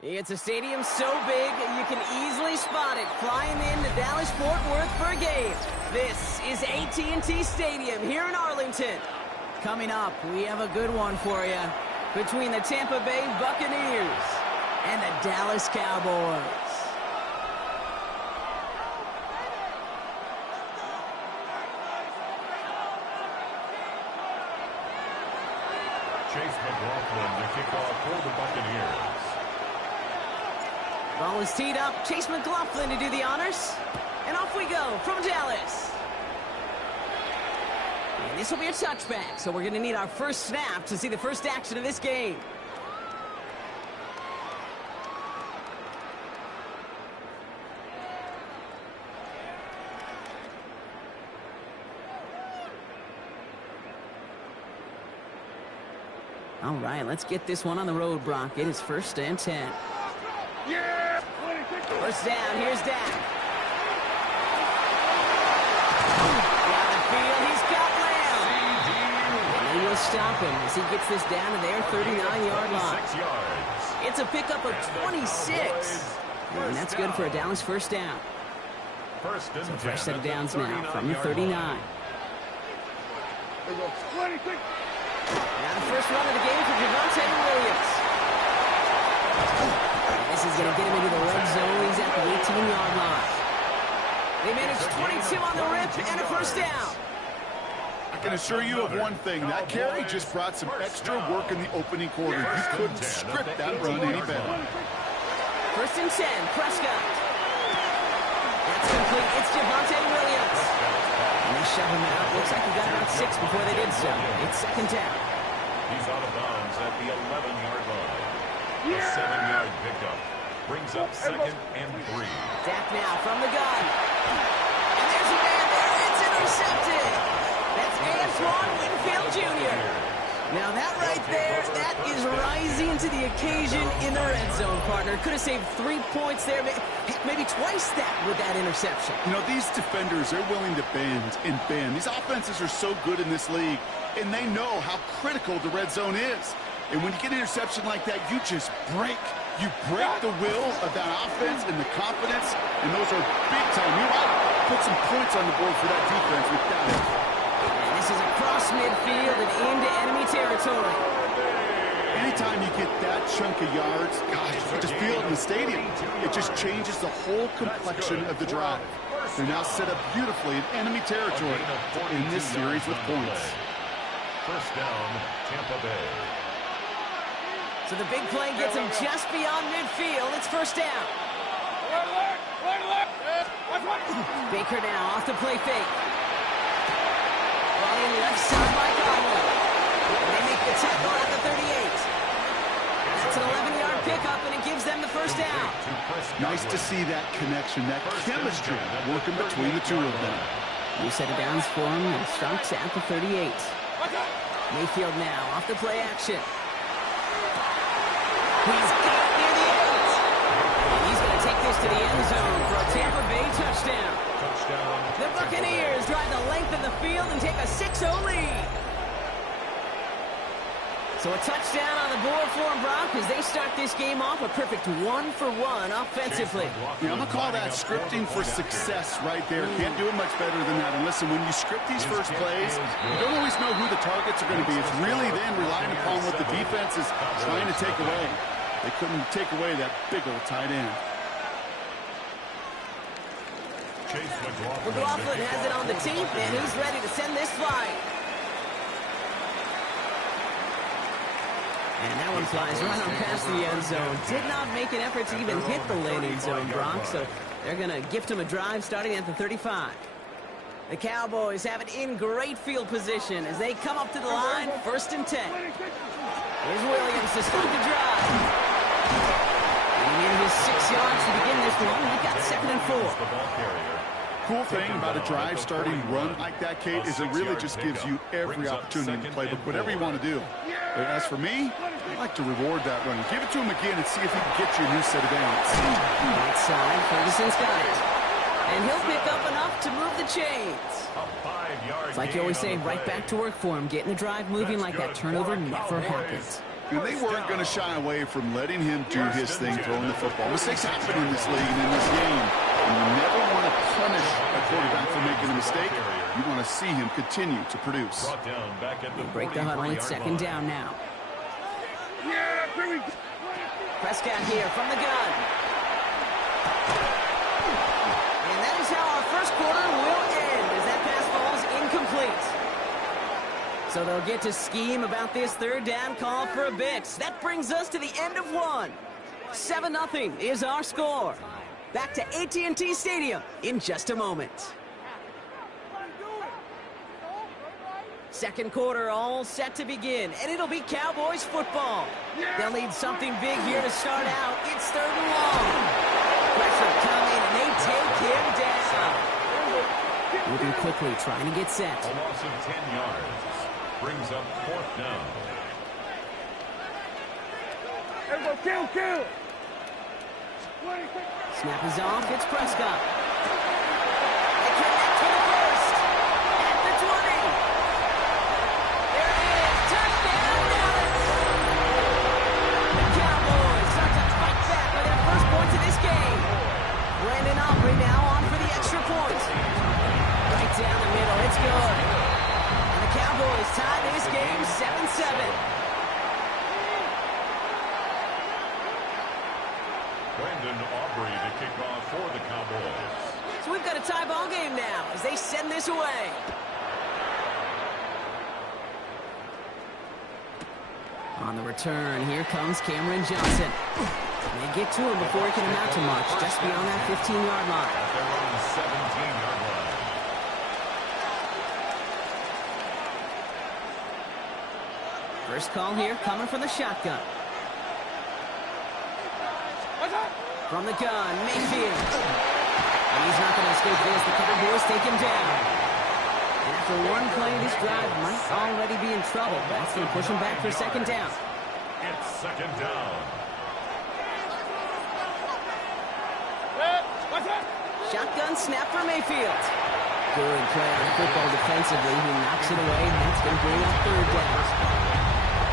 It's a stadium so big, you can easily spot it flying into Dallas-Fort Worth for a game. This is AT&T Stadium here in Arlington. Coming up, we have a good one for you between the Tampa Bay Buccaneers and the Dallas Cowboys. Chase McLaughlin to kick off for the Buccaneers. Ball is teed up. Chase McLaughlin to do the honors. And off we go from Dallas. And this will be a touchback, so we're going to need our first snap to see the first action of this game. All right, let's get this one on the road, Brock. It is 1st and 10. Yeah! First down, here's Dak. Down the field, he's got Lamb. And they will stop him as he gets this down to their 39-yard line. It's a pickup of 26. And that's good for a Dallas first down. First and 10. Fresh set of downs now from the 39. Now the first run of the game for Javonte Williams. This is going to get him into the red zone. He's at the 18-yard line. They managed 22 on the rip and a first down. I can assure you of one thing. That carry just brought some extra work in the opening quarter. You couldn't script that run any better. 1st and 10, Prescott. That's complete. It's Javonte Williams. And they shove him out. Looks like he got about 6 before they did so. It's 2nd down. He's out of bounds at the 11-yard line. A 7-yard pickup brings up 2nd and 3. Dak now from the gun. And there's a man there. It's intercepted. That's Antoine Winfield Jr. Now that right there, that is rising to the occasion in the red zone, partner. Could have saved 3 points there, maybe twice that with that interception. You know, these defenders, they're willing to bend and bend. These offenses are so good in this league, and they know how critical the red zone is. And when you get an interception like that, you just break. You break the will of that offense and the confidence, and those are big time. You might put some points on the board for that defense without it. And this is across midfield and into enemy territory. Anytime you get that chunk of yards, gosh, you just feel it in the stadium. It just changes the whole complexion of the drive. They're now set up beautifully in enemy territory in this series with points. First down, Tampa Bay. So the big play gets him just beyond midfield. It's 1st down. Baker now off the play fake. Ball in left side by Godwin. And they make the tackle at the 38. That's an 11-yard pickup, and it gives them the first down. Nice to see that connection, that chemistry working between the two of them. New set of downs for him, and starts at the 38. Mayfield now off the play action. He's got it near the 8. And he's going to take this to the end zone for a Tampa Bay touchdown. The Buccaneers drive the length of the field and take a 6-0 lead. So a touchdown on the board for him, Brock, as they start this game off a perfect 1-for-1 offensively. Yeah, I'm going to call that scripting for success right there. Can't do it much better than that. And listen, when you script these first plays, you don't always know who the targets are going to be. It's really then relying upon what the defense is trying to take away. They couldn't take away that big old tight end. McLaughlin has it on the teeth, and he's ready to send this flying. And that one flies right on past the end zone. Did not make an effort to even hit the landing zone, Brock, so they're going to gift him a drive starting at the 35. The Cowboys have it in great field position as they come up to the line, 1st and 10. Here's Williams to start the drive. And he needed his 6 yards to begin this one. He got 2nd and 4. Cool thing about a drive starting run like that, Kate, is it really just gives you every opportunity to play whatever you want to do. But as for me, I like to reward that run. Give it to him again and see if he can get you a new set of downs. Right side, Ferguson's got it. And he'll pick up enough to move the chains. It's like you always say, right back to work for him. Getting the drive moving like that turnover never happens. And they weren't going to shy away from letting him do his thing throwing the football. Mistakes happen in this league and in this game. And you never want to punish a quarterback for making a mistake. You want to see him continue to produce. Break the huddle. It's second down now. Prescott here from the gun. And that is how our first quarter will end as that pass falls incomplete. So they'll get to scheme about this third down call for a bit. That brings us to the end of one. 7-0 is our score. Back to AT&T Stadium in just a moment. Second quarter all set to begin, and it'll be Cowboys football. They'll need something big here to start out. It's third and long. Pressure coming, and they take him down. Moving quickly, trying to get set. A loss of 10 yards. Brings up fourth down. Kill. Snap is off. It's Prescott. They connect to the first. At the 20. There it is. Touchdown, Dallas. The Cowboys start to fight back with their first points of this game. Brandon Aubrey now on for the extra point. Right down the middle. It's good. And the Cowboys tie this game 7-7. Brandon Aubrey to kick off for the Cowboys. So we've got a tie ball game now as they send this away. On the return, here comes Cameron Johnson. They get to him before he can amount to much, just beyond that 15-yard line. At their own 17-yard line. First call here coming from the shotgun. From the gun, Mayfield. And he's not going to escape this. The Cowboys take him down. And after one play, this drive might already be in trouble. That's going to push him back for second down. It's second down. Shotgun snap for Mayfield. Good play on football defensively. He knocks it away, and that's going to bring up third down.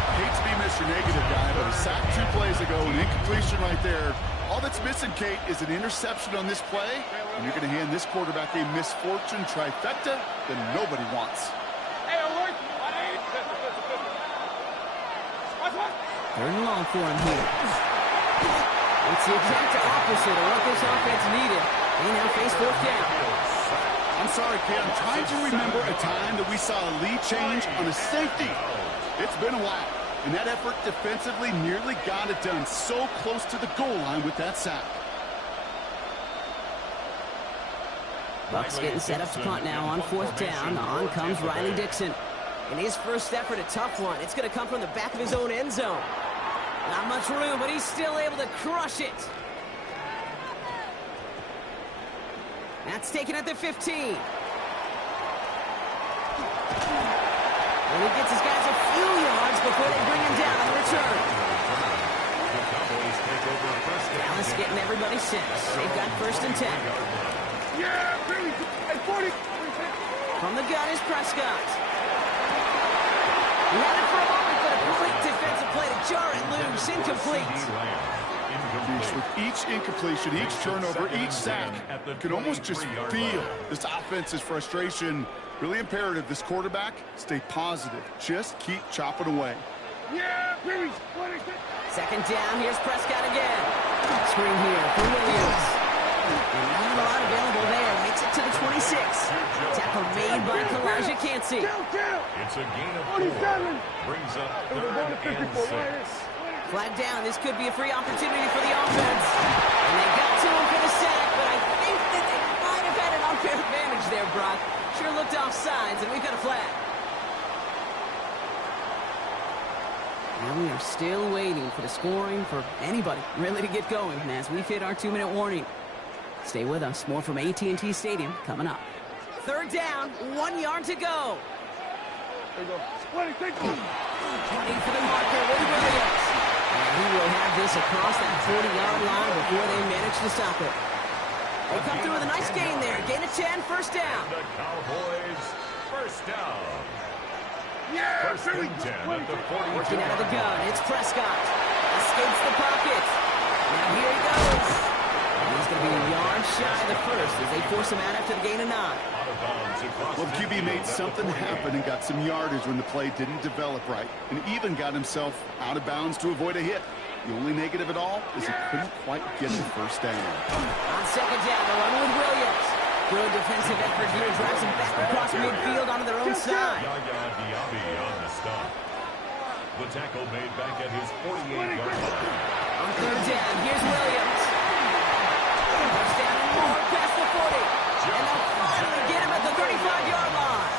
I hate to be Mr. Negative guy, but a sack 2 plays ago, an incompletion right there. All that's missing, Kate, is an interception on this play, and you're going to hand this quarterback a misfortune trifecta that nobody wants. Third and long for him here. It's the exact opposite of what this offense needed. They now face fourth down. I'm sorry, Kate. I'm trying to remember a time that we saw a lead change on a safety. It's been a while. And that effort defensively nearly got it done, so close to the goal line with that sack. Bucks getting set up to punt now on fourth down. On comes Riley Dixon. In his first effort, a tough one. It's going to come from the back of his own end zone. Not much room, but he's still able to crush it. That's taken at the 15. And he gets his guys a few yards before they bring him down on the return. The Cowboys take over first down. Dallas getting everybody set. They've got first and 10. From the gun is Prescott. He had it for a moment, but a complete defensive play to jar it loose. Incomplete. With each incompletion, each turnover, each sack, you can almost just feel this offense's frustration. Really imperative this quarterback stay positive. Just keep chopping away. Second down, here's Prescott again. Screen here for Williams. And not a lot available there. Makes it to the 26. Tackle made by Kalijah Cansey. It's a gain of 4. Brings up third and 6. Flag down. This could be a free opportunity for the offense. And they got to him for the sack, but I think that they might have had an unfair advantage there, Brock. Sure looked off sides, and we've got a flag. Now we are still waiting for the scoring for anybody really to get going as we've hit our 2-minute warning. Stay with us. More from AT&T Stadium coming up. Third down, 1 yard to go. There you go. 20 for the marker, Woody Williams. And he will have this across that 40-yard line before they manage to stop it. They come through with a nice gain there. Gain of 10, first down. The Cowboys, first down. First and 10 at the 42. Working out of the gun, it's Prescott. Escapes the pocket. Now here he goes. And he's going to be a yard shy of the first as they force him out after the gain of 9. Out of bounds across Well, QB made something happen and got some yardage when the play didn't develop right, and even got himself out of bounds to avoid a hit. The only negative at all is he couldn't quite get the first down. On second down, they're running with Williams. Good defensive effort here. Drives him back across midfield onto their own side. Yaya Diaby on the stop. The tackle made back at his 48-yard line. On third down, here's Williams. First down and more past the 40. And they'll finally get him at the 35-yard line.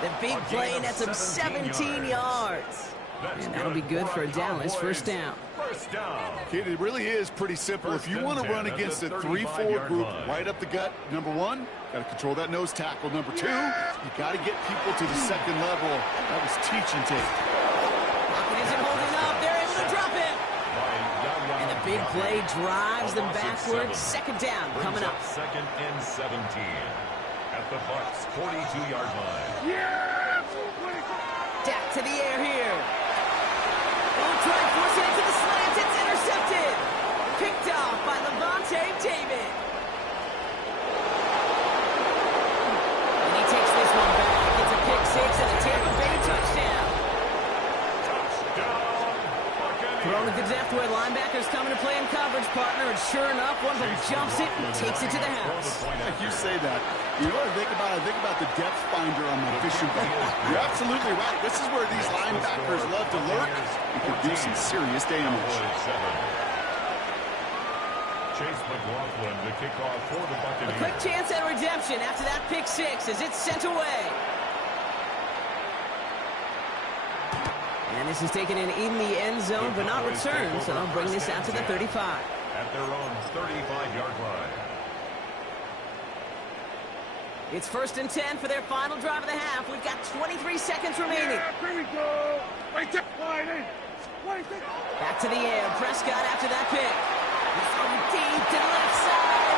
The big play nets him 17 yards. And that'll be good for a Dallas first down. First down. Kid, it really is pretty simple. If you want to run against a 3-4 group right up the gut, number one, got to control that nose tackle. Number two, you got to get people to the second level. That was teaching tape. Pocket isn't holding up. They're able to drop it. And the big play drives them backwards. Second down coming up. Second and 17 at the Bucs' 42-yard line. Dak to the air here. They'll try and force it into the slant. It's intercepted. Picked off by Levante David. And he takes this one back. Gets a pick six and a Tampa Bay touchdown. Thrown at the depth where linebackers coming to play in coverage, partner. And sure enough, one of them jumps it and takes it to the house. Like you say that. You know what I think about? I think about the depth finder on my fishing boat. You're absolutely right. This is where these linebackers love to lurk and can do some serious damage. Chase McLaughlin to kick off for the Buccaneers. A quick chance at redemption after that pick six as it's sent away. And this is taken in the end zone, but not returned, so they'll bring this out to the 35. At their own 35-yard line. It's first and 10 for their final drive of the half. We've got 23 seconds remaining. Here we go. Back to the air. Prescott after that pick. He's going deep to the left side.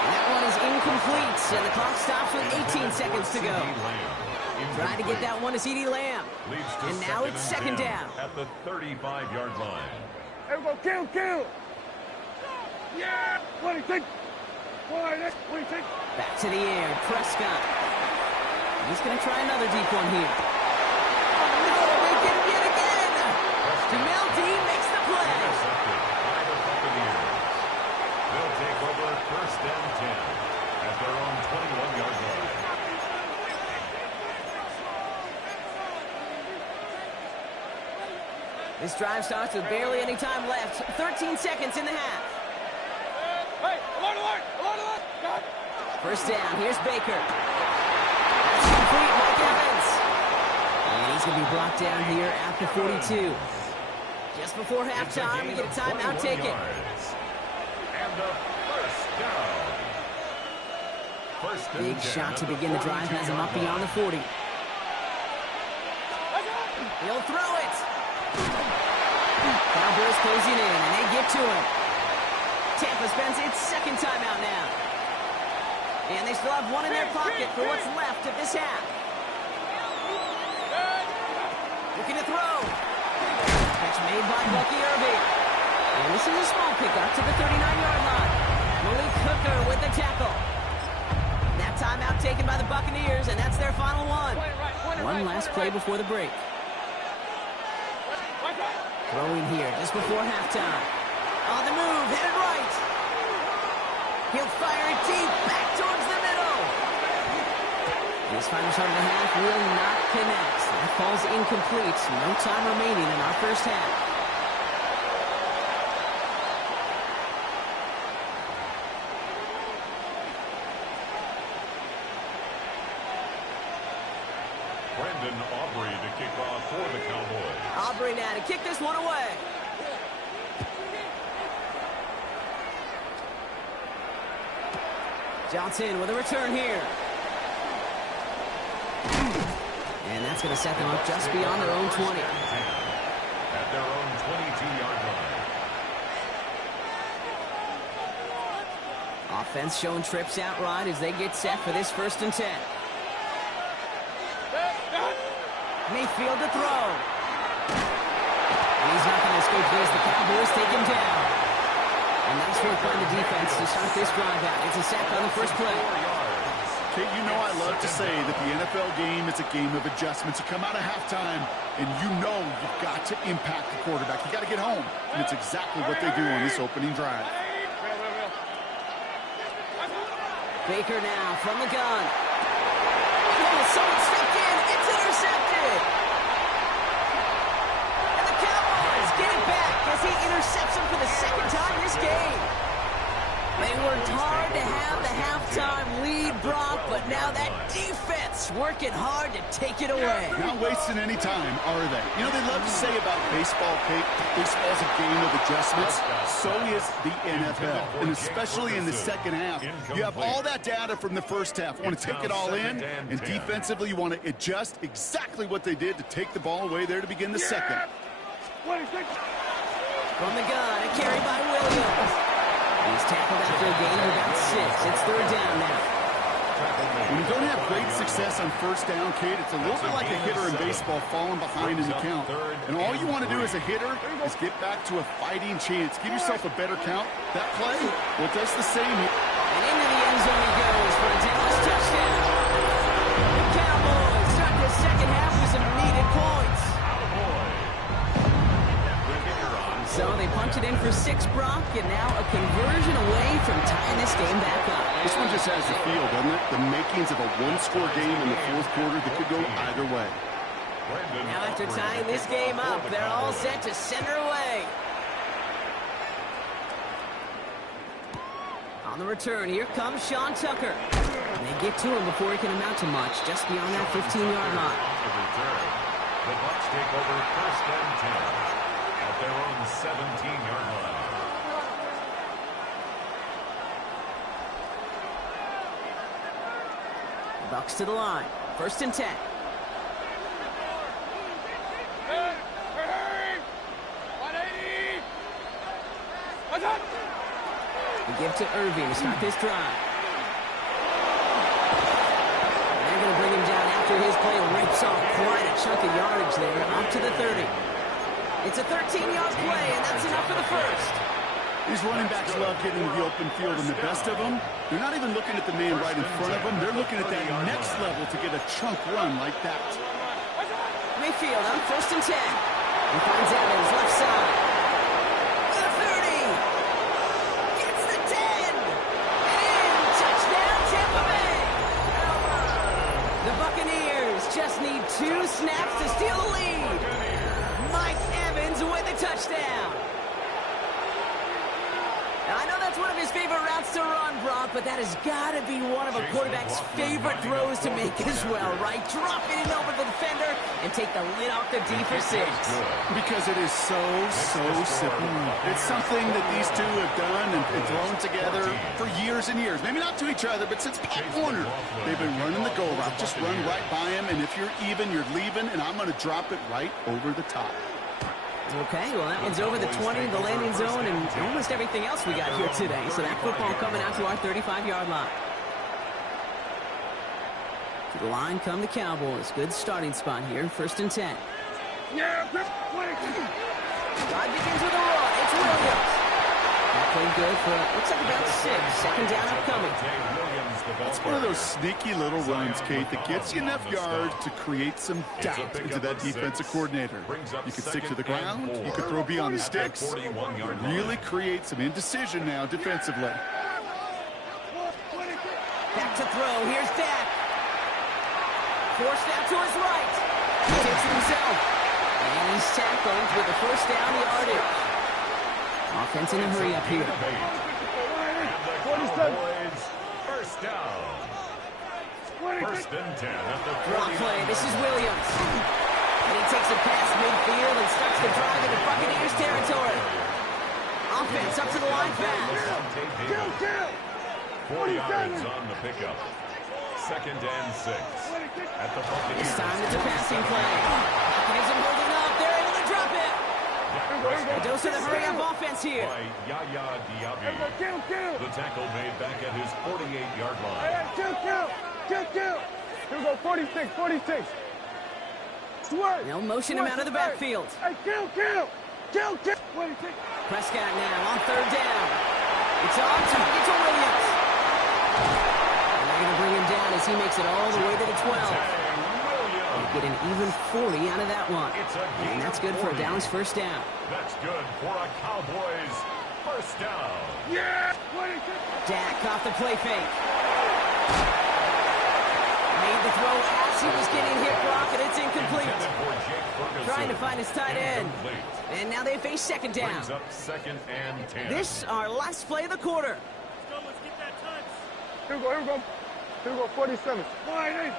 And that one is incomplete, and the clock stops with 18 seconds to go. Trying to get that one to CeeDee Lamb. And now it's second down. At the 35-yard line. Everybody kill. Yeah. What do you think? What do you think? Back to the air. Prescott. He's going to try another deep one here. No, they get him yet again. Jamel Dean makes the play. Intercepted by the Buccaneers. They'll take over first and 10 at their own 21-yard line. This drive starts with barely any time left. 13 seconds in the half. Hey, alert! First down. Here's Baker. That's complete. Mike Evans. And he's going to be brought down here at the 42. Just before halftime, we get a timeout taken. And a first down. First and Big 10 shot to at the begin the drive. Has him up 42-yard beyond the 40. He'll throw it. Cowboys closing in, and they get to him. Tampa spends its second timeout now. And they still have one in their pocket for what's left of this half. Looking to throw. Catch made by Bucky Irving. And this is a small pickup to the 39-yard line. Malik Hooker with the tackle. That timeout taken by the Buccaneers, and that's their final one. One last play before the break. Throwing here just before halftime. On the move, headed right. He'll fire it deep, back towards the middle. This final shot of the half will not connect. That falls incomplete. No time remaining in our first half. Brandon Aubrey to kick off for the Cowboys. Aubrey now to kick this one away. Johnson with a return here. And that's going to set them up just beyond their own 20. At their own 22-yard line. Offense showing trips out right as they get set for this first and 10. Mayfield to throw. And he's not going to escape this. The Cowboys take him down. And nice work by the defense to start this drive out. It's a sack on the first play. Kate, you know I love to say that the NFL game is a game of adjustments. You come out of halftime, and you know you've got to impact the quarterback. You got to get home, and it's exactly what they do on this opening drive. Baker now from the gun. Oh, someone stepped in. It's intercepted. And the Cowboys get it back as he intercepts him for the second time this game. They worked hard to have the halftime lead, Brock, but now that defense working hard to take it away. Not wasting any time, are they? You know, they love to say about baseball, Kate, baseball's a game of adjustments. So is the NFL, and especially in the second half. You have all that data from the first half. You want to take it all in, and defensively you want to adjust exactly what they did to take the ball away there to begin the second. From the gun, a carry by Williams. He's tackled after a gain of about 6. It's third down now. When you don't have great success on first down, Kate, it's a little bit like a hitter in baseball falling behind in the count. And all you want to do as a hitter is get back to a fighting chance. Give yourself a better count. That play, well, it does the same. And into the end zone he goes for a Dallas touchdown. The Cowboys start the second half with some needed points. So they punch it in for 6, Brock, and now a conversion away from tying this game back up. This one just has the feel, doesn't it? The makings of a one-score game in the fourth quarter that could go either way. Now after tying this game up, they're all set to center away. On the return, here comes Sean Tucker. And they get to him before he can amount to much, just beyond that 15-yard line. The Bucs take over first and 10. At their own 17-yard line. Bucs to the line. First and 10. We give to Irving to start this drive. They're going to bring him down after his play rips off quite a chunk of yardage there, up to the 30. It's a 13-yard play, and that's enough for the first. These running backs love getting to the open field, and the best of them, they're not even looking at the man right in front of them. They're looking at that next level to get a chunk run like that. Mayfield on first and 10. He finds Evans left side. The 30. Gets the 10. And in. Touchdown, Tampa Bay. The Buccaneers just need 2 snaps to steal the lead. Mike Evans with the touchdown. Now, I know that's one of his favorite routes to run, Brock, but that has got to be one of a quarterback's favorite throws to make as well, right? Dropping it over the defender and take the lid off the D for 6. Because it is so simple. It's something that these two have done and thrown together for years and years. Maybe not to each other, but since Pop Warner, they've been running the go route. Just run right by him, and if you're even, you're leaving, and I'm going to drop it right over the top. Okay, well, that one's over the 20, the landing zone, and almost everything else we got here today. So that football coming out to our 35-yard line. To the line come the Cowboys. Good starting spot here, first and 10. Drive begins with a run. It's Williams. That played good for, looks like about 6. Second down upcoming. It's one of those sneaky little runs, Kate, that gets you enough yards to create some doubt into that defensive coordinator. You could stick to the ground, you could throw beyond the sticks, really create some indecision now defensively. Back to throw, here's Dak. Forced out to his right. He takes it himself. And he's tackled with the first down yardage. Offense in a hurry up here. First down. First and 10 at the 40. Draw play. This is Williams. And he takes it past midfield and starts to drive into Buccaneers territory. Offense up to the line fast. 40 yards on the pickup. Second and 6 at the Buccaneers. This time it's a passing play. Gives him holding up. They're able to drop it. A dose of the hurry-up offense here. By Yaya Diaby. The tackle made back at his 48-yard line. Here we go, 46. way. They'll motion him out of the backfield. Hey, kill. What do you think? Prescott now on third down. It's on target to Williams. And they're going to bring him down as he makes it all the way to the 12. They get an even 40 out of that one. And that's good for a Dallas first down. That's good for a Cowboys first down. Yeah. What do you think? Dak off the play fake. Made the throw as he was getting hit, Brock, and it's incomplete. Trying to find his tight end. And now they face second down. Brings up second and 10. This our last play of the quarter. Let's get that touch. Here we go, 47. Wide in.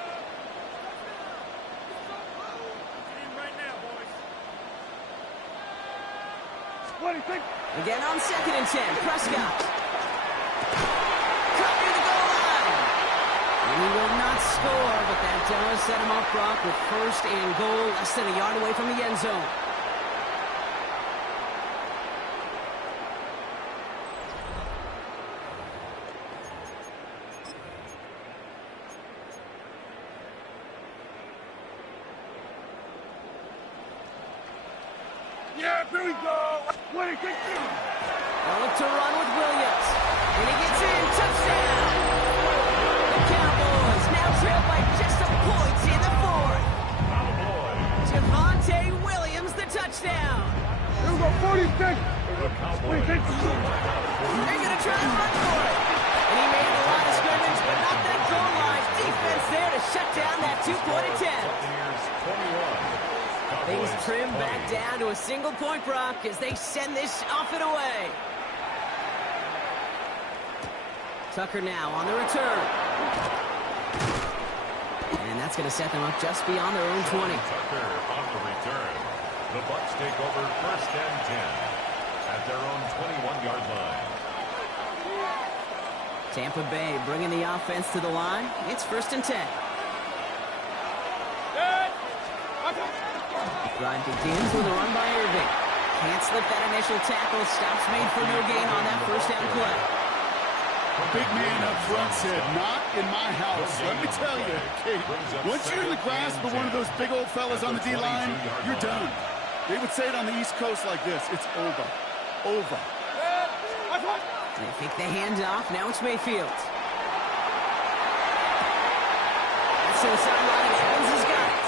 What do you think? Again on second and 10, Prescott. Cut near the goal line. And he will not score, but that does set him up, Brock, with first and goal, less than a yard away from the end zone. Yeah, here we go. What do you think? They'll look to run with Williams. And he gets in. Touchdown. The Cowboys now trail by just a point in the fourth. Javonte Williams, the touchdown. Here we go, 46. What do you think? They're going to try and run for it. And he made a lot of scrimmage, but not that goal line. Defense there to shut down that two-point attempt. Things trim back down to a single point, Brock, as they send this off and away. Tucker now on the return. And that's going to set them up just beyond their own 20. Tucker on the return. The Bucs take over first and 10 at their own 21-yard line. Tampa Bay bringing the offense to the line. It's first and 10. Drive begins with a run by Irving. Can't slip that initial tackle. Stops made for no gain on that first down play. Big man up front said, not in my house. Let me tell you, Kate, once you're in the grasp of one of those big old fellas on the D-line, you're done. They would say it on the East Coast like this. It's over. Over. They think they hand off. Now it's Mayfield. That's to the sideline. Evans has got it.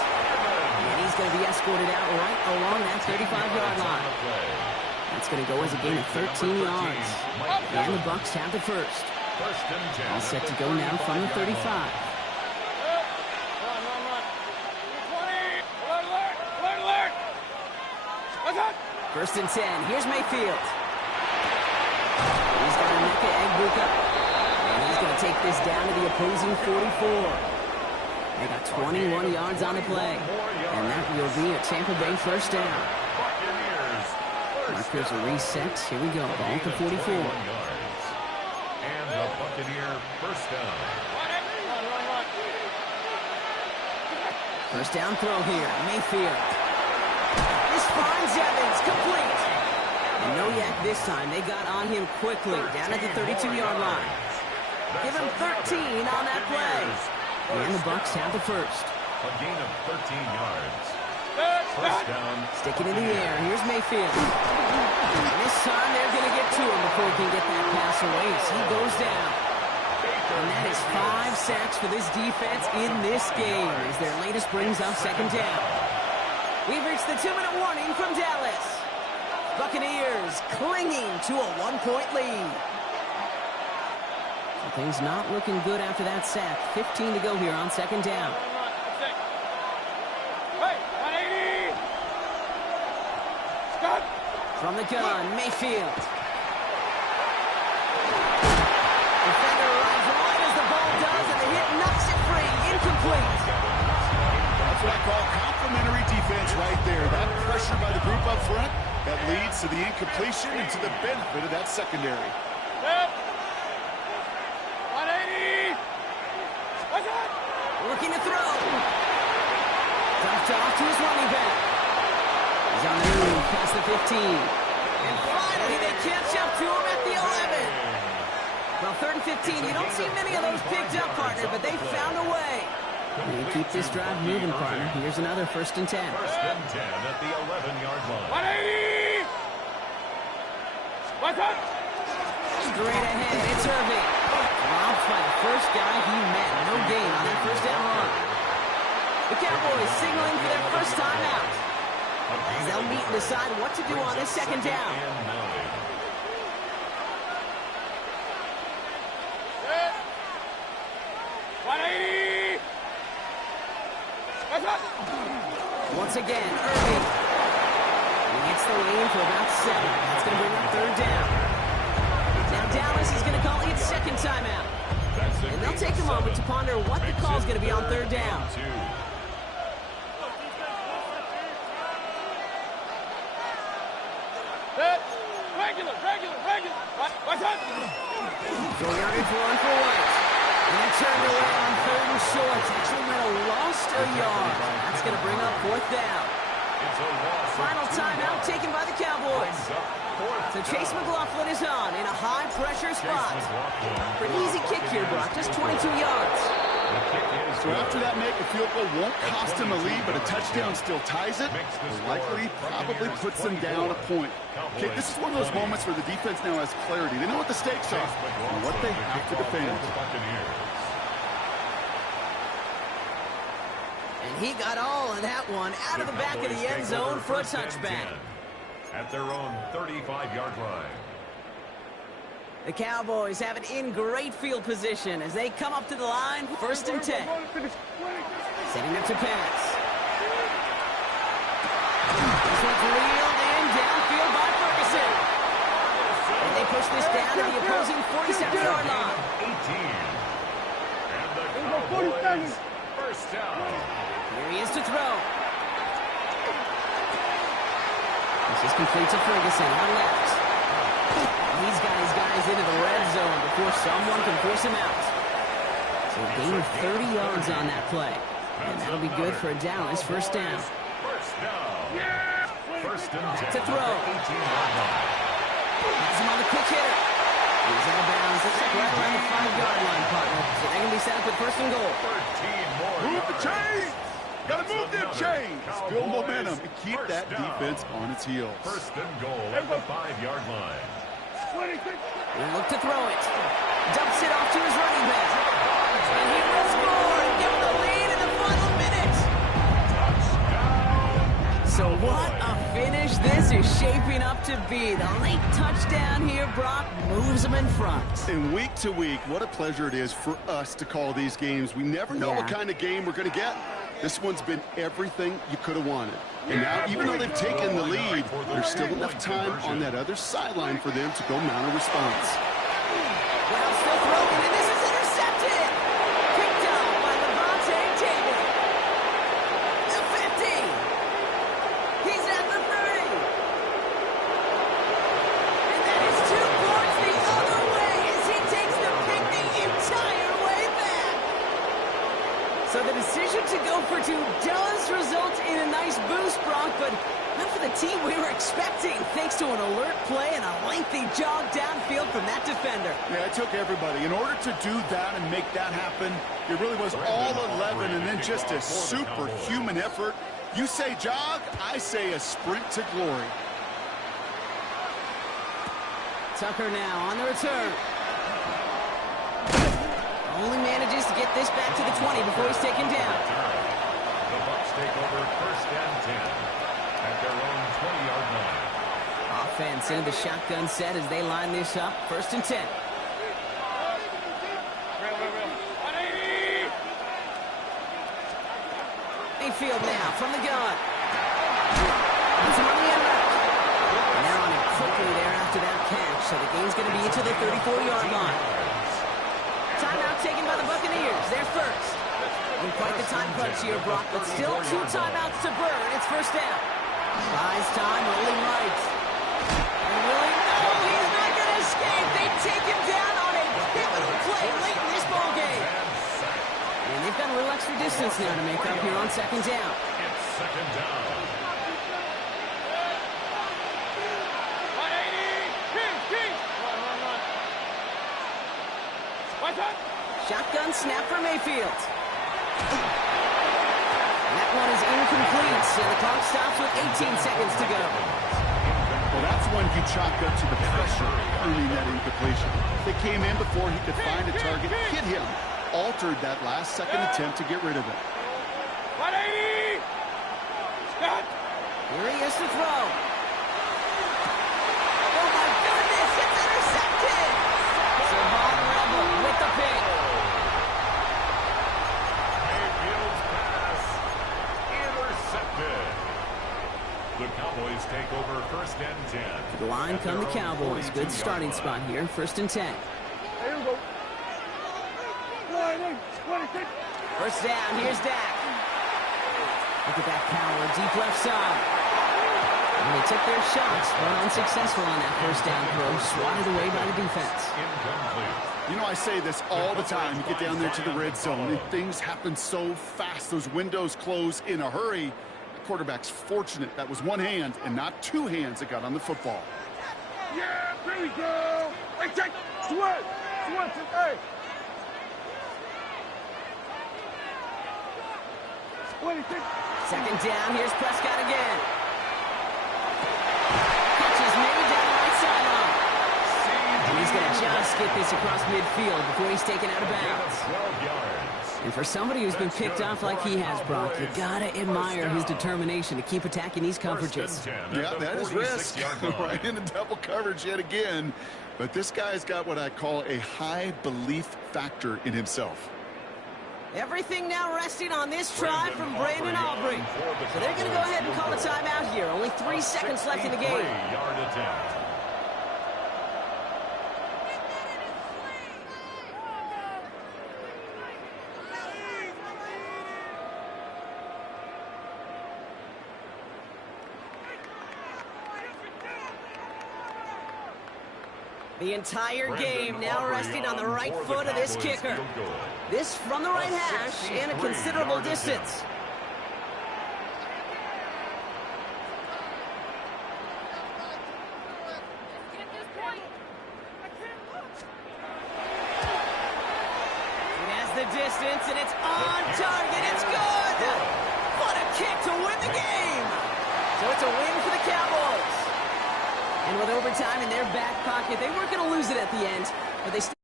And he's going to be escorted out right along that 35-yard line. That's going to go as a gain of 13 yards. And the Bucs have the first. All set to go now from the 35. First and 10. Here's Mayfield. He's got a Mecca Egbuka. And he's going to take this down to the opposing 44. They got 21 yards on the play. And that will be a Tampa Bay first down. Markers are reset. Here we go. Ball at the 44. And the Buccaneer first down. First down throw here. Mayfield. This finds Evans. Complete. And no yak this time. They got on him quickly. Down at the 32-yard line. Give him 13 on that play. And the Bucs have the first. A gain of 13 yards. First down. Sticking in the air. Here's Mayfield. And this time they're going to get to him before he can get that pass away as he goes down. And that is 5 sacks for this defense in this game as their latest brings up second down. We've reached the 2-minute warning from Dallas. Buccaneers clinging to a 1-point lead. So things not looking good after that sack. 15 to go here on second down. From the gun, Mayfield. Defender arrives right as the ball does, and the hit knocks it free. Incomplete. That's what I call complimentary defense right there. That pressure by the group up front, that leads to the incompletion and to the benefit of that secondary. 180. Looking to throw. Dropped off to his running back. He's on the move past the 15. And finally they catch up to him at the 11. Well, 3rd and 15, you don't see many of those picked up, partner, but they found a way. And keep this drive moving, partner. Here's another 1st and 10. 1st and 10 at the 11-yard line. 180! What's up? Straight ahead, it's Irving. Dropped by the first guy he met. No gain on that 1st down run. The Cowboys signaling for their first time out. As they'll meet and decide what to do on this 2nd down. Set. 180! What's up? Once again, Irving. He gets the lane for about 7. That's going to bring up 3rd down. Now Dallas is going to call its 2nd timeout. And they'll take a moment to ponder what the call is going to be on 3rd down. Set. Regular. What's up? So yardage run for White. And it turned away on 3rd and short. Actually might have lost a yard. That's going to bring up 4th down. Final timeout taken by the Cowboys. So Chase McLaughlin is on in a high-pressure spot. For an easy kick here, Brock, just 22 yards. So after that make, a field goal won't cost him a lead, but a touchdown still ties it. Likely, probably puts them down a point. Okay, this is one of those moments where the defense now has clarity. They know what the stakes are and what they have to defend. And he got all of that one out of the back of the end zone for a touchback. At their own 35-yard line. The Cowboys have it in great field position as they come up to the line, 1st and 10. Setting up to pass. This one's reeled in downfield by Ferguson. And they push this down to the opposing 47-yard line. 18. And the Cowboys, 1st down. Here he is to throw. This is complete to Ferguson on left. He's got his guys into the red zone before someone can force him out. So a gain of 30 yards on that play. And that'll be good for a Dallas 1st down. 1st down. 1st and 10. To throw. 18-yard line. Has him on the quick hitter. He's out of bounds. Looks like right around the 5-yard line, partner. So they're going to be set up at 1st and goal. 13 more Move the yards. chains! Gotta move them chains! Build momentum and keep that defense on its heels. 1st and goal at the 5-yard line. He'll look to throw it. Dumps it off to his running back. And he will score and give him the lead in the final minute. So what a finish this is shaping up to be. The late touchdown here, Brock, moves them in front. And week to week, what a pleasure it is for us to call these games. We never know what kind of game we're going to get. This one's been everything you could have wanted. And now, even though they've taken the lead, there's still enough time on that other sideline for them to go mount a response. Well, still throwing, and this is intercepted. Picked up by Levante David. The 50. He's at the 30. And that is 2 points the other way as he takes the pick the entire way back. So the decision to go for 2 does result in a nice boost, Brock, but not for the team we were expecting, thanks to an alert play and a lengthy jog downfield from that defender. Yeah, it took everybody. In order to do that and make that happen, it really was all 11 and then just a superhuman effort. You say jog, I say a sprint to glory. Tucker now on the return. Only manages to get this back to the 20 before he's taken down. The Bucs take over 1st and 10 at their own 20-yard line. Offense into the shotgun set as they line this up. 1st and 10. Mayfield now from the gun. It's on the end route. And they're on it quickly there after that catch. So the game's going to be into the 34-yard line. Timeout taken by the Buccaneers. They're first. In quite the time crunch here, Brock, but still 2 timeouts to burn. It's 1st down. Buys time, rolling right. And really, no, he's not going to escape. They take him down on a pivotal play late in this ball game. And they've got a little extra distance now to make up here on 2nd down. It's 2nd down. Shotgun snap for Mayfield. incomplete, and the clock stops with 18 seconds to go. Well, that's when you chalk up to the pressure earning that incompletion. They came in before he could find a target, hit him, altered that last-second attempt to get rid of it. 180! Scott! Here he is to throw. Oh, my goodness, it's intercepted! Savon Rebel with the pick. Mayfield's pass intercepted. The Cowboys take over first and 10. To the line come the Cowboys. Good starting spot here. First and 10. Here we go. 26. First down, here's Dak. Look at that power, deep left side. And they took their shots, but unsuccessful on that first down throw, swatted away by the defense. Incomplete. You know, I say this all the time. You get down there to the red zone, and things happen so fast. Those windows close in a hurry. The quarterback's fortunate that was one hand and not two hands that got on the football. Yeah, there we go. Hey, check. Sweat. Hey. 26. Second down, here's Prescott again. Catch is made down the right sideline. And he's going to just get this across midfield before he's taken out of bounds. 12 yards. And for somebody who's been picked off like he has, Brock, you got to admire his determination to keep attacking these coverages. Yeah, that is risk. Right into double coverage yet again. But this guy's got what I call a high belief factor in himself. Everything now resting on this try from Brandon Aubrey. So they're going to go ahead and call a timeout here. Only 3 seconds left in the game. 63-yard attempt. The entire game now resting on the right foot of this kicker. This from the right hash and a considerable distance. It has the distance, and it's on target. It's good! What a kick to win the game! So it's a win for the Cowboys. And with overtime in their back pocket, they weren't going to lose it at the end, but they still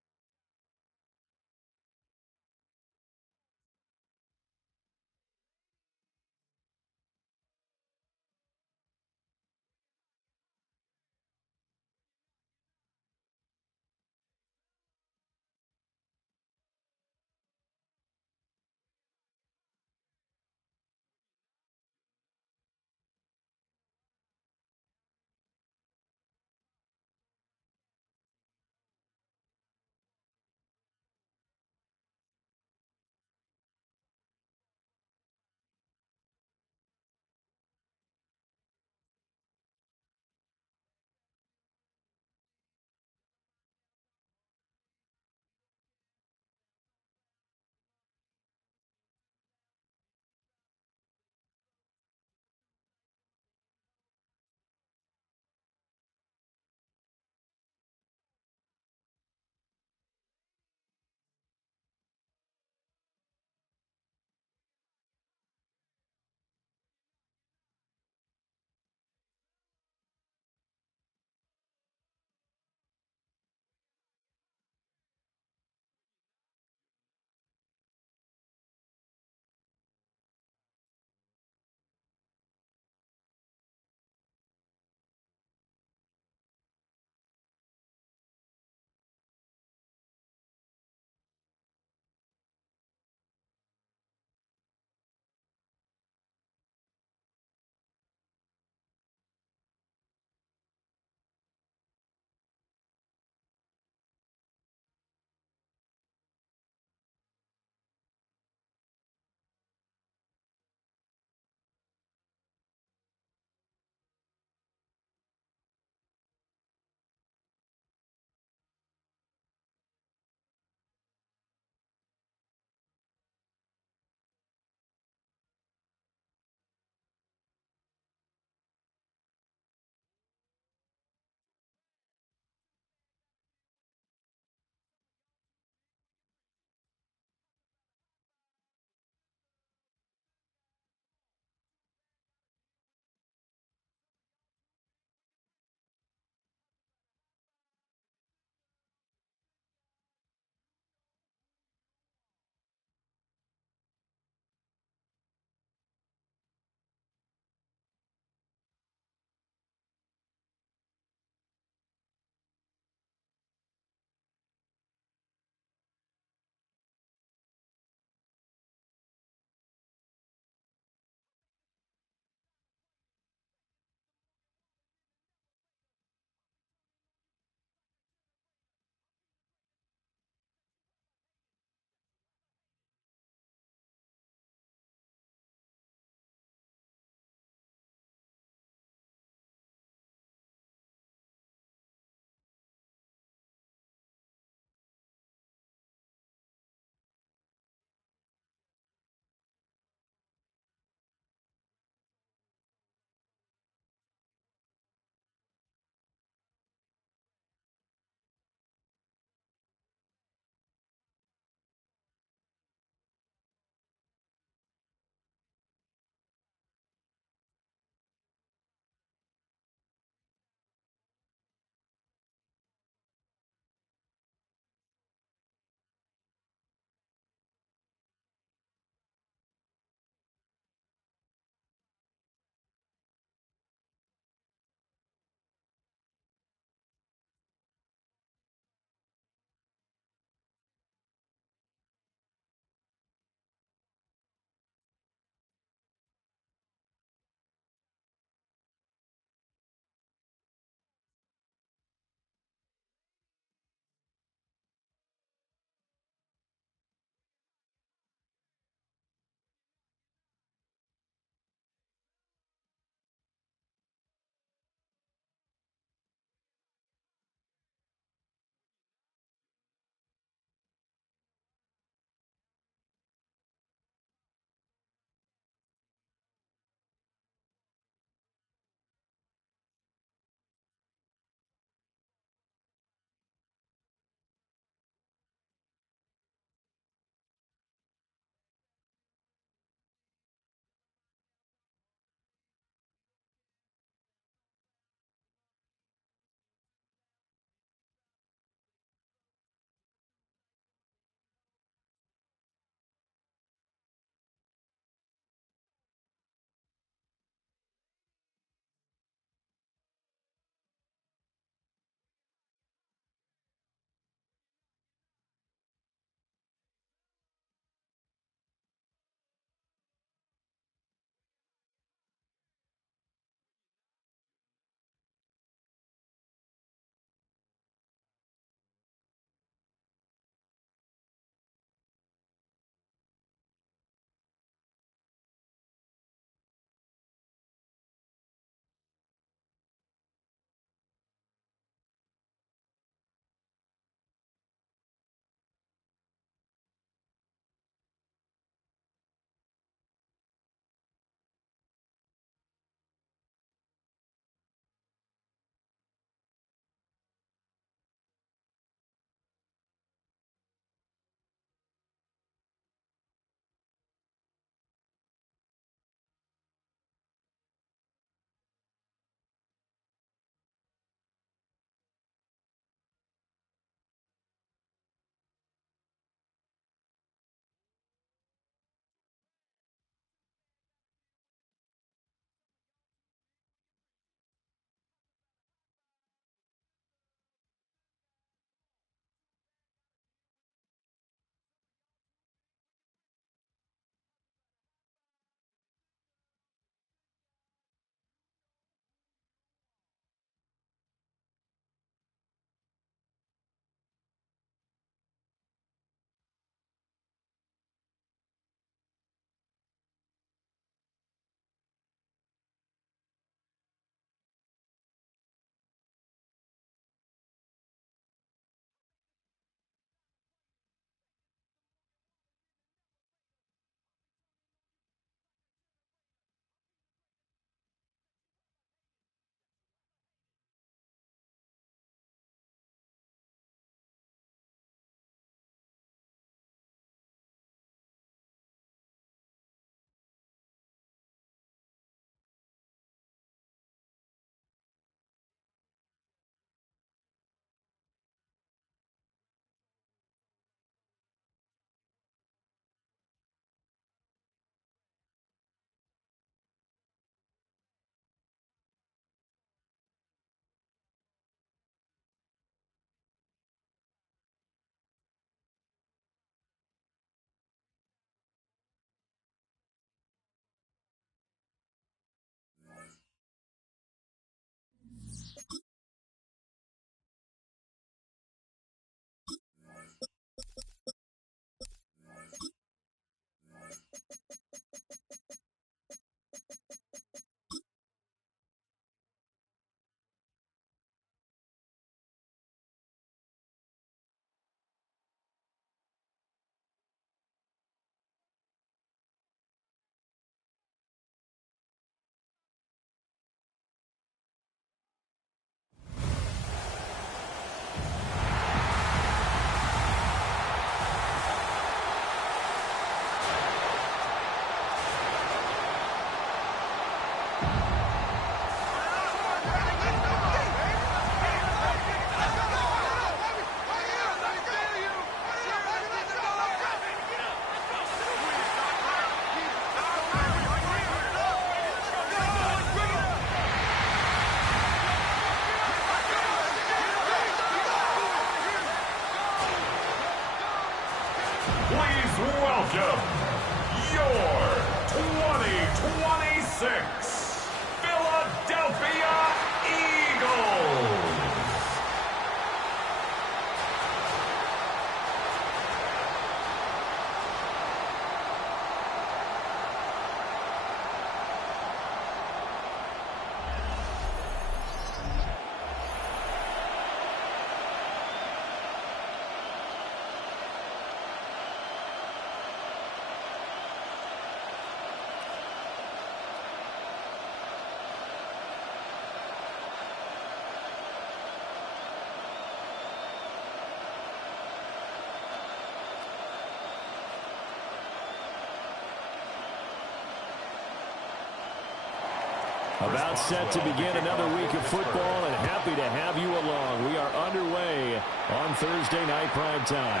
About set to begin another week of football, and happy to have you along. We are underway on Thursday night prime time.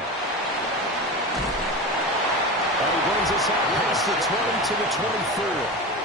And he brings us out past the 20 to the 24.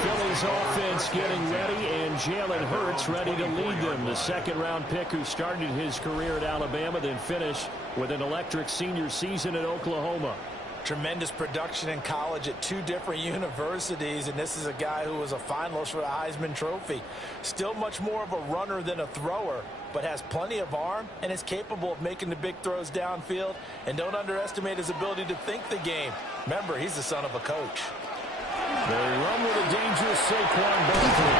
Philly's offense getting ready, and Jalen Hurts ready to lead them. The second-round pick who started his career at Alabama, then finished with an electric senior season at Oklahoma. Tremendous production in college at 2 different universities, and this is a guy who was a finalist for the Heisman Trophy. Still much more of a runner than a thrower, but has plenty of arm and is capable of making the big throws downfield. And don't underestimate his ability to think the game. Remember, he's the son of a coach. They run with a dangerous Saquon Barkley.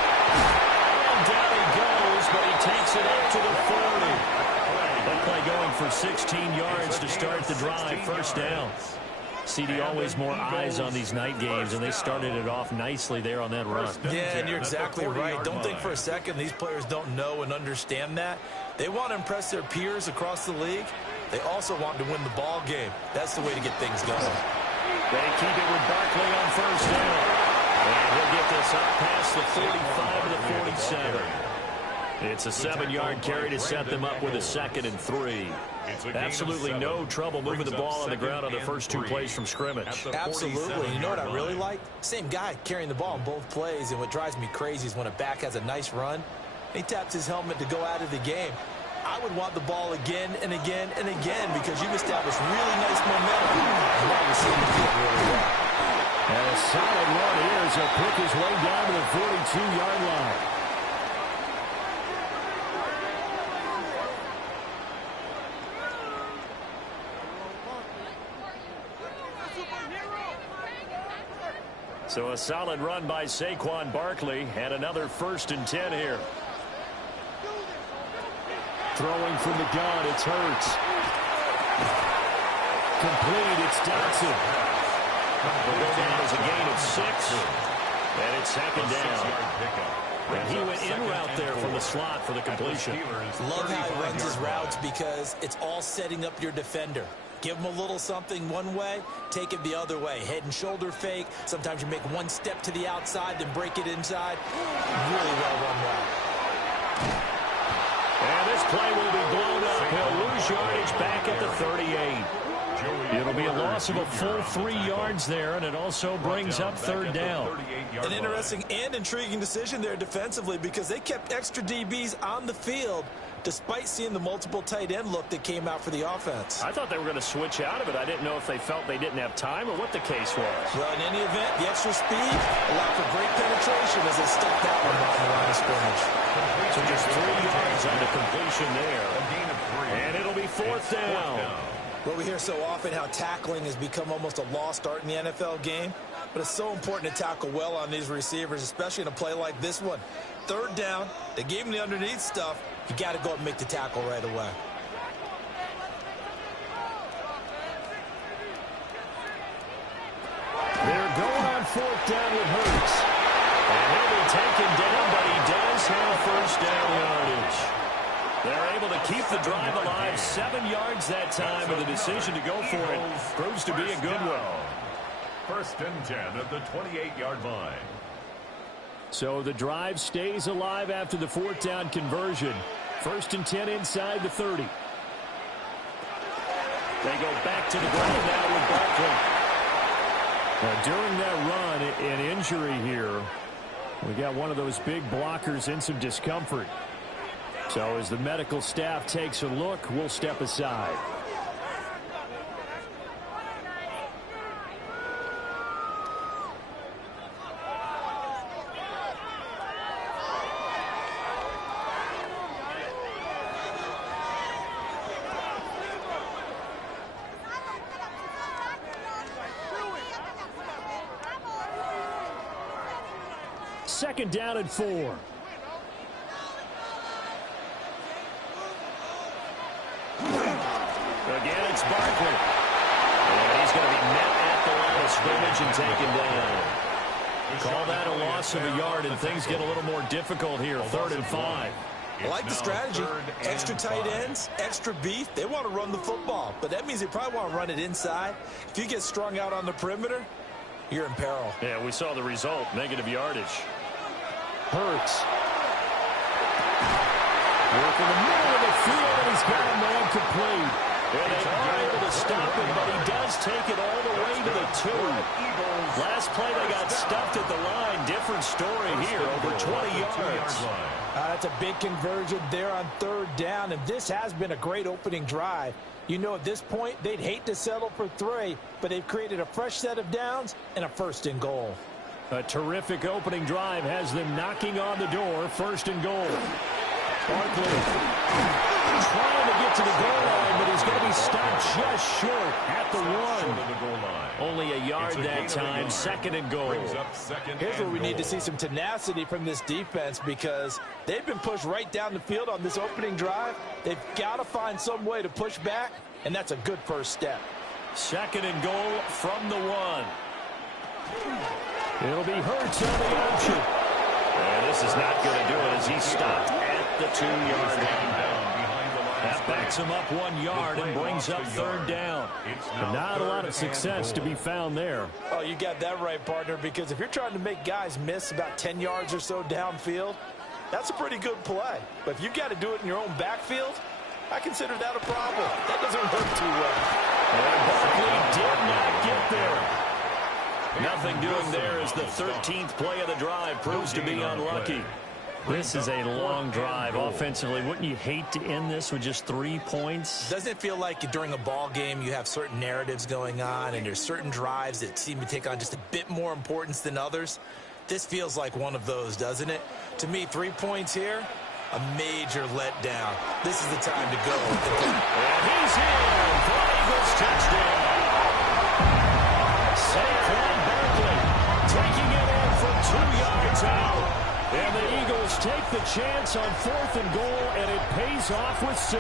And down he goes, but he takes it up to the 40. That play going for 16 yards to start the drive. First down. CD, always more eyes on these night games, and they started it off nicely there on that run. Yeah, and you're exactly right. Don't think for a second these players don't know and understand that. They want to impress their peers across the league. They also want to win the ball game. That's the way to get things going. They keep it with Barkley on first down. And he'll get this up past the 45 to the 47. It's a 7-yard carry to set them up with a 2nd and 3. Absolutely no trouble moving the ball on the ground on the first 2 plays from scrimmage. Absolutely. You know what I really like? Same guy carrying the ball on both plays, and what drives me crazy is when a back has a nice run, he taps his helmet to go out of the game. I would want the ball again and again and again because you've established really nice momentum, and now you're seeing the field really well. And a solid run here as he'll pick his way down to the 42-yard line. So a solid run by Saquon Barkley, and another 1st and 10 here. Throwing from the gun, it's Hurts. Complete, it's Dotson. Will go down as a gain of 6, and it's 2nd down. And he went in route there from the slot for the completion. Love how he runs his routes because it's all setting up your defender. Give him a little something one way, take it the other way. Head and shoulder fake. Sometimes you make one step to the outside, then break it inside. Really well run route. And this play will be blown up. He'll lose yardage back at the 38. It'll be a loss of a full 3 yards there, and it also brings up 3rd down. An interesting and intriguing decision there defensively because they kept extra DBs on the field despite seeing the multiple tight end look that came out for the offense. I thought they were going to switch out of it. I didn't know if they felt they didn't have time or what the case was. Well, in any event, the extra speed allowed for great penetration as they stepped that one off the line of scrimmage. So just 3 yards on the completion there. And it'll be 4th down. Well, we hear so often how tackling has become almost a lost art in the NFL game, but it's so important to tackle well on these receivers, especially in a play like this one. 3rd down, they gave him the underneath stuff. You got to go and make the tackle right away. They're going on 4th down with Hurts. And he'll be taken down, but he does have 1st down yardage. They're able to keep the drive alive. 7 yards that time, and the decision to go for it proves to be a good one. 1st and 10 at the 28-yard line. So the drive stays alive after the 4th down conversion. 1st and 10 inside the 30. They go back to the ground now with Barkley. Now, during that run, an injury here. We got one of those big blockers in some discomfort. So as the medical staff takes a look, we'll step aside. Second down and 4. Again, it's Barkley. And he's going to be met at the line of scrimmage and taken down. Call that a loss of a yard, and things get a little more difficult here. 3rd and 5. I like the strategy. Extra tight ends, extra beef. They want to run the football, but that means they probably want to run it inside. If you get strung out on the perimeter, you're in peril. Yeah, we saw the result, negative yardage. Hurts. Work in the middle of the field, and he's got a man complete. And they are able to stop him, but he does take it all the way to the 2. Last play, they got stuffed at the line. Different story here, over 20 yards. That's a big conversion there on 3rd down, and this has been a great opening drive. You know, at this point, they'd hate to settle for 3, but they've created a fresh set of downs and a 1st and goal. A terrific opening drive has them knocking on the door. 1st and goal. Barkley trying to get to the goal line, but he's going to be stopped just short at the 1. Only a yard that time. 2nd and goal. Here's where we need to see some tenacity from this defense, because they've been pushed right down the field on this opening drive. They've got to find some way to push back, and that's a good first step. 2nd and goal from the 1. It'll be Hurts on the option. And this is not going to do it as he's stopped at the 2-yard line. That backs him up 1 yard and brings up 3rd down. But not a lot of success to be found there. Oh, you got that right, partner, because if you're trying to make guys miss about 10 yards or so downfield, that's a pretty good play. But if you've got to do it in your own backfield, I consider that a problem. That doesn't work too well. And Barkley did not get there. Nothing doing there as the 13th play of the drive proves to be unlucky. This is a long drive offensively. Wouldn't you hate to end this with just 3 points? Doesn't it feel like during a ball game you have certain narratives going on and there's certain drives that seem to take on just a bit more importance than others? This feels like one of those, doesn't it? To me, 3 points here, a major letdown. This is the time to go. And he's in for an Eagles touchdown. Saquon Barkley taking it in from 2 yards out. And the Eagles take the chance on 4th and goal, and it pays off with 6.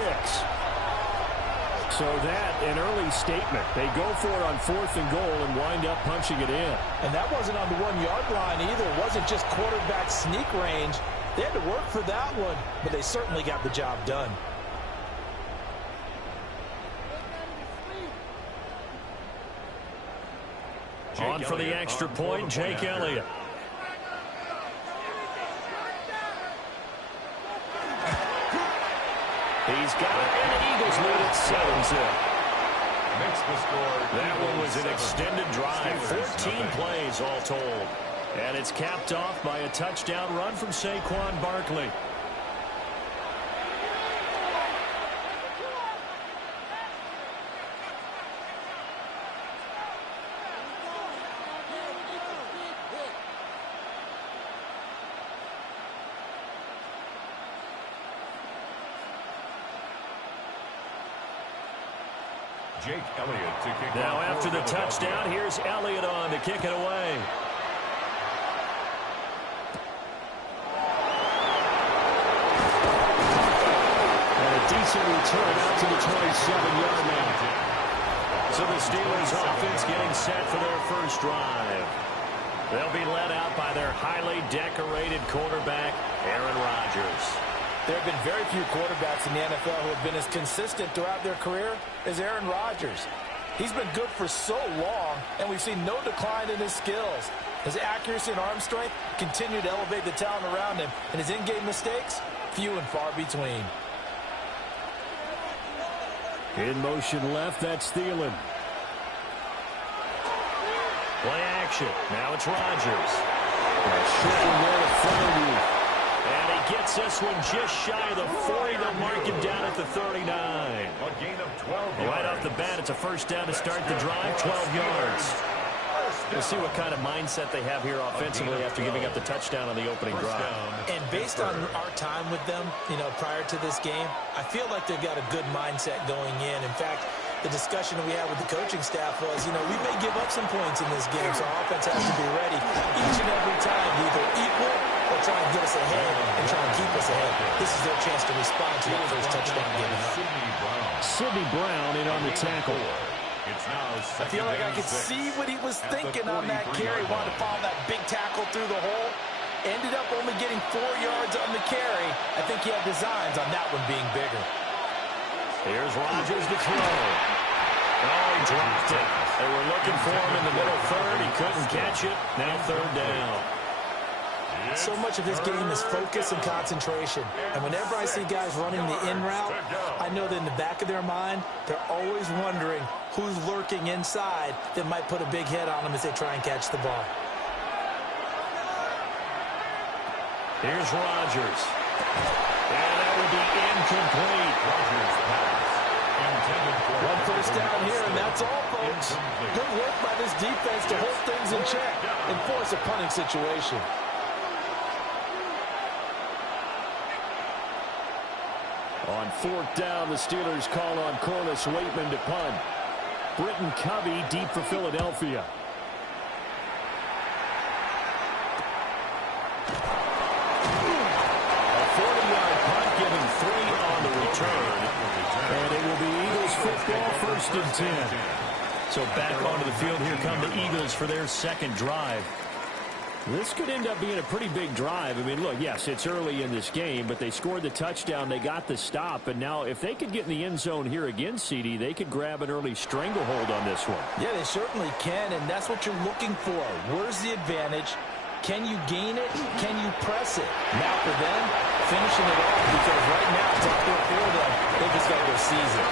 So that, an early statement. They go for it on 4th and goal and wind up punching it in. And that wasn't on the 1-yard line either. It wasn't just quarterback sneak range. They had to work for that one, but they certainly got the job done. On for the extra point, Jake Elliott. He's got it, and the Eagles lead at 7-zip. That one was an extended drive, 14 plays all told. And it's capped off by a touchdown run from Saquon Barkley. Jake Elliott to kick now off after the touchdown, here's Elliott on to kick it away. And a decent return out to the 27-yard line. So the Steelers offense getting set for their first drive. They'll be led out by their highly decorated quarterback, Aaron Rodgers. There have been very few quarterbacks in the NFL who have been as consistent throughout their career as Aaron Rodgers. He's been good for so long, and we've seen no decline in his skills. His accuracy and arm strength continue to elevate the talent around him, and his in-game mistakes, few and far between. In motion left, that's Thielen. Play action. Now it's Rodgers. Short one there in front of you. And he gets this one just shy of the 40. They'll mark him down at the 39. A gain of 12 Right off the bat, it's a first down to start the drive, 12 yards. We'll see what kind of mindset they have here offensively after giving up the touchdown on the opening drive. And based on our time with them, prior to this game, I feel like they've got a good mindset going in. In fact, the discussion we had with the coaching staff was, we may give up some points in this game, so our offense has to be ready each and every time to either equal or try and get us ahead and try and keep us ahead. This is their chance to respond to that first touchdown given up. Sidney Brown in on the tackle. I feel like I could see what he was thinking on that carry. Wanted to follow that big tackle through the hole. Ended up only getting 4 yards on the carry. I think he had designs on that one being bigger. Here's Rodgers to throw. Oh, he dropped it. They were looking for him in the middle third. He couldn't catch it. Now 3rd down. So much of this game is focus and concentration. And whenever I see guys running the in route, I know that in the back of their mind, they're always wondering who's lurking inside that might put a big hit on them as they try and catch the ball. Here's Rodgers. And that will be incomplete. Rodgers pass. One first down here, and that's all, folks. Good work by this defense to hold things in check and force a punting situation. On fourth down, the Steelers call on Corliss Waitman to punt. Britton Covey deep for Philadelphia. A 40-yard punt giving 3 on the return. And it will be Eagles football, 1st and 10. So back onto the field, here come the Eagles for their second drive. This could end up being a pretty big drive. I mean, look, yes, it's early in this game, but they scored the touchdown, they got the stop, and now if they could get in the end zone here again, CD, they could grab an early stranglehold on this one. Yeah, they certainly can, and that's what you're looking for. Where's the advantage? Can you gain it? Can you press it? Now for them, finishing it off, because right now it's up there for them. They just got to go seize it.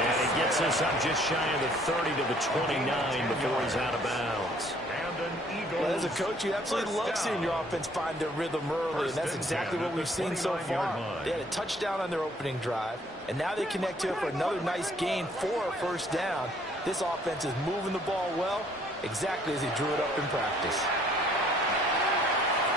And he gets us up just shy of the 30 to the 29 before he's out of bounds. Well, as a coach, you absolutely love seeing your offense find their rhythm early, and that's exactly what we've seen so far. They had a touchdown on their opening drive, and now they connect here for another nice gain for a first down. This offense is moving the ball well, exactly as he drew it up in practice.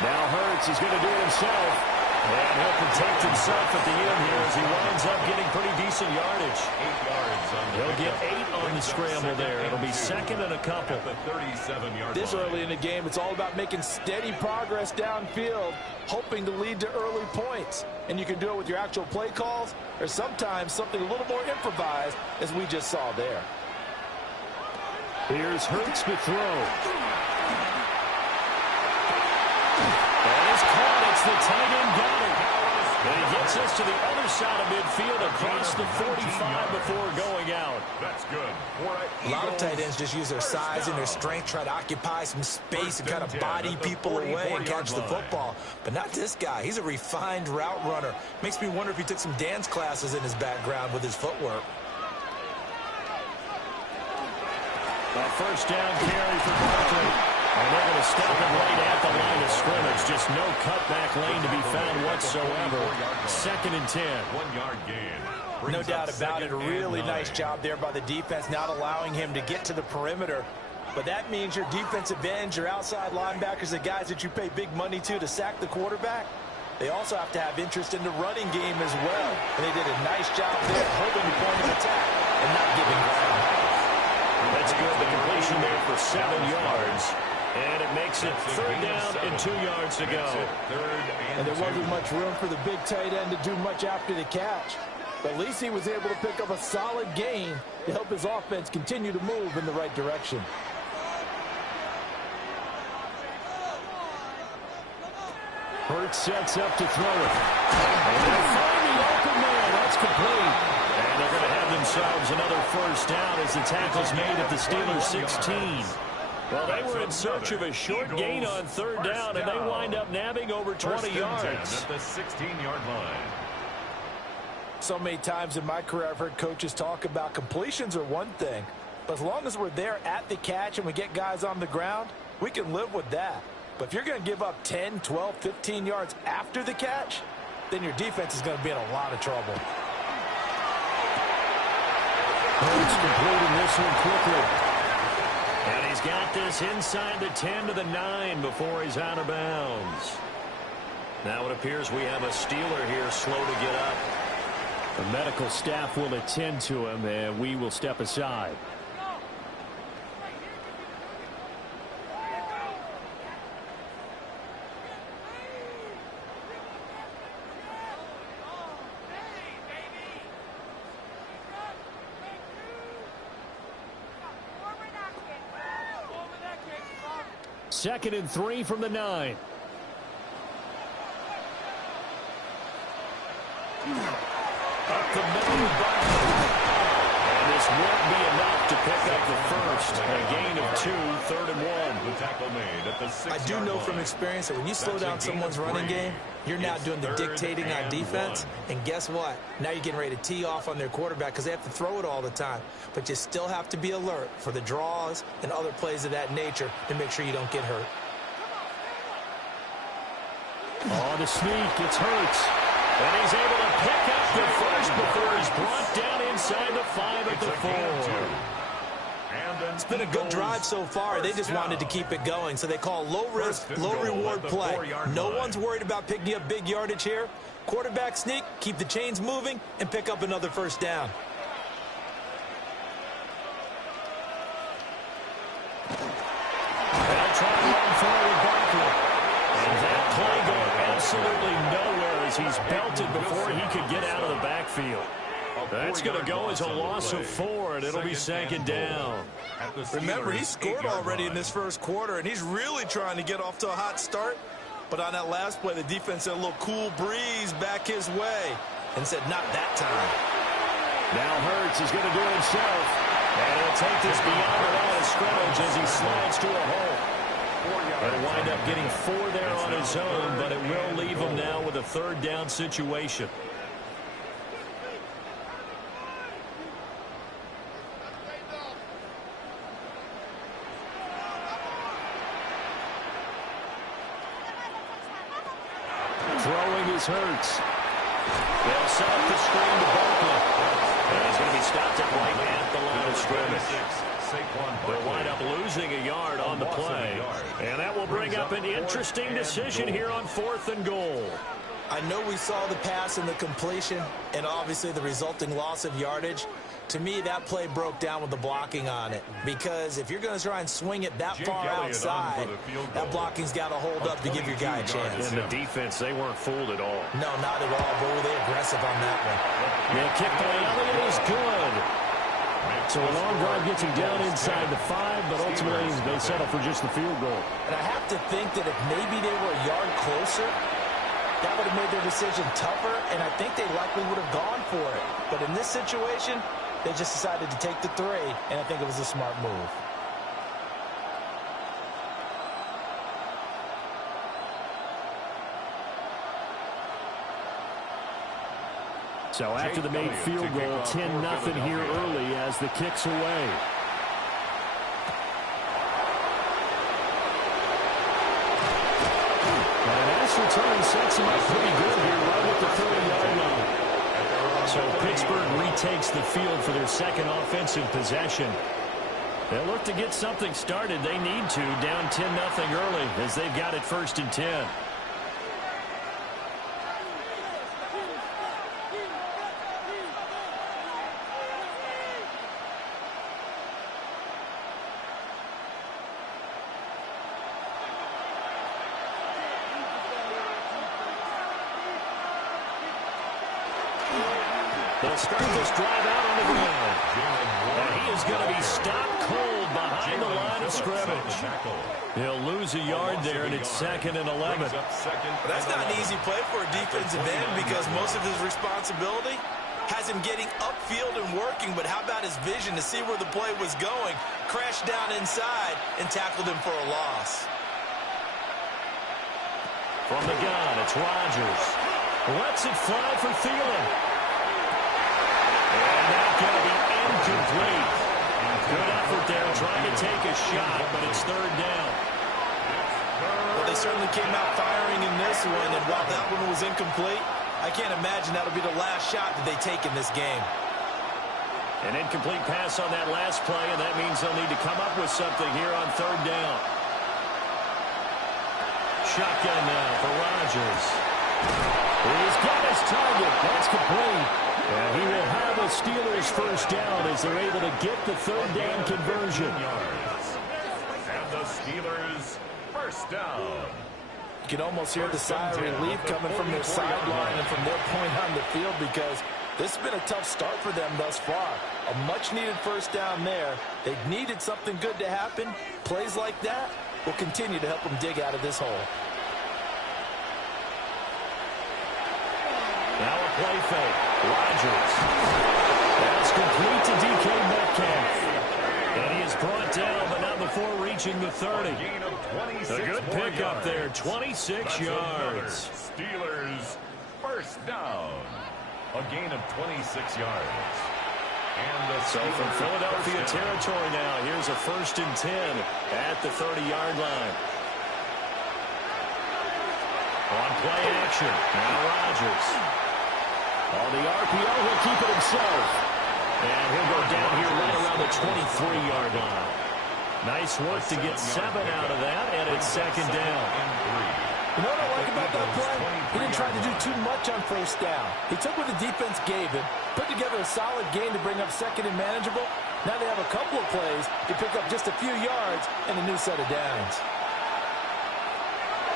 Now Hurts is going to do it himself. And he'll protect himself at the end here as he winds up getting pretty decent yardage. 8 yards on the He'll get 8 on the scramble there. It'll be second and a couple. at the 37-yard line. This early in the game, it's all about making steady progress downfield, hoping to lead to early points. And you can do it with your actual play calls, or sometimes something a little more improvised, as we just saw there. Here's Hurts to throw. And it's caught. It's the tight end got it. And he gets us to the other side of midfield across the 45 before going out. That's good. A lot of tight ends just use their size and their strength, try to occupy some space and kind of body people away and catch the football. But not this guy. He's a refined route runner. Makes me wonder if he took some dance classes in his background with his footwork. A first down carry for Barkley. And they're going to stop him right at the line of scrimmage. Just no cutback lane to be found whatsoever. 2nd and 10. 1-yard gain. No doubt about it. A really nice job there by the defense, not allowing him to get to the perimeter. But that means your defensive ends, your outside linebackers, the guys that you pay big money to sack the quarterback, they also have to have interest in the running game as well. And they did a nice job there, holding the point of attack and not giving ground. That's good. The completion there for 7 yards. And it makes it 3rd down and 2 yards to go. And there wasn't much room for the big tight end to do much after the catch. But at least he was able to pick up a solid gain to help his offense continue to move in the right direction. Hurts sets up to throw it. And they'll find the open man. That's complete. And they're going to have themselves another first down as the tackle's made at the Steelers' 16. Well, they were in search of a short gain on 3rd down, and they wind up nabbing over 20 yards. At the 16-yard line. So many times in my career I've heard coaches talk about completions are one thing, but as long as we're there at the catch and we get guys on the ground, we can live with that. But if you're going to give up 10, 12, 15 yards after the catch, then your defense is going to be in a lot of trouble. Hurts completing this one quickly. And he's got this inside the 10 to the 9 before he's out of bounds. Now it appears we have a Steeler here slow to get up. The medical staff will attend to him, and we will step aside. Second and 3 from the 9. Up the middle of Barkley. And this just won't be enough to pick up the first. A gain of 2, 3rd and 1. The tackle made at the 6-yard I do know line. from experience that when you slow down someone's running game, you're now doing the dictating on defense. And guess what? Now you're getting ready to tee off on their quarterback because they have to throw it all the time. But you still have to be alert for the draws and other plays of that nature to make sure you don't get hurt. Oh, the sneak. It's Hurts. And he's able to pick up the first before he's brought down inside the 5 at the 4. It's been a good drive so far. They just wanted to keep it going, so they call low-risk, low-reward play. No one's worried about picking up big yardage here. Quarterback sneak, keep the chains moving, and pick up another first down. They'll try to run forward Barkley. And that play going absolutely nowhere as he's belted before he could get out of the backfield. That's going to go as a loss of 4, and it'll be 2nd down. Remember, he scored already in this first quarter, and he's really trying to get off to a hot start. But on that last play, the defense had a little cool breeze back his way and said, not that time. Now Hurts is going to do it himself. And he'll take this beyond the line of scrimmage as he slides to a hole. He'll wind up getting 4 there on his own, but it will leave him now with a 3rd down situation. Throwing is Hurts. They'll set up the screen to Barkley. And he's going to be stopped at right at the line of scrimmage. They'll wind up losing a yard on the play. And that will bring up an interesting decision here on 4th and goal. I know we saw the pass and the completion and obviously the resulting loss of yardage. To me, that play broke down with the blocking on it. Because if you're going to try and swing it that far outside, that blocking's got to hold up to give your guy a chance. And the defense, they weren't fooled at all. No, not at all. But were they aggressive on that one? The kick by Elliott is good. So a long drive gets him down inside the 5, but ultimately they settle for just the field goal. And I have to think that if maybe they were a yard closer, that would have made their decision tougher, and I think they likely would have gone for it. But in this situation, they just decided to take the 3, and I think it was a smart move. So after the made field goal, 10-0 here early as the kick's away. And this return sets him up pretty good here right at the 30-yard line. So Pittsburgh retakes the field for their 2nd offensive possession. They'll look to get something started. They need to, down 10-0 early as they've got it 1st and 10. They'll start this drive out on the ground. And he is going to be stopped cold behind the line of scrimmage. He'll lose a yard there, and it's 2nd and 11. That's not an easy play for a defensive end because most of his responsibility has him getting upfield and working, but how about his vision to see where the play was going, crashed down inside, and tackled him for a loss. From the gun, it's Rodgers. Lets it fly for Thielen. And that's going to be incomplete. Good effort there trying to take a shot, but it's 3rd down. Well, they certainly came out firing in this one, and while that one was incomplete, I can't imagine that'll be the last shot that they take in this game. An incomplete pass on that last play, and that means they'll need to come up with something here on 3rd down. Shotgun now for Rodgers. He's got his target. That's complete. And he will have a Steelers first down as they're able to get the 3rd down conversion. And the Steelers first down. You can almost hear the sigh of relief coming from their sideline and from their point on the field because this has been a tough start for them thus far. A much-needed first down there. They've needed something good to happen. Plays like that will continue to help them dig out of this hole. Now a play fake. Rodgers. That's complete to DK Metcalf. And he is brought down, but not before reaching the 30. A good pickup there, 26 yards. Steelers first down. A gain of 26 yards. So from Philadelphia territory now, here's a 1st and 10 at the 30-yard line. On play action, now Rodgers. On the RPO, he'll keep it himself. And he'll go down here right around the 23-yard line. Nice work to get 7 out of that, and it's 2nd down. You know what I like about that play? He didn't try to do too much on 1st down. He took what the defense gave him, put together a solid gain to bring up 2nd and manageable. Now they have a couple of plays to pick up just a few yards and a new set of downs.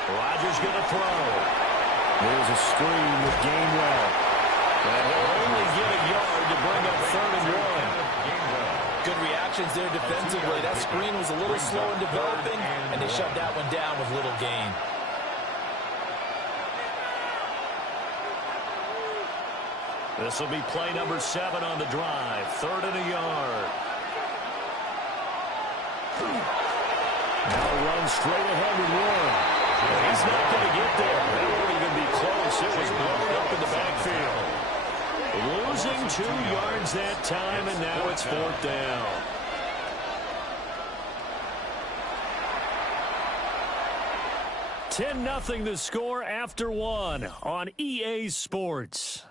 Rodgers going to throw. There's a screen with Gainwell. And he'll only get a yard to bring up 3rd and 1. Good reactions there defensively. That screen was a little slow in developing, and they shut that one down with little gain. This will be play number 7 on the drive. 3rd and a yard. Now run straight ahead with one. He's not going to get there. That won't even be close. It was blown up in the backfield. Losing 2 yards that time, and now it's 4th down. $10-0 the score after 1 on EA Sports.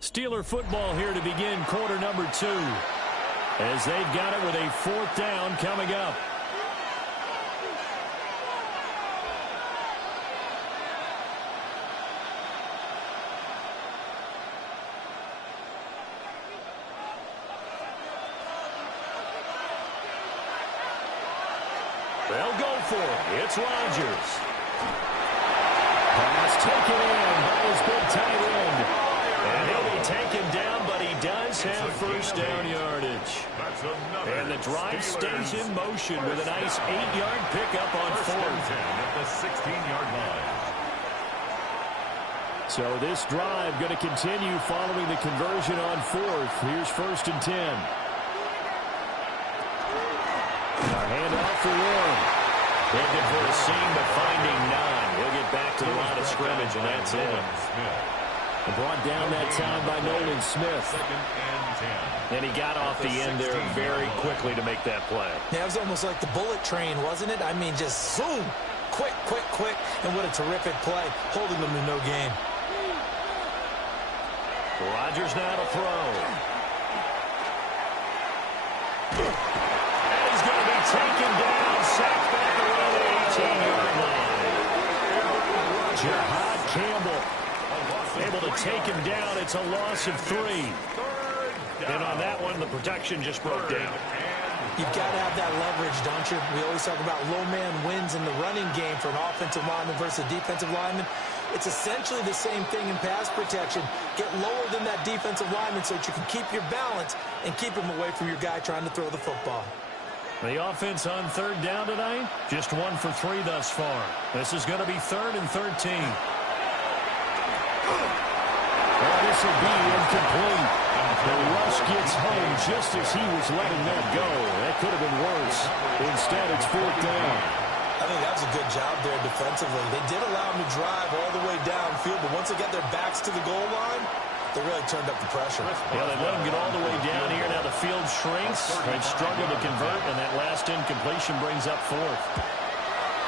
Steeler football here to begin quarter number 2. As they've got it with a 4th down coming up. They'll go for it. It's Rodgers. Pass taken in by his big tight end. And he'll be taken down, but he does have 1st down yardage. And the drive stays in motion with a nice 8-yard pickup on 4th. At the 16-yard line. So this drive going to continue following the conversion on 4th. Here's 1st and 10. A handoff for Warren. Looking for a seam, but finding none. We'll get back to the line of scrimmage, and that's it. Brought down that time by Nolan Smith. 2nd and 10. And he got off the end there very quickly to make that play. Yeah, it was almost like the bullet train, wasn't it? I mean, just zoom. Quick, quick, quick. And what a terrific play, holding them to no gain. Rodgers now to throw. And he's going to be taken down, sacked back around the 18-yard line. Jahad Campbell able to take him down. It's a loss of 3. And on that one, the protection just broke down. You've got to have that leverage, don't you? We always talk about low man wins in the running game for an offensive lineman versus a defensive lineman. It's essentially the same thing in pass protection. Get lower than that defensive lineman so that you can keep your balance and keep him away from your guy trying to throw the football. The offense on 3rd down tonight, just 1 for 3 thus far. This is going to be 3rd and 13. This will be incomplete. The rush gets home just as he was letting that go. That could have been worse. Instead, it's 4th down. I think that was a good job there defensively. They did allow him to drive all the way downfield, but once they got their backs to the goal line, they really turned up the pressure. Yeah, they let him get all the way down here. Now the field shrinks. They've struggled to convert, and that last incompletion brings up 4th.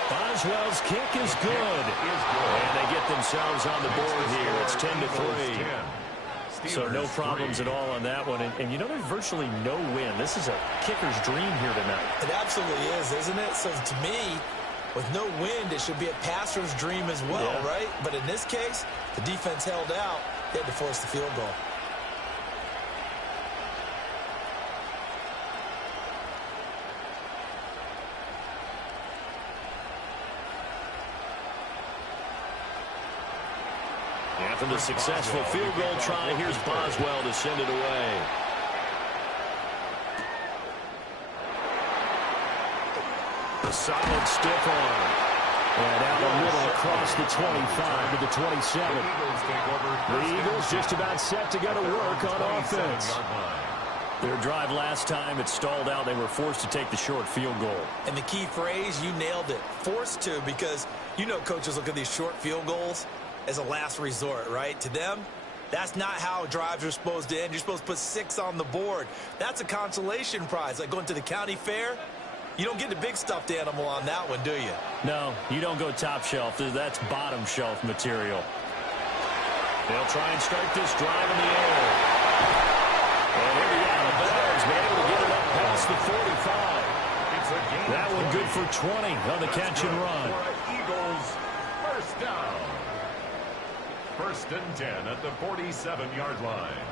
Boswell's kick is good. And they get themselves on the board here. It's 10-3. So no problems at all on that one. And you know, there's virtually no win. This is a kicker's dream here tonight. It absolutely is, isn't it? So to me, with no wind, it should be a passer's dream as well, right? But in this case, the defense held out. They had to force the field goal. After the successful field goal try, here's Boswell to send it away. A solid stiff arm. And down the middle across the 25 to the 27. The Eagles just about set to go to work on offense. Their drive last time, it stalled out. They were forced to take the short field goal. And the key phrase, you nailed it, forced to, because you know coaches look at these short field goals as a last resort, right? To them, that's not how drives are supposed to end. You're supposed to put 6 on the board. That's a consolation prize. Like going to the county fair, you don't get the big stuffed animal on that one, do you? No, you don't go top shelf. That's bottom shelf material. They'll try and start this drive in the air. And he'll be out of bounds, but able to get it up past the 45. That one good for 20 on the catch and run. Eagles first down. 1st and 10 at the 47-yard line.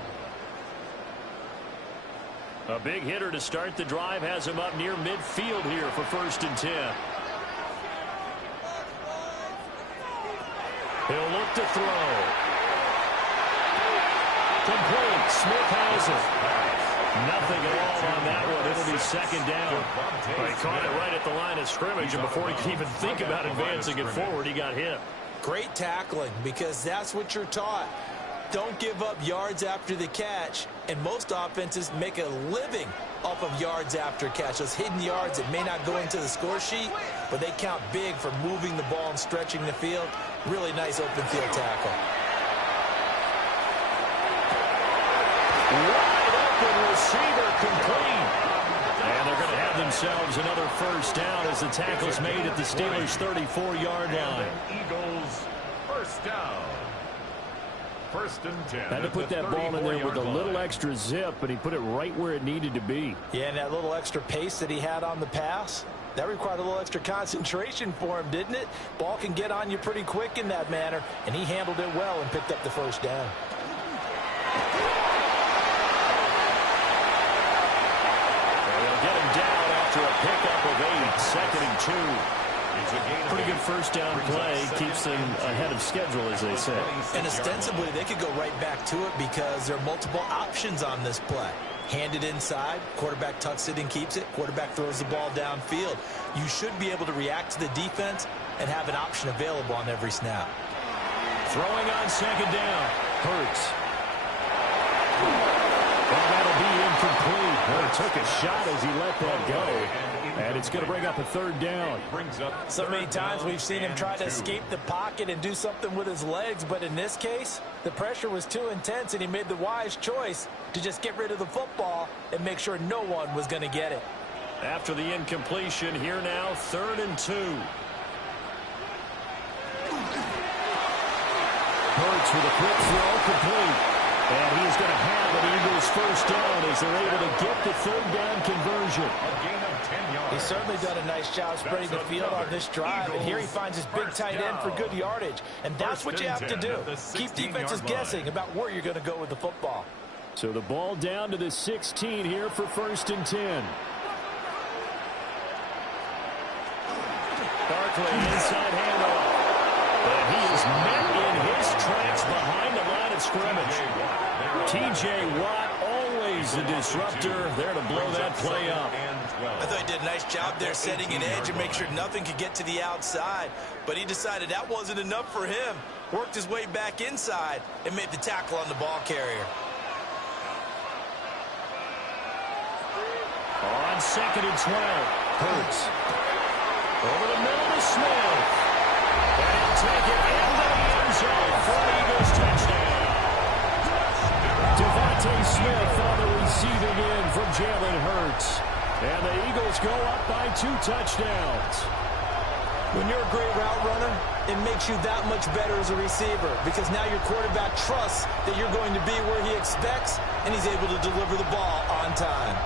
A big hitter to start the drive has him up near midfield here for 1st and 10. He'll look to throw. Complete. Smith has it. Nothing at all on that one. It'll be 2nd down. He caught it right at the line of scrimmage, and before he could even think about advancing it forward, he got hit. Great tackling, because that's what you're taught. Don't give up yards after the catch, and most offenses make a living off of yards after catch. Those hidden yards that may not go into the score sheet, but they count big for moving the ball and stretching the field. Really nice open field tackle. Wide open receiver complete. And they're going to have themselves another 1st down as the tackle's made at the Steelers' 34-yard line. Eagles first down. 1st and 10. Had to put that ball in there with a little extra zip, but he put it right where it needed to be. Yeah, and that little extra pace that he had on the pass, that required a little extra concentration for him, didn't it? Ball can get on you pretty quick in that manner, and he handled it well and picked up the 1st down. They'll get him down after a pickup of 8, 2nd and 2. Pretty good 1st down play. Keeps them ahead of schedule, as they say. And ostensibly, they could go right back to it because there are multiple options on this play. Hand it inside, quarterback tucks it and keeps it, quarterback throws the ball downfield. You should be able to react to the defense and have an option available on every snap. Throwing on 2nd down. Hurts. Well, that'll be incomplete. Well, he took a shot as he let that go. And it's going to bring up a 3rd down. So many times we've seen him try to escape the pocket and do something with his legs, but in this case, the pressure was too intense, and he made the wise choice to just get rid of the football and make sure no one was going to get it. After the incompletion, here now, 3rd and 2. Hurts with a quick throw, complete. And he's going to have an Eagles 1st down as they're able to get the 3rd down conversion. A gain of 10 yards. He's certainly done a nice job spreading the field on this drive, and here he finds his big tight end for good yardage. And that's what you have to do. Keep defenses guessing about where you're going to go with the football. So the ball down to the 16 here for 1st and 10. Barkley inside handoff. And he is met in his tracks behind the line of scrimmage. T.J. Watt, always a disruptor, there to blow that play up. I thought he did a nice job there setting an edge and make sure nothing could get to the outside. But he decided that wasn't enough for him. Worked his way back inside and made the tackle on the ball carrier. On 2nd and 12, Hurts. Over the middle to Smith. And he'll take it into the end zone for an Eagles touchdown. Devontae Smith on the receiving end from Jalen Hurts. And the Eagles go up by 2 touchdowns. When you're a great route runner, it makes you that much better as a receiver because now your quarterback trusts that you're going to be where he expects, and he's able to deliver the ball on time.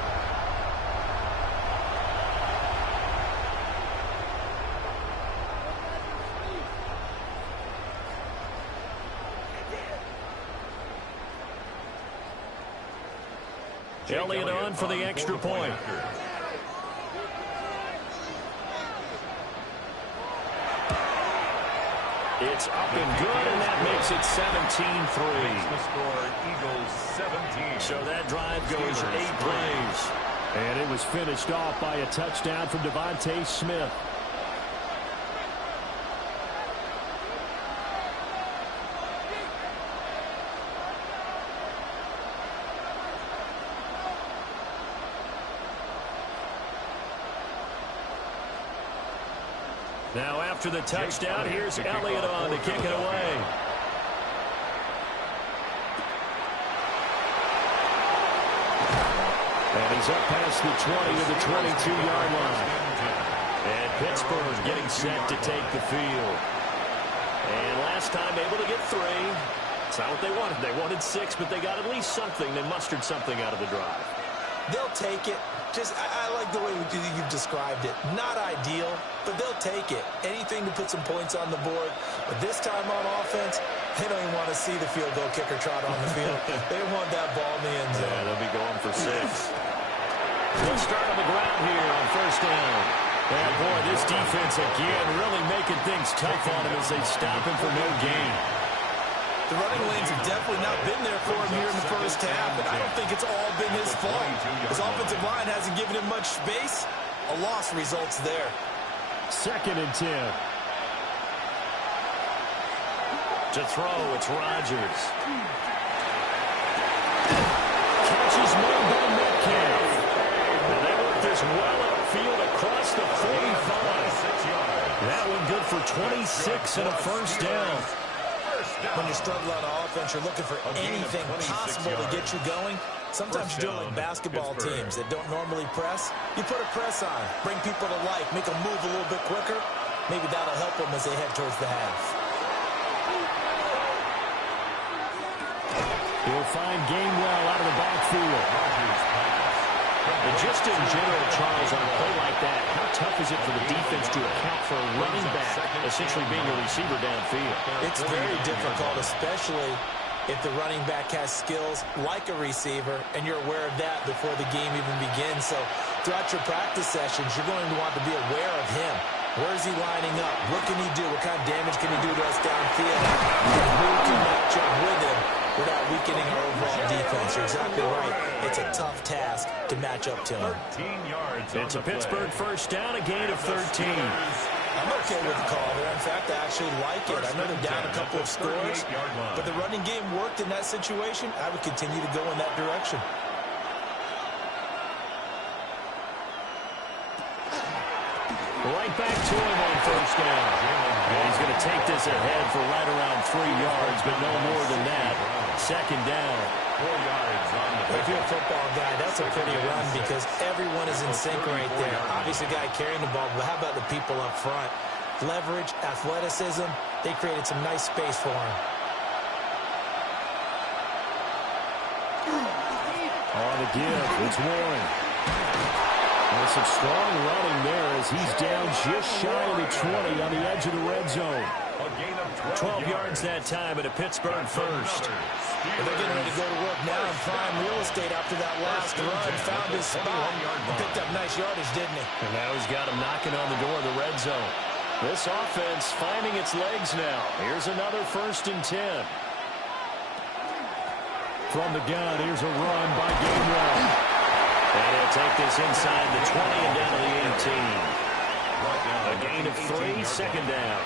Elliott on for the extra point. It's up and good, and that makes it 17-3. Eagles 17. So that drive goes 8 plays. And it was finished off by a touchdown from Devontae Smith. Now after the touchdown, here's Elliott on to kick it away. And he's up past the 20 to the 22-yard line. And Pittsburgh getting set to take the field. And last time able to get 3. It's not what they wanted. They wanted 6, but they got at least something. They mustered something out of the drive. They'll take it. I like the way you've described it. Not ideal, but they'll take it. Anything to put some points on the board. But this time on offense, they don't even want to see the field goal kicker trot on the field. They want that ball in the end zone. Yeah, they'll be going for 6. They'll start on the ground here on first down. And boy, this defense again really making things tough on him as they stop him for no gain. The running lanes have definitely not been there for him here in the first half, and I don't think it's all been his fault. His offensive line hasn't given him much space. A loss results there. 2nd and 10. To throw, it's Rodgers. Catches made by Metcalf. And they work this well upfield across the 45. That one good for 26 and a first down. When you're struggling on offense, you're looking for anything possible to get you going. Sometimes you do it like basketball teams that don't normally press. You put a press on, bring people to life, make them move a little bit quicker. Maybe that'll help them as they head towards the half. He'll find Gainwell out of the backfield. And just in general, Charles, on a play like that, how tough is it for the defense to account for a running back essentially being a receiver downfield? It's very difficult, especially if the running back has skills like a receiver, and you're aware of that before the game even begins. So throughout your practice sessions, you're going to want to be aware of him. Where is he lining up? What can he do? What kind of damage can he do to us downfield? And who can match up with him without weakening our overall defense? You're exactly right. It's a tough task to match up to him. It's a Pittsburgh first down, a gain of 13. I'm okay with the call there. In fact, I actually like it. I know they're down a couple of scores, but the running game worked in that situation. I would continue to go in that direction. Right back to him on first down. And he's going to take this ahead for right around 3 yards, but no more than that. Second down. 4 yards on the If you're a football guy, that's a pretty run because everyone is in sync right there. Obviously, the guy carrying the ball, but how about the people up front? Leverage, athleticism, they created some nice space for him. On the give, it's Warren. And some strong running there as he's down just shy of the 20 on the edge of the red zone. 12 yards that time at a Pittsburgh first. They're getting ready to go to work now in prime real estate after that last run. Found his spot and picked up nice yardage, didn't he? And now he's got him knocking on the door of the red zone. This offense finding its legs now. Here's another 1st and 10. From the gun, here's a run by Gainwell. And he'll take this inside the 20 and down to the 18. A gain of 3, second down.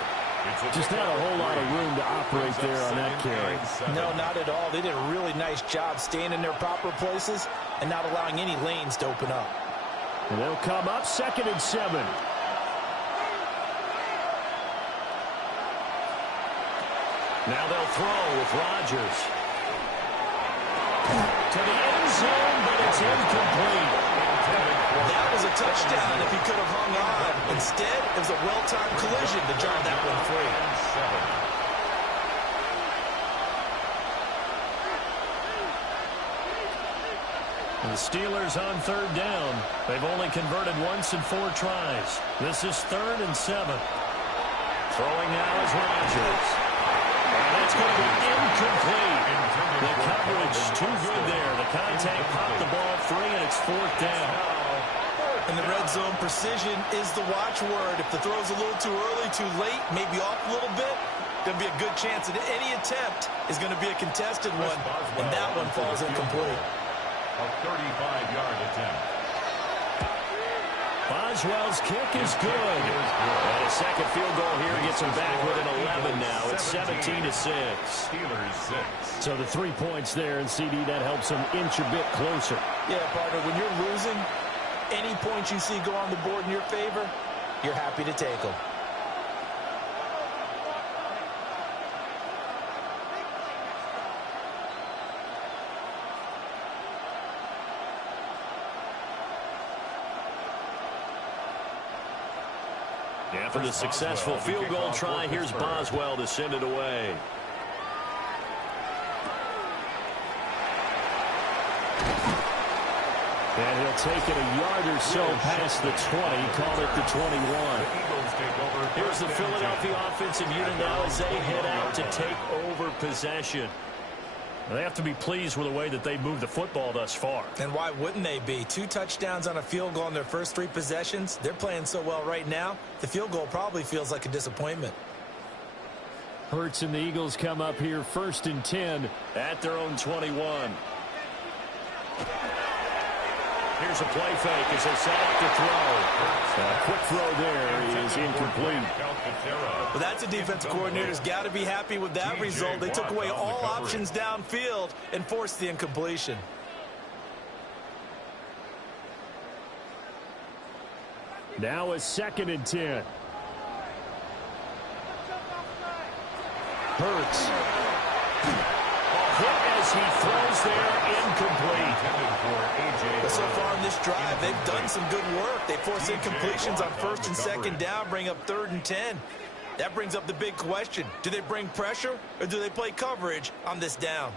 Just not a whole lot of room to operate there on that carry. No, not at all. They did a really nice job staying in their proper places and not allowing any lanes to open up. And they'll come up 2nd and 7. Now they'll throw with Rodgers. To the end zone, but it's incomplete. That was a touchdown if he could have hung on. Instead, it was a well-timed collision to jar that one free. And the Steelers on 3rd down. They've only converted once in 4 tries. This is 3rd and 7. Throwing now is Rodgers. And that's going to be incomplete. The coverage too good there. The contact popped the ball free, and it's 4th down. In the red zone, precision is the watchword. If the throw's a little too early, too late, maybe off a little bit, going to be a good chance that any attempt is going to be a contested one, and that one falls incomplete. A 35-yard attempt. Boswell's kick is good. And a second field goal here gets him back within 11 now. It's 17-6. Steelers 6. So the 3 points there, and CD, that helps him inch a bit closer. Yeah, partner, when you're losing, any points you see go on the board in your favor, you're happy to take them. After the successful field goal try, here's Boswell to send it away. And he'll take it a yard or so past the 20, call it the 21. Here's the Philadelphia offensive unit now as they head out to take over possession. They have to be pleased with the way that they moved the football thus far. And why wouldn't they be? 2 touchdowns on a field goal in their first 3 possessions. They're playing so well right now, the field goal probably feels like a disappointment. Hurts and the Eagles come up here 1st and 10 at their own 21. Here's a play fake as they set up to throw. A quick throw there is incomplete. Well, that's a defensive coordinator's got to be happy with that result. They took away all options downfield and forced the incompletion. Now a 2nd and 10. Hurts. Hit as he throws there, incomplete. But so far in this drive, they've done some good work. They force incompletions on 1st and 2nd down, bring up 3rd and 10. That brings up the big question. Do they bring pressure or do they play coverage on this down?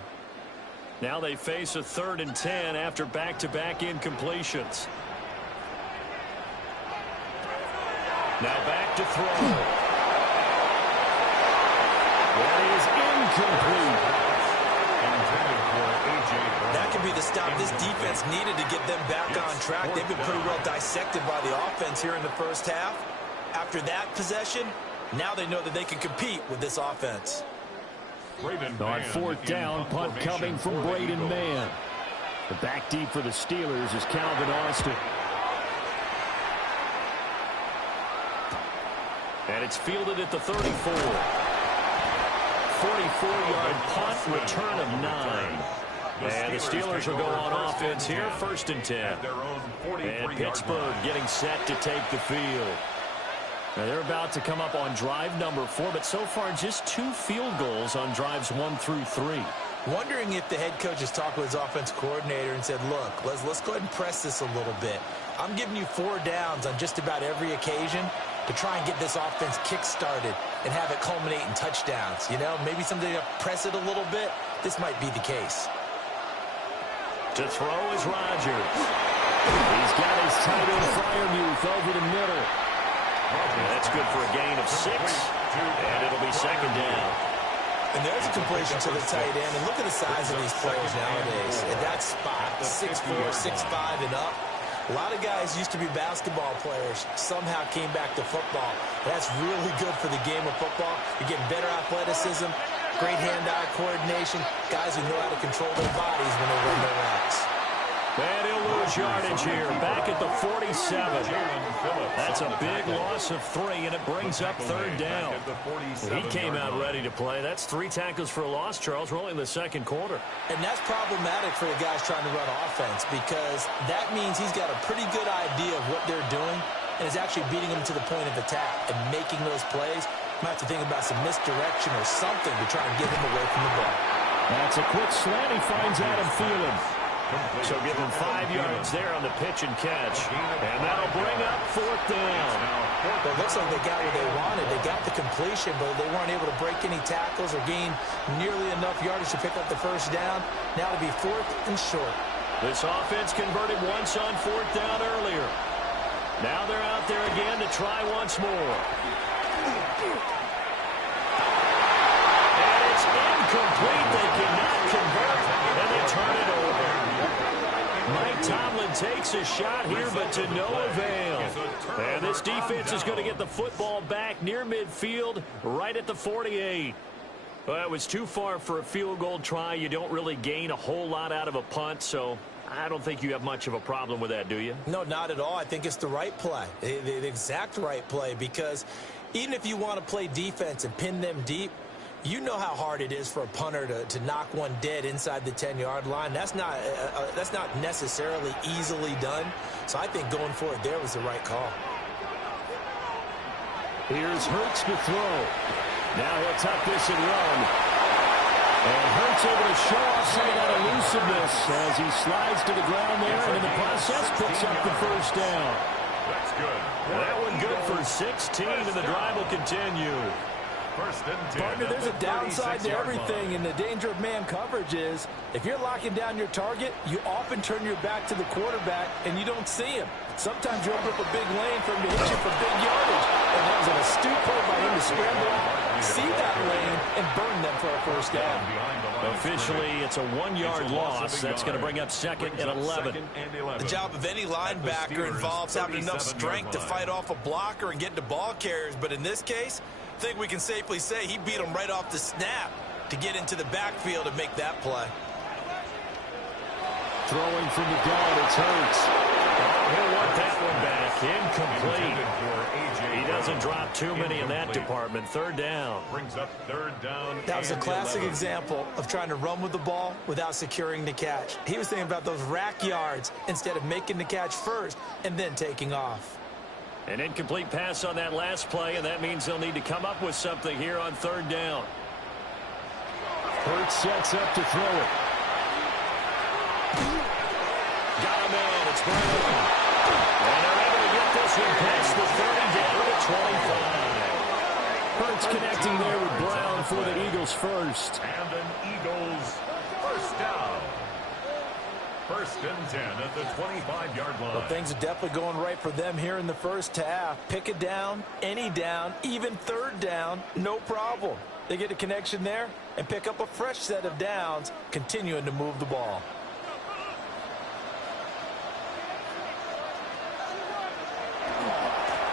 Now they face a 3rd and 10 after back-to-back incompletions. Now back to throw. That is incomplete. That could be the stop this defense needed to get them back on track. They've been pretty well dissected by the offense here in the first half. After that possession, now they know that they can compete with this offense. On 4th down, punt coming from Braden Mann. The back deep for the Steelers is Calvin Austin. And it's fielded at the 34. 44-yard punt, return of 9. And the Steelers will go on offense here, 1st and 10. And Pittsburgh getting set to take the field. Now they're about to come up on drive number 4, but so far just 2 field goals on drives 1 through 3. Wondering if the head coach has talked with his offensive coordinator and said, look, let's go ahead and press this a little bit. I'm giving you 4 downs on just about every occasion to try and get this offense kick-started and have it culminate in touchdowns. You know, maybe something to press it a little bit. This might be the case. To throw is Rodgers. He's got his tight end Freiermuth over the middle. That's good for a gain of 6, and it'll be 2nd down. And there's a completion to the tight end. And look at the size of these players nowadays. At that spot, 6'4", 6'5", and up. A lot of guys used to be basketball players, somehow came back to football. That's really good for the game of football. You're getting better athleticism, great hand-eye coordination, guys who know how to control their bodies when they run their routes. And he'll lose yardage here, back at the 47. That's a big loss of 3, and it brings up 3rd down. He came out ready to play. That's 3 tackles for a loss, Charles. We're only in the 2nd quarter. And that's problematic for the guys trying to run offense because that means he's got a pretty good idea of what they're doing and is actually beating them to the point of attack and making those plays. Might have to think about some misdirection or something to try and get him away from the ball. That's a quick slant. He finds Adam Thielen. So give him 5 yards there on the pitch and catch. And that'll bring up 4th down. It looks like they got what they wanted. They got the completion, but they weren't able to break any tackles or gain nearly enough yardage to pick up the 1st down. Now it'll be 4th and short. This offense converted once on 4th down earlier. Now they're out there again to try once more. And it's incomplete. They cannot convert, and they turn it over. Mike Tomlin takes a shot here, but to no avail. And this defense is going to get the football back near midfield, right at the 48. Well, it was too far for a field goal try. You don't really gain a whole lot out of a punt, so I don't think you have much of a problem with that, do you? No, not at all. I think it's the right play, the exact right play, because even if you want to play defense and pin them deep, you know how hard it is for a punter to knock one dead inside the 10-yard line. That's not necessarily easily done. So I think going for it there was the right call. Here's Hurts to throw. Now he'll tuck this and run. And Hurts able to show off some of that elusiveness as he slides to the ground there and in the process picks up the 1st down. That's good. That one good for 16, and the drive will continue. First and 10. Partner, there's a downside to everything, and the danger of man coverage is if you're locking down your target, you often turn your back to the quarterback, and you don't see him. Sometimes you open up a big lane for him to hit you for big yardage, and that was an astute play by him to scramble out, see that lane, and burn them for a first down. Officially, it's a 1-yard loss. That's going to bring up second and 11. The job of any linebacker involves having enough strength to fight off a blocker and get to ball carriers, but in this case, I think we can safely say he beat him right off the snap to get into the backfield and make that play. Throwing from the gun, it's Hurts. He'll want that one back. Incomplete. He doesn't drop too many in that department. Third down. Brings up third down. That was a classic example of trying to run with the ball without securing the catch. He was thinking about those rack yards instead of making the catch first and then taking off. An incomplete pass on that last play, and that means they'll need to come up with something here on third down. Hurts sets up to throw it. Got a man. It's Brown. And they're able to get this one past the 30 down to 25. Hurts connecting there with Brown for the Eagles first. And an Eagles first down. First and 10 at the 25-yard line. Well, things are definitely going right for them here in the first half. Pick a down, any down, even third down, no problem. They get a connection there and pick up a fresh set of downs, continuing to move the ball.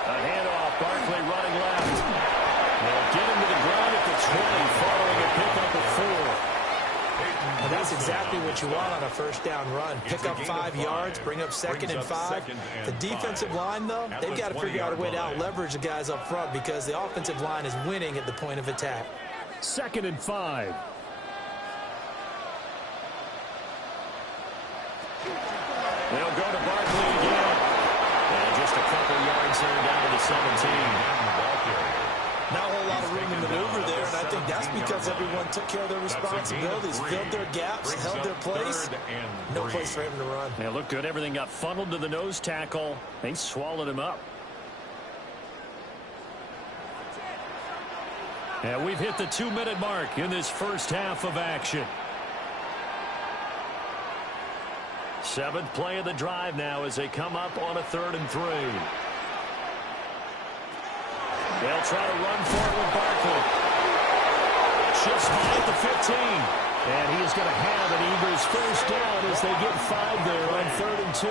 A handoff, Barkley running left. They'll get him to the ground at the 20, following a pickup of 4. And that's exactly what you want on a first down run. Pick up 5 yards, bring up second and 5. The defensive line, though, they've got to figure out a way to out-leverage the guys up front because the offensive line is winning at the point of attack. Second and 5. They'll go to Barkley again. And just a couple yards there down to the 17. Not a whole lot of room to maneuver there, and I think that's because everyone took care of their responsibilities, filled their gaps, held their place. No place for him to run. They looked good. Everything got funneled to the nose tackle. They swallowed him up. And we've hit the 2-minute mark in this first half of action. 7th play of the drive now as they come up on a 3rd and 3. They'll try to run for it with Barkley. Shifts by at the 15. And he is going to have an Eagles first down as they get 5 there on 3rd and 2.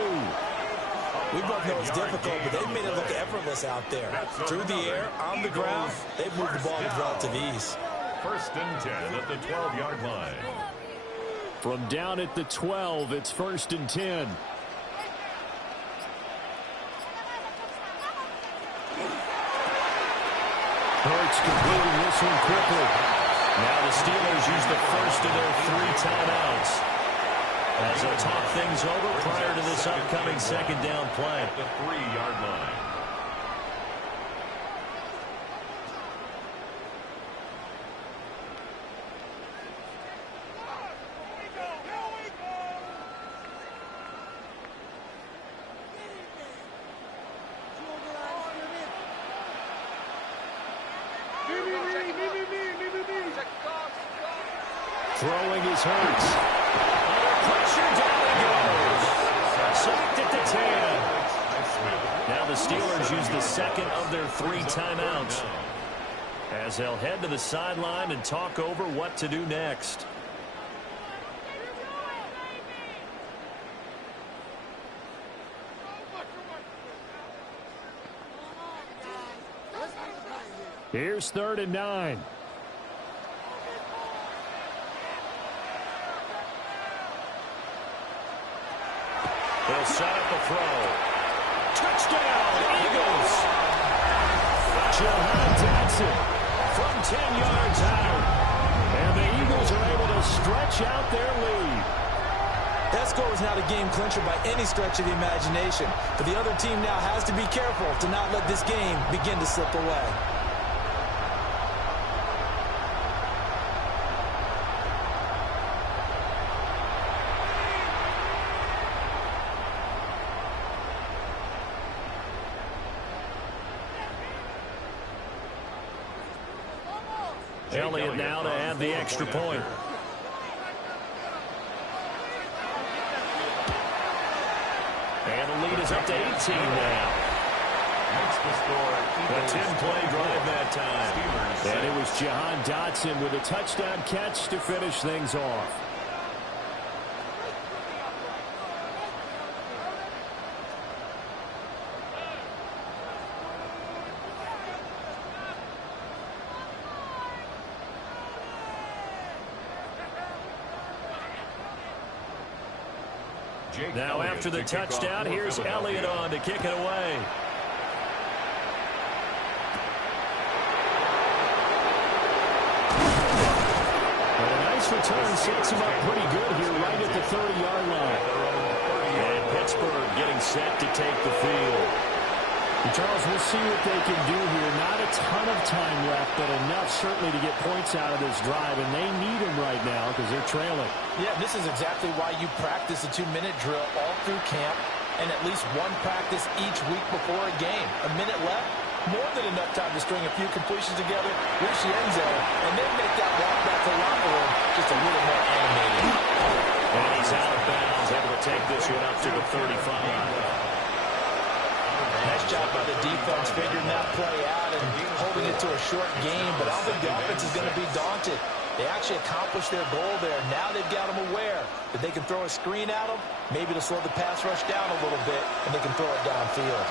We both know it's difficult, but they've made it look effortless out there. Through the air, on the ground, they've moved the ball with relative ease. First and 10 at the 12-yard line. From down at the 12, it's 1st and 10. Hurts completing this one quickly. Now the Steelers use the first of their 3 timeouts as they'll talk things over prior to this upcoming second down play. At the 3-yard line. Throwing his Hurts. Under pressure, down he goes. Sacked at the 10. Now the Steelers use the second of their 3 timeouts as they'll head to the sideline and talk over what to do next. Here's 3rd and 9. They'll set up the throw. Touchdown, Eagles! Johan Jackson from 10 yards out. And the Eagles are able to stretch out their lead. That score was not a game clincher by any stretch of the imagination. But the other team now has to be careful to not let this game begin to slip away. Elliott now to add the extra point. And the lead is up to 18 now. Makes the score. A 10-play drive that time. And it was Jahan Dotson with a touchdown catch to finish things off. Now after the touchdown, here's Elliott on to kick it away. But a nice return sets him up pretty good here right at the 30-yard line. And Pittsburgh getting set to take the field. And Charles, we'll see what they can do here. Not a ton of time left, but enough certainly to get points out of this drive. And they need them right now because they're trailing. Yeah, this is exactly why you practice a 2-minute drill all through camp and at least one practice each week before a game. A minute left, more than enough time to string a few completions together, reach the end zone, and then make that walk back to the locker room just a little more animated. And he's out of bounds, able to take this one up to the 35. Nice job by the defense figuring that play out and holding it to a short game, but I don't think the offense is going to be daunted. They actually accomplished their goal there. Now they've got them aware that they can throw a screen at them, maybe to slow the pass rush down a little bit, and they can throw it downfield.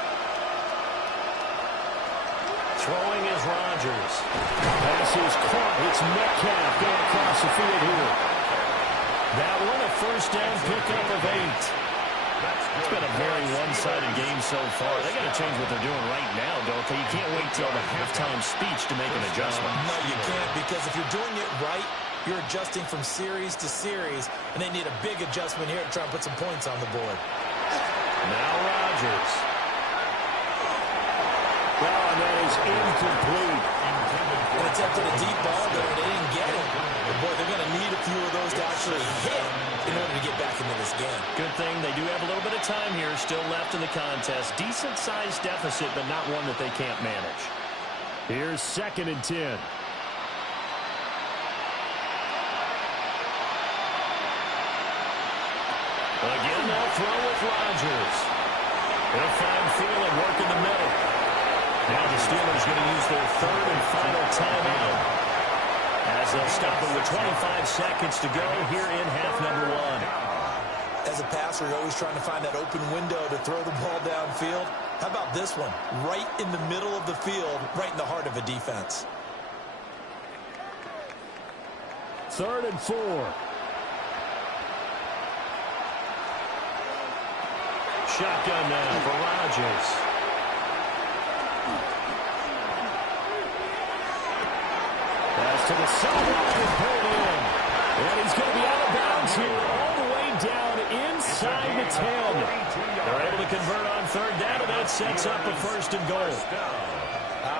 Throwing is Rodgers. Pass is caught. It's Metcalf going across the field here. That one a first down pickup of 8. It's been a very one-sided game so far. They got to change what they're doing right now, don't they? You can't wait till the halftime speech to make an adjustment. No, you can't, because if you're doing it right, you're adjusting from series to series, and they need a big adjustment here to try and put some points on the board. Now Rodgers. Well, and that is incomplete. An attempt at a deep ball there, they didn't get it. But boy, they're going to need a few of those to actually hit in order to get back into this game. Good thing they do have a little bit of time here still left in the contest. Decent-sized deficit, but not one that they can't manage. Here's 2nd and 10. Again, they'll throw with Rodgers. He'll find Thielen, work in the middle. Now the Steelers going to use their 3rd and final timeout, as they'll stop it with 25 seconds to go here in half number 1. As a passer, you're always trying to find that open window to throw the ball downfield. How about this one? Right in the middle of the field, right in the heart of a defense. 3rd and 4. Shotgun now for Rodgers. Pass to the sideline and pulled in. And he's going to be out of bounds here all the way down inside the 10. They're able to convert on 3rd down, and that sets up a 1st and goal.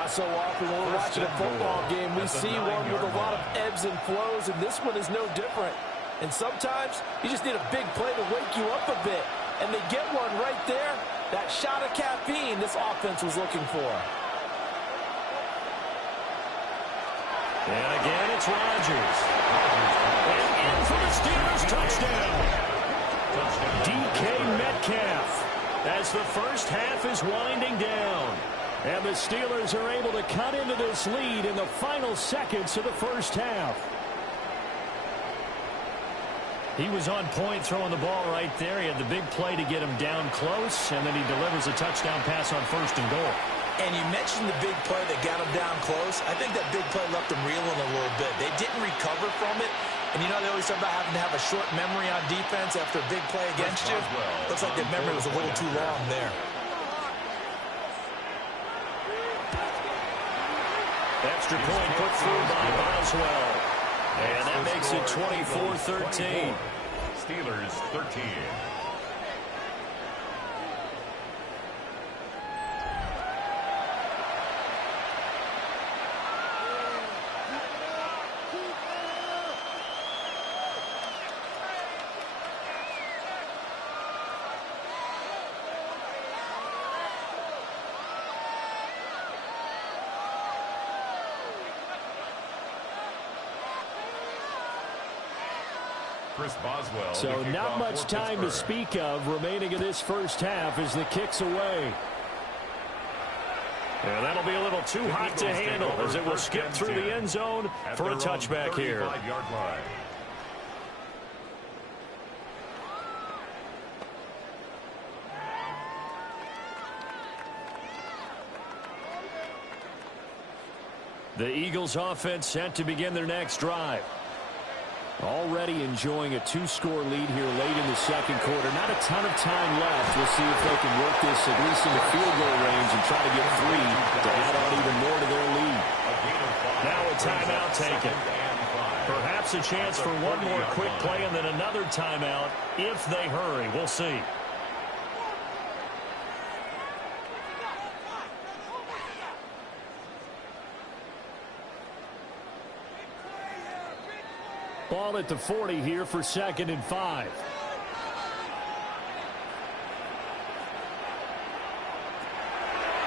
So often when we're watching a football game, we see one with a lot of ebbs and flows, and this one is no different. And sometimes you just need a big play to wake you up a bit. And they get one right there. That shot of caffeine this offense was looking for. And again, it's Rodgers. And in for the Steelers touchdown. DK Metcalf, as the first half is winding down. And the Steelers are able to cut into this lead in the final seconds of the first half. He was on point throwing the ball right there. He had the big play to get him down close, and then he delivers a touchdown pass on 1st and goal. And you mentioned the big play that got him down close. I think that big play left them reeling a little bit. They didn't recover from it. And you know they always talk about having to have a short memory on defense after a big play against you. Looks like the memory was a little too long there. Extra point put through by Boswell. And that makes it 24-13. Steelers 13. Chris Boswell. So not much time to speak of remaining in this first half as the kick's away. And that'll be a little too hot to handle as it will skip through the end zone for a touchback here. The Eagles offense set to begin their next drive. Already enjoying a 2-score lead here late in the second quarter. Not a ton of time left. We'll see if they can work this at least in the field goal range and try to get 3 to add on even more to their lead. Now a timeout taken. Perhaps a chance for one more quick play and then another timeout if they hurry. We'll see. Ball at the 40 here for 2nd and 5.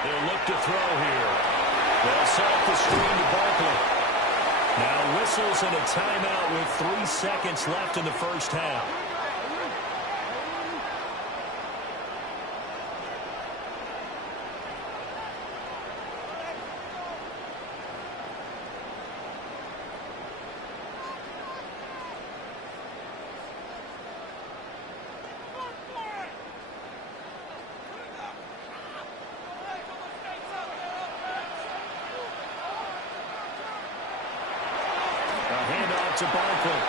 They'll look to throw here. They'll set up the screen to Barkley. Now whistles and a timeout with 3 seconds left in the first half. To Barkley.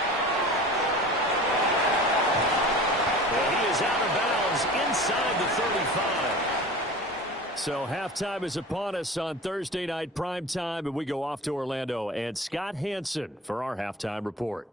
Well, he is out of bounds inside the 35. So halftime is upon us on Thursday night primetime, and we go off to Orlando. And Scott Hansen for our halftime report.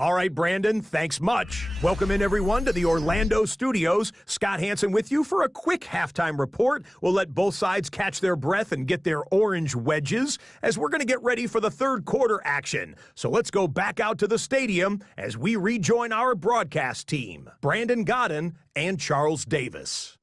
All right, Brandon, thanks much. Welcome in, everyone, to the Orlando studios. Scott Hansen with you for a quick halftime report. We'll let both sides catch their breath and get their orange wedges as we're going to get ready for the third quarter action. So let's go back out to the stadium as we rejoin our broadcast team, Brandon Godden and Charles Davis.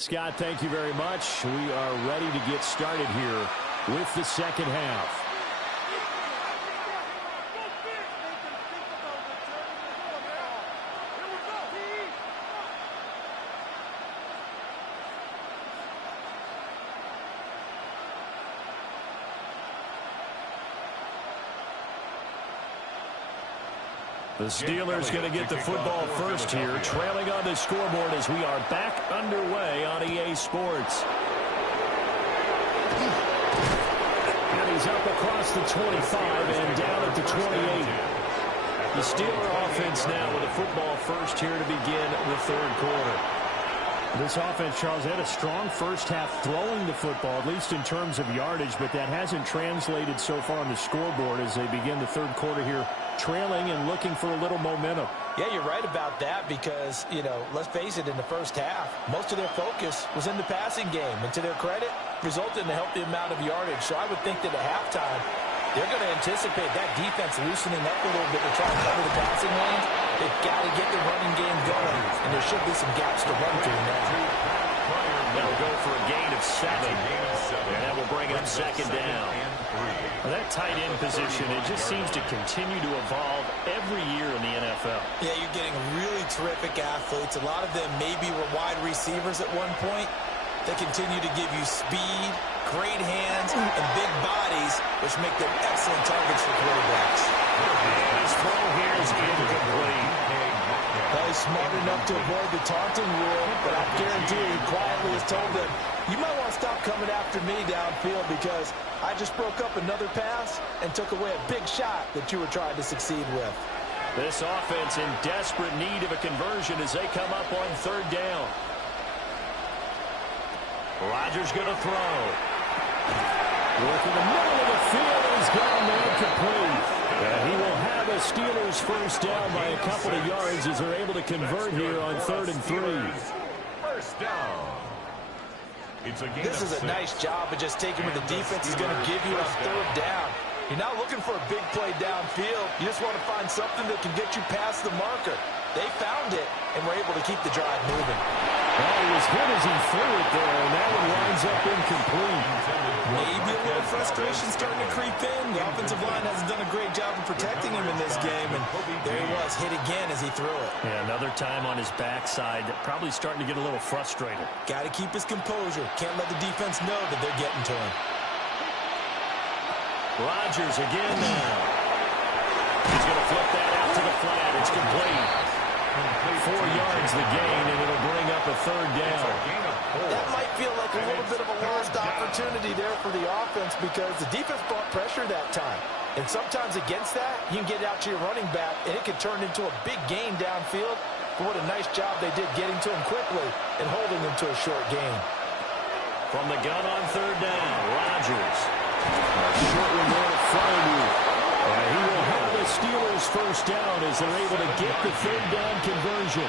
Scott, thank you very much. We are ready to get started here with the second half. The Steelers going to get the football first here, trailing on the scoreboard as we are back underway on EA Sports. And he's up across the 25 and down at the 28. The Steeler offense now with the football first here to begin the third quarter. This offense, Charles, had a strong first half throwing the football, at least in terms of yardage, but that hasn't translated so far on the scoreboard as they begin the third quarter here, trailing and looking for a little momentum. Yeah, you're right about that because, you know, let's face it, in the first half, most of their focus was in the passing game. And to their credit, resulted in a healthy amount of yardage. So I would think that at halftime, they're going to anticipate that defense loosening up a little bit to try to cover the passing lanes. They've got to get the running game going, and there should be some gaps to run through now. They'll go for a gain of 7, and that will bring up second down. Well, that tight end position, it just seems to continue to evolve every year in the NFL. Yeah, you're getting really terrific athletes. A lot of them maybe were wide receivers at one point. They continue to give you speed, great hands, and big bodies, which make them excellent targets for quarterbacks. His throw here is incomplete. He's smart enough to avoid the taunting rule, but I guarantee he quietly has told them, you might want to stop coming after me downfield because I just broke up another pass and took away a big shot that you were trying to succeed with. This offense in desperate need of a conversion as they come up on third down. Rodgers going to throw. Working the middle of the field, and he's gone man complete. And he will have a Steelers first down by a couple of yards as they're able to convert here on 3rd and 3. First down. This is a nice job of just taking what the defense is going to give you on third down. You're not looking for a big play downfield. You just want to find something that can get you past the marker. They found it and were able to keep the drive moving. Well, he was hit as he threw it there, and that one winds up incomplete. Maybe a little frustration starting to creep in. The offensive line hasn't done a great job of protecting him in this game, and there he was, hit again as he threw it. Yeah, another time on his backside, probably starting to get a little frustrated. Got to keep his composure. Can't let the defense know that they're getting to him. Rodgers again now. He's going to flip that out to the flat. It's complete. 4 yards the gain, and it'll bring up a third down. That might feel like a little bit of a lost opportunity there for the offense because the defense brought pressure that time. And sometimes against that, you can get out to your running back, and it can turn into a big gain downfield. But what a nice job they did getting to him quickly and holding him to a short gain. From the gun on third down, Rodgers. A short one there in front of you. And he will have the Steelers first down as they're able to get the third down conversion.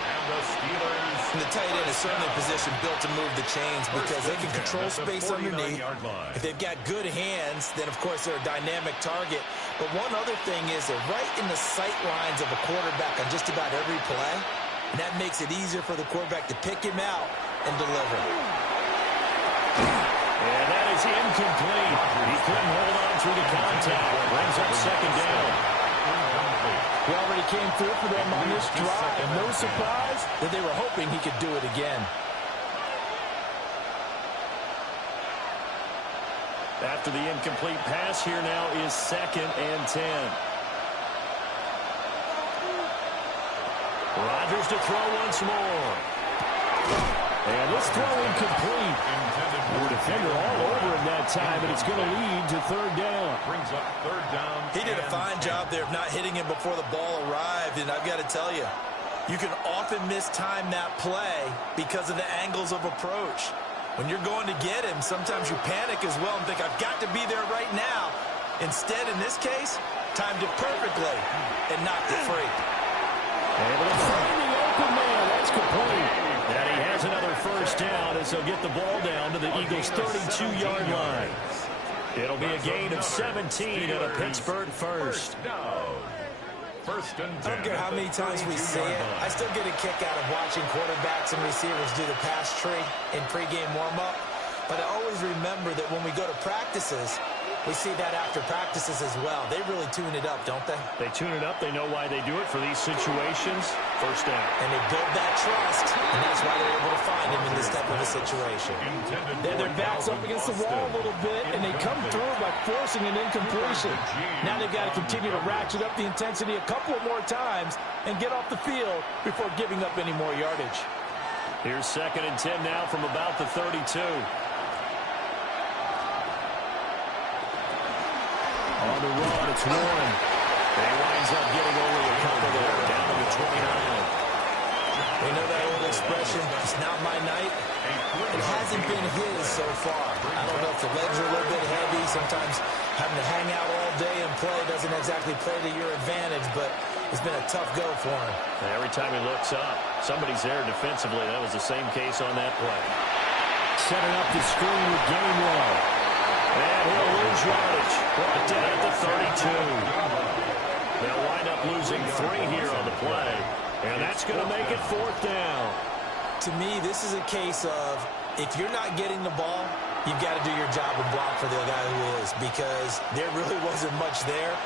And the tight end is certainly a position built to move the chains because they can control space underneath. If they've got good hands, then of course they're a dynamic target. But one other thing is they're right in the sight lines of a quarterback on just about every play. And that makes it easier for the quarterback to pick him out and deliver. And that is incomplete. He couldn't hold on through the contact. Brings up second down. He already came through for them on this drive. No surprise that they were hoping he could do it again. After the incomplete pass, here now is 2nd and 10. Rodgers to throw once more. And this throw incomplete. The defender all over him that time, and it's going to lead to third down. Brings up third down. He did a fine job there of not hitting him before the ball arrived, and I've got to tell you, you can often mistime that play because of the angles of approach. When you're going to get him, sometimes you panic as well and think, I've got to be there right now. Instead, in this case, timed it perfectly and knocked it free. Able to find the open man. That's complete. And he has another first down as they'll get the ball down to the Eagles' 32-yard line. It'll be a gain of 17 and a Pittsburgh first. First and 10. I don't care how many times we see it. I still get a kick out of watching quarterbacks and receivers do the pass tree in pregame warm-up. But I always remember that when we go to practices, we see that after practices as well. They really tune it up, don't they? They tune it up. They know why they do it for these situations. First down. And they build that trust, and that's why they're able to find him in this type of a situation. Then their back's up against the wall a little bit, and they come through by forcing an incompletion. Now they've got to continue to ratchet up the intensity a couple of more times and get off the field before giving up any more yardage. Here's 2nd and 10 now from about the 32. On the run, it's Warren. And he winds up getting only a couple there, down to the 29. We know that old expression, it's not my night. It hasn't been his so far. I don't know if the legs are a little bit heavy. Sometimes having to hang out all day and play doesn't exactly play to your advantage, but it's been a tough go for him. And every time he looks up, somebody's there defensively. That was the same case on that play. Setting up the screen with Gainwell. And he'll lose yardage. Brought down at the 32. They'll wind up losing 3 here on the play. And that's going to make it 4th down. To me, this is a case of if you're not getting the ball, you've got to do your job and block for the guy who is, because there really wasn't much there.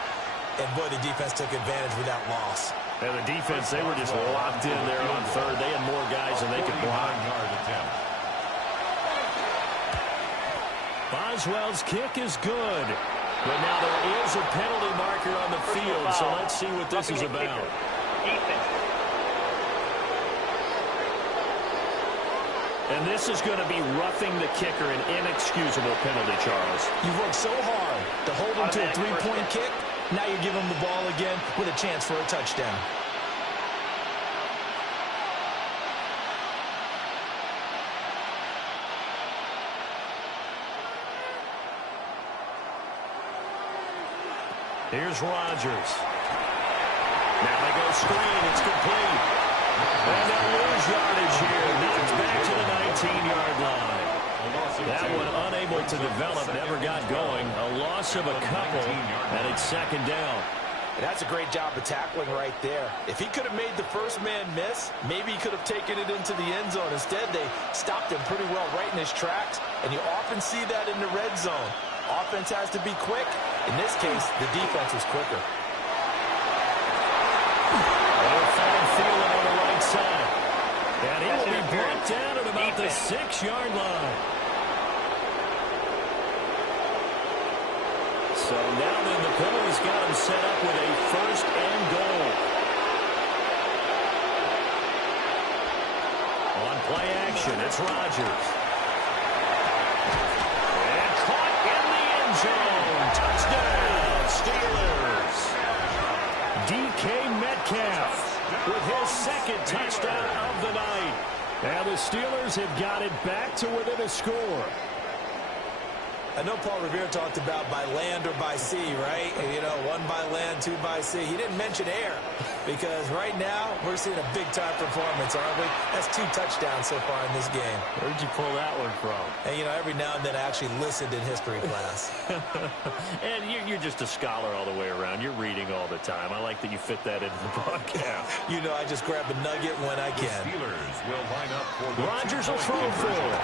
And, boy, the defense took advantage with that loss. And the defense, they were just locked in there on third. They had more guys than they could block. Boswell's kick is good. But now there is a penalty marker on the field, so let's see what this is about. And this is going to be roughing the kicker, an inexcusable penalty, Charles. You've worked so hard to hold him to a three-point kick. Now you give him the ball again with a chance for a touchdown. Here's Rodgers. Now they go screen. It's complete. And they'll lose yardage here. Knocked back to the 19-yard line. That one unable to develop, never got going. A loss of a couple, and it's 2nd down. And that's a great job of tackling right there. If he could have made the first man miss, maybe he could have taken it into the end zone. Instead, they stopped him pretty well right in his tracks, and you often see that in the red zone. Offense has to be quick. In this case, the defense was quicker. Fine field on the right side. And he will be brought down at about the 6-yard line. So now then the penalty's got him set up with a 1st and goal. On play action, it's Rodgers. And caught in the end zone. Touchdown, Steelers. DK Metcalf with his 2nd touchdown of the night. And the Steelers have got it back to within a score. I know Paul Revere talked about by land or by sea, right? And, you know, 1 by land, 2 by sea. He didn't mention air because right now we're seeing a big-time performance, aren't we? That's 2 touchdowns so far in this game. Where'd you pull that one from? And, you know, every now and then I actually listened in history class. And you're just a scholar all the way around. You're reading all the time. I like that you fit that into the broadcast. You know, I just grab a nugget when I can. The Steelers will line up for the Rodgers will throw for it.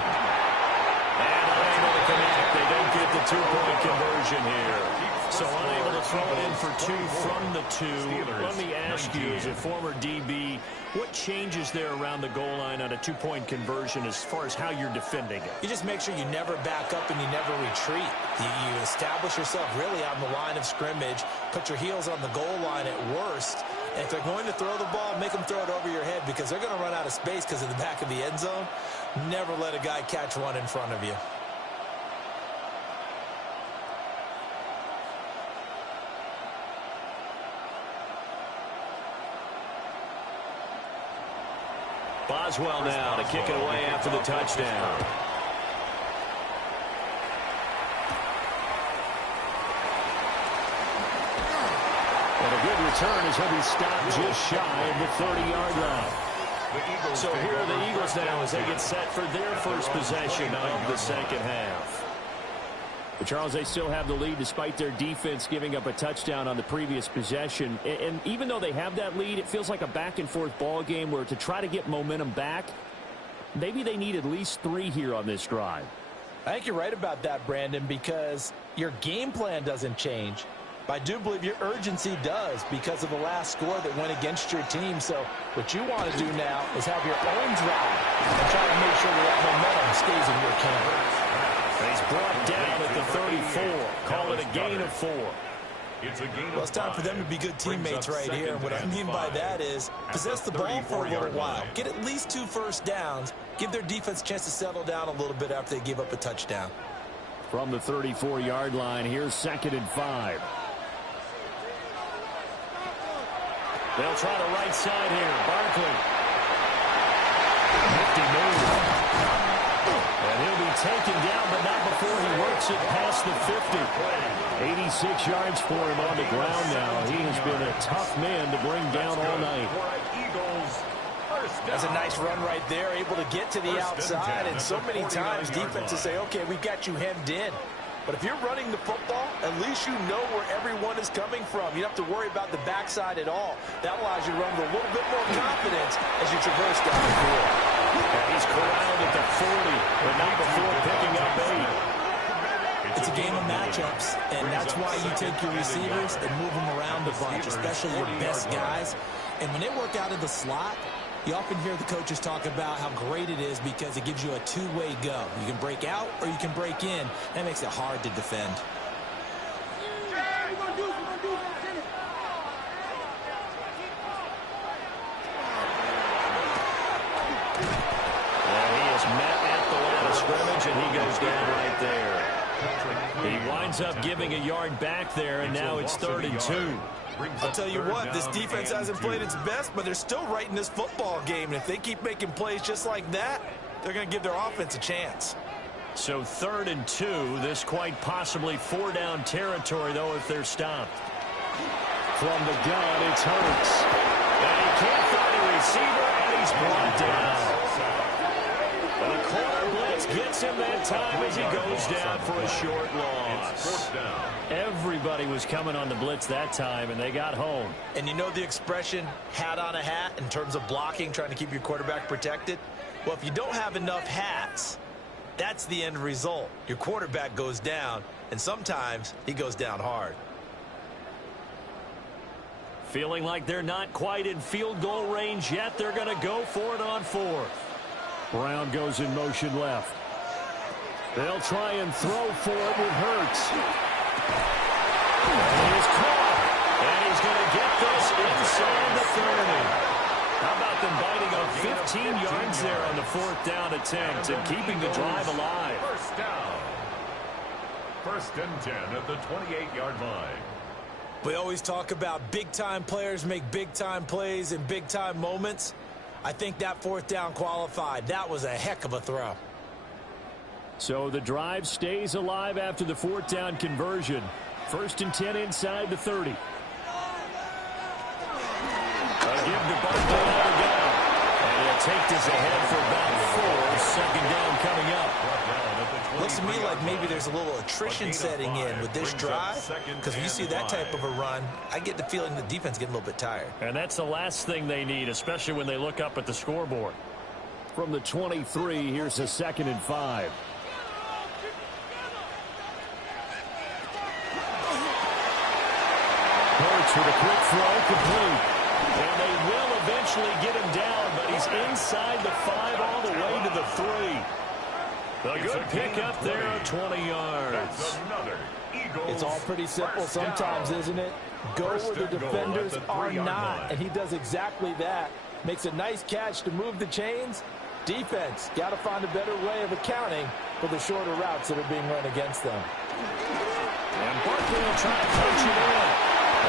And unable to connect. They don't get the 2-point conversion here. So unable to throw it in for 2 from the 2. Let me ask you, as a former DB, what changes there around the goal line on a 2-point conversion as far as how you're defending it? You just make sure you never back up and you never retreat. You establish yourself really on the line of scrimmage, put your heels on the goal line at worst. And if they're going to throw the ball, make them throw it over your head because they're going to run out of space because of the back of the end zone. Never let a guy catch one in front of you. Boswell now to kick it away after the touchdown. And a good return as he'll be stopped just shy of the 30-yard line. So here are the Eagles now as they get set for their first possession of the second half. But Charles, they still have the lead despite their defense giving up a touchdown on the previous possession. And even though they have that lead, it feels like a back-and-forth ball game where to try to get momentum back, maybe they need at least 3 here on this drive. I think you're right about that, Brandon, because your game plan doesn't change. But I do believe your urgency does because of the last score that went against your team. So what you want to do now is have your own drive and try to make sure that momentum stays in your camp. He's brought down at the 34. Call it a gain of 4. Well, it's time for them to be good teammates right here. And what I mean by that is possess the ball for a little while. Get at least 2 first downs. Give their defense a chance to settle down a little bit after they give up a touchdown. From the 34-yard line, here's 2nd and 5. They'll try the right side here. Barkley. Nifty move. And he'll be taken down, but not before he works it past the 50. 86 yards for him on the ground now. He has been a tough man to bring down all night. That's a nice run right there, able to get to the outside. And so many times defenses say, okay, we've got you hemmed in. But if you're running the football, at least you know where everyone is coming from. You don't have to worry about the backside at all. That allows you to run with a little bit more confidence as you traverse down the field. And he's corralled at the 40, but not before picking up 8. It's a game of matchups, and that's why you take your receivers and move them around a bunch, especially your best guys. And when they work out of the slot, you often hear the coaches talk about how great it is because it gives you a two-way go. You can break out or you can break in. That makes it hard to defend. Well, he is met at the line of scrimmage, and he goes down right there. He winds up giving a yard back there, and now it's 3rd and 2. I'll tell you what, this defense hasn't played its best, but they're still right in this football game. And if they keep making plays just like that, they're going to give their offense a chance. So 3rd and 2, this quite possibly 4-down territory, though, if they're stopped. From the gun, it's Hurts. And he can't find a receiver, and he's brought down. And a corner blitz gets him that time as he goes down for a short loss. Fourth down. Everybody was coming on the blitz that time, and they got home. And you know the expression, hat on a hat, in terms of blocking, trying to keep your quarterback protected? Well, if you don't have enough hats, that's the end result. Your quarterback goes down, and sometimes he goes down hard. Feeling like they're not quite in field goal range yet. They're going to go for it on fourth. Brown goes in motion left. They'll try and throw for it with Hurts. And he's caught. And he's going to get this inside the 30. How about them biting up 15 yards there on the fourth down attempt and keeping the drive alive? First down. First and 10 at the 28-yard line. We always talk about big-time players make big-time plays in big-time moments. I think that fourth down qualified. That was a heck of a throw. So the drive stays alive after the fourth down conversion. First and 10 inside the 30. A give to Barkley out of down. And he'll take this ahead for about 4. Second down coming up. Looks to me like maybe there's a little attrition setting in with this drive, because when you see that type of a run, I get the feeling the defense getting a little bit tired. And that's the last thing they need, especially when they look up at the scoreboard. From the 23, here's a 2nd and 5. Hurts with a quick throw, complete. And they will eventually get him down, but he's inside the 5 all the way to the 3. A good pick up there at 20 yards. It's all pretty simple sometimes, isn't it? Go where the defenders are not, and he does exactly that. Makes a nice catch to move the chains. Defense got to find a better way of accounting for the shorter routes that are being run against them. And Barkley will try to coach it in.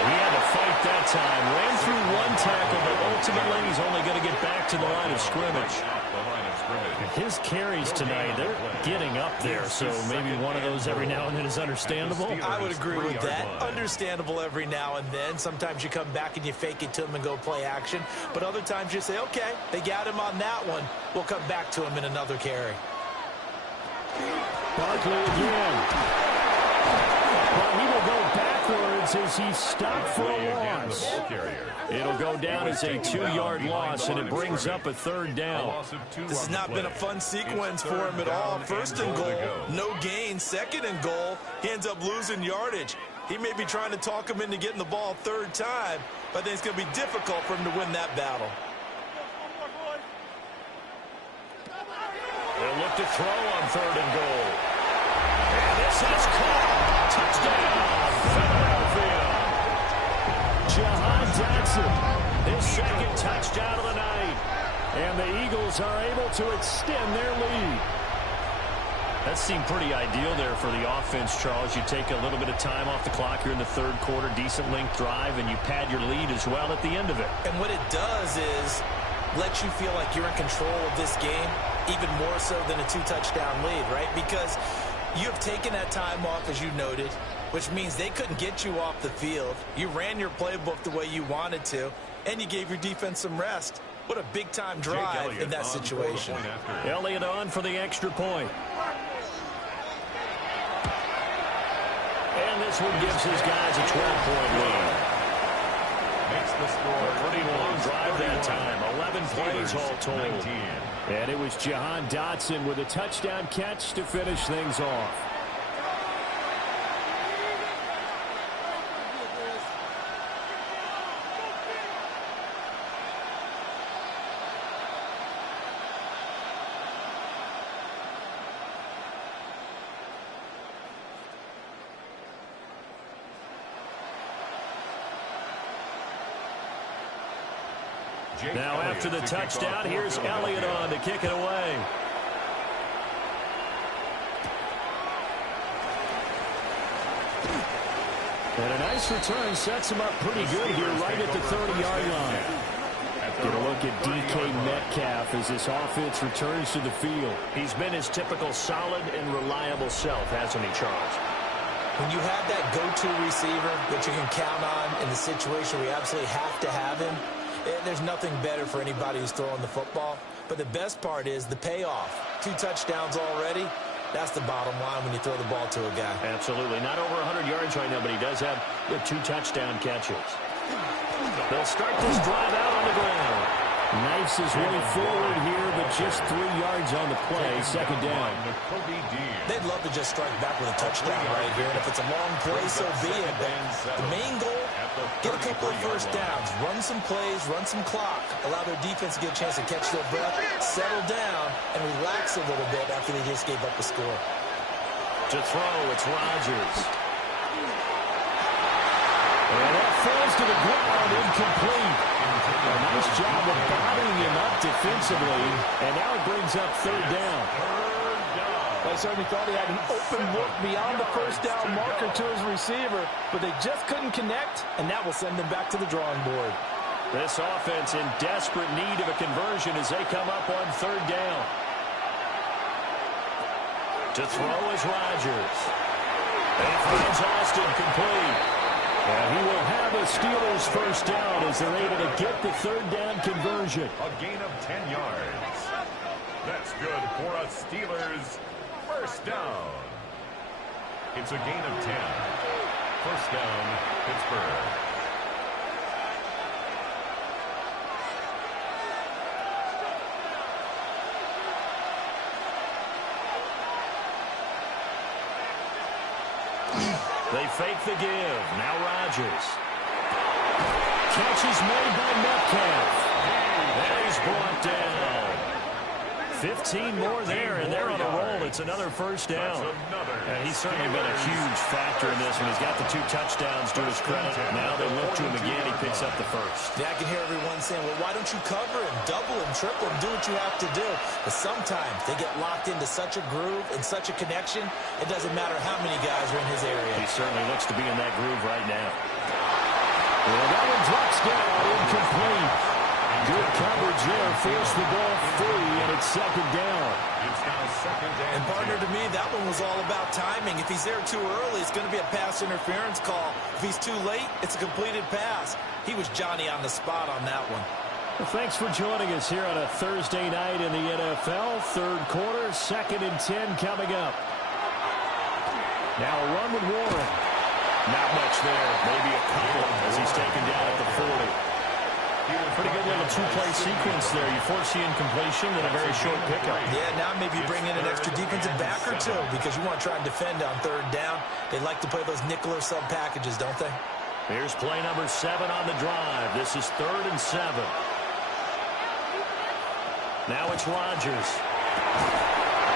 He had to fight that time. Ran through one tackle, but ultimately he's only going to get back to the line of scrimmage. His carries tonight, they're getting up there, so maybe one of those every now and then is understandable. I would agree with that. Understandable every now and then. Sometimes you come back and you fake it to him and go play action. But other times you say, okay, they got him on that one. We'll come back to him in another carry. Barkley again. Well, he will go backwards as he's stopped for a loss. It'll go down as a 2-yard loss, and it brings up a 3rd down. This has not been a fun sequence for him at all. First and goal, no gain. Second and goal, he ends up losing yardage. He may be trying to talk him into getting the ball 3rd time, but I think it's going to be difficult for him to win that battle. They'll look to throw on 3rd and goal. And this is caught. Touchdown, Philadelphia. Jahan Dotson, his 2nd touchdown of the night. And the Eagles are able to extend their lead. That seemed pretty ideal there for the offense, Charles. You take a little bit of time off the clock here in the 3rd quarter, decent length drive, and you pad your lead as well at the end of it. And what it does is let you feel like you're in control of this game, even more so than a 2-touchdown lead, right? Because you have taken that time off, as you noted, which means they couldn't get you off the field. You ran your playbook the way you wanted to, and you gave your defense some rest. What a big-time drive in that situation. Elliott on for the extra point. And this one gives his guys a 12-point lead. Makes the score. A pretty long drive that time. 11 plays all told. 19. And it was Jahan Dotson with a touchdown catch to finish things off. Now after the touchdown, here's Elliott on to kick it away. And a nice return sets him up pretty good here right at the 30-yard line. Get a look at DK Metcalf as this offense returns to the field. He's been his typical solid and reliable self, hasn't he, Charles? When you have that go-to receiver that you can count on in the situation where you absolutely have to have him, there's nothing better for anybody who's throwing the football but the best part is the payoff. 2 touchdowns already. That's the bottom line when you throw the ball to a guy. Absolutely. Not over 100 yards right now, but he does have the 2 touchdown catches. They'll start this drive out on the ground. Knifes his way forward here, but just 3 yards on the play. Second down. They'd love to just strike back with a touchdown right here, and if it's a long play, so be it. But the main goal, get a couple of first downs, run some plays, run some clock, allow their defense to get a chance to catch their breath, settle down, and relax a little bit after they just gave up a score. To throw, it's Rodgers. And that falls to the ground, incomplete. A nice job of bottling him up defensively, and now it brings up third down. I certainly thought he had an open look beyond the first down marker to his receiver, but they just couldn't connect, and that will send them back to the drawing board. This offense in desperate need of a conversion as they come up on third down. To throw is Rodgers. And finds Austin complete. And he will have a Steelers first down as they're able to get the third down conversion. A gain of 10 yards. That's good for a Steelers first down. It's a gain of 10. First down, Pittsburgh. They fake the give. Now Rodgers. Catch is made by Metcalf. And he's brought down. 15 more there, and they're on a roll. It's another first down. And he's certainly been a huge factor in this one. He's got the 2 touchdowns to his credit. Now they look to him again. He picks up the first. Yeah, I can hear everyone saying, well, why don't you cover him, double him, triple him, do what you have to do. But sometimes they get locked into such a groove and such a connection, it doesn't matter how many guys are in his area. He certainly looks to be in that groove right now. Well, that one drops down, incomplete. Good coverage there, forced the ball free, and it's second down. It's now second down. And partner, to me, that one was all about timing. If he's there too early, it's going to be a pass interference call. If he's too late, it's a completed pass. He was Johnny on the spot on that one. Well, thanks for joining us here on a Thursday night in the NFL. Third quarter, 2nd and 10 coming up. Now a run with Warren. Not much there. Maybe a couple as he's taken down at the 40. Pretty good little 2-play sequence there. You force the incompletion and a very short pickup. Yeah, now maybe you bring in an extra defensive back or 2 because you want to try and defend on third down. They like to play those nickel or sub packages, don't they? Here's play number 7 on the drive. This is 3rd and 7. Now it's Rodgers.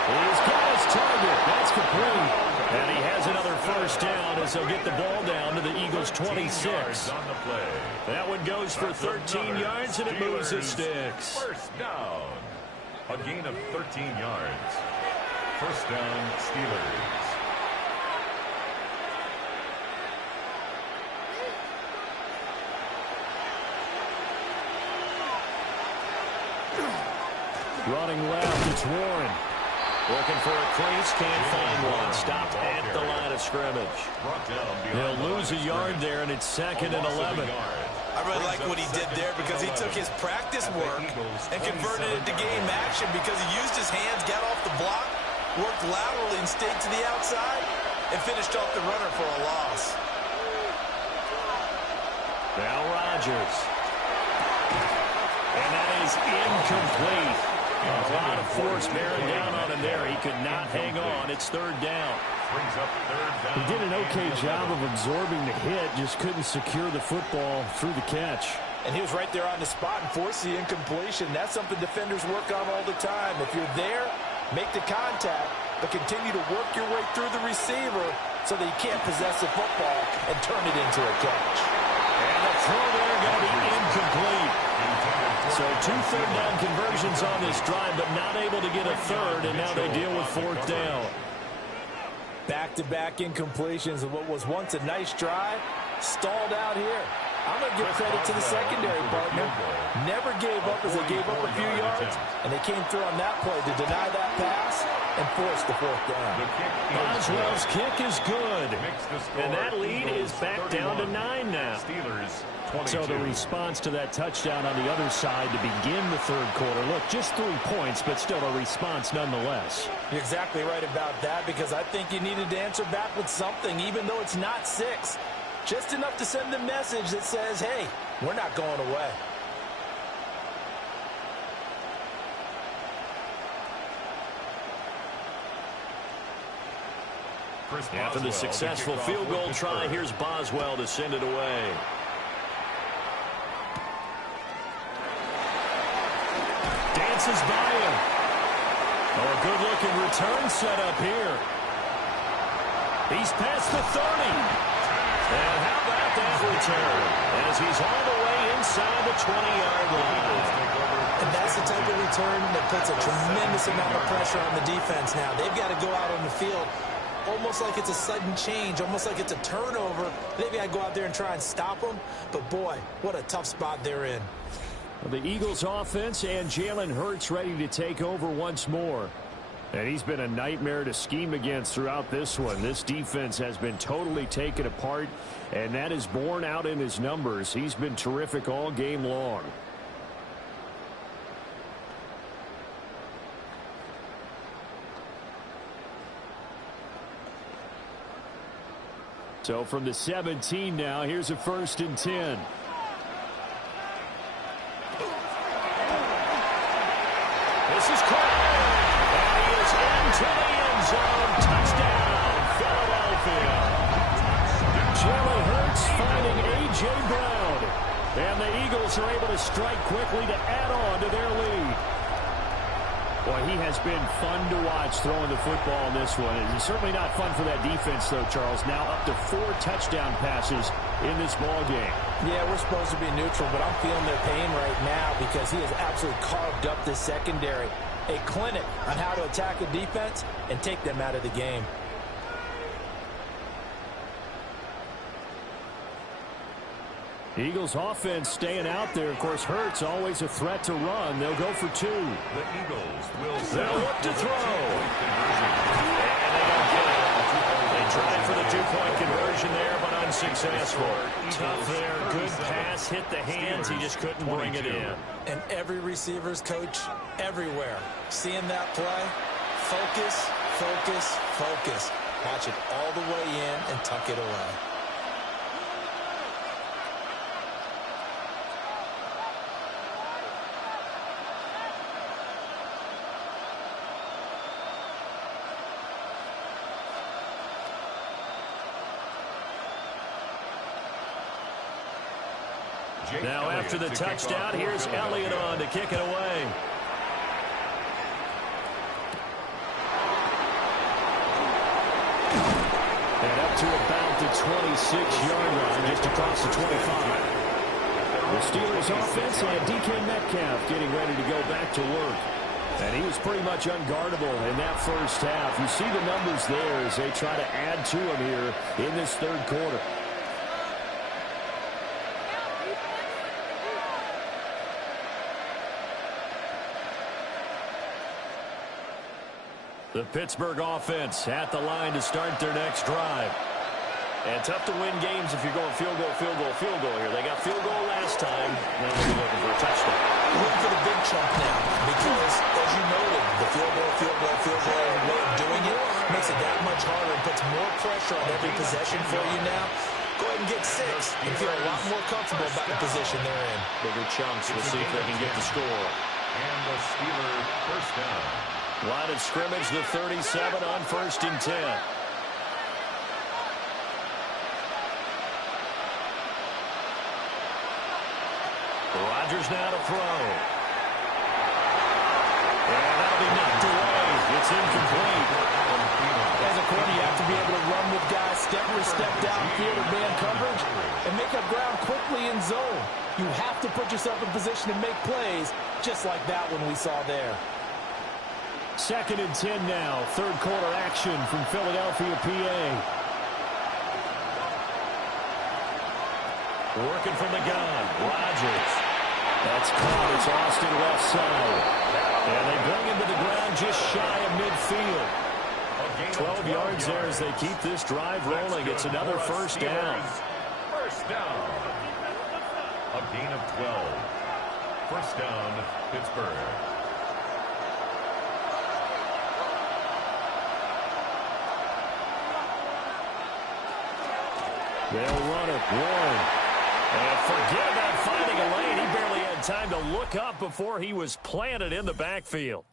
He's got his target. That's complete. And he has another first down as they'll get the ball down to the Eagles' 26. On the play. That one goes for 13 yards, and it moves the sticks. First down. A gain of 13 yards. First down, Steelers. Running left, it's Warren. Looking for a crease, can't find one. Stopped at the line of scrimmage. They'll lose a yard there, and it's 2nd and 11. I really like what he did there because he took his practice work and converted it to game action because he used his hands, got off the block, worked laterally and stayed to the outside, and finished off the runner for a loss. Now Rodgers. And that is incomplete. A lot of force bearing down on him there. He could not hang on. It's 3rd down. He did an okay job of absorbing the hit, just couldn't secure the football through the catch. And he was right there on the spot and forced the incompletion. That's something defenders work on all the time. If you're there, make the contact, but continue to work your way through the receiver so that you can't possess the football and turn it into a catch. And the throw there going to be incomplete. So 2 third down conversions on this drive, but not able to get a third, and now they deal with 4th down. Back-to-back incompletions of what was once a nice drive, stalled out here. I'm going to give credit to the secondary partner. Never gave up as they gave up a few yards, and they came through on that play to deny that pass and force the fourth down. Boswell's kick is good. And that lead is back down to 9 now. Steelers 22. So the response to that touchdown on the other side to begin the third quarter. Look, just 3 points, but still a response nonetheless. You're exactly right about that, because I think you needed to answer back with something, even though it's not 6. Just enough to send a message that says, hey, we're not going away. After the successful field goal try, here's Boswell to send it away. Dances by him. Oh, a good-looking return set up here. He's past the 30. And how about that return? As he's all the way inside the 20-yard line. And that's the type of return that puts a tremendous amount of pressure on the defense now. They've got to go out on the field almost like it's a sudden change, almost like it's a turnover. Maybe I go out there and try and stop them. But, boy, what a tough spot they're in. Well, the Eagles offense and Jalen Hurts ready to take over once more. And he's been a nightmare to scheme against throughout this one. This defense has been totally taken apart, and that is borne out in his numbers. He's been terrific all game long. So from the 17 now, here's a 1st and 10. This is caught, and he is into the end zone. Touchdown, Philadelphia. Jalen Hurts finding A.J. Brown. And the Eagles are able to strike quickly to add on to their lead. Boy, he has been fun to watch throwing the football in this one. It's certainly not fun for that defense, though, Charles. Now up to 4 touchdown passes in this ball game. Yeah, we're supposed to be neutral, but I'm feeling their pain right now because he has absolutely carved up this secondary. A clinic on how to attack a defense and take them out of the game. Eagles offense staying out there. Of course, Hurts always a threat to run. They'll go for 2. The Eagles will they'll look to throw. And they don't get it. They tried for the 2-point conversion there, but unsuccessful. Tough there. Good pass. Hit the hands. He just couldn't bring it in. And every receiver's coach everywhere. Seeing that play, focus, focus, focus. Watch it all the way in and tuck it away. Now after the touchdown, here's Elliott on to kick it away. And up to about the 26-yard line, just across the 25. The Steelers offense and DK Metcalf getting ready to go back to work. And he was pretty much unguardable in that first half. You see the numbers there as they try to add to him here in this third quarter. The Pittsburgh offense at the line to start their next drive. And tough to win games if you're going field goal, field goal, field goal here. They got field goal last time. Now they'll be looking for a touchdown. Looking for the big chunk now because, as you noted, the field goal way of doing it makes it that much harder and puts more pressure on every possession for you now. Go ahead and get 6 and feel a lot more comfortable about the position they're in. Bigger chunks. We'll see if they can get the score. And the Steeler first down. Line of scrimmage, the 37 on 1st and 10. Rodgers now to throw. And that'll be knocked away. It's incomplete. As a corner, you have to be able to run with guys step downfield in man coverage and make up ground quickly in zone. You have to put yourself in position to make plays just like that one we saw there. 2nd and 10 now. Third quarter action from Philadelphia, PA. Working from the gun. Rodgers. That's caught. It's Austin left side. And they bring him to the ground just shy of midfield. 12 yards there as they keep this drive rolling. It's another first down. First down. A gain of 12. First down, Pittsburgh. They'll run it. Warren. And forget about finding a lane. He barely had time to look up before he was planted in the backfield.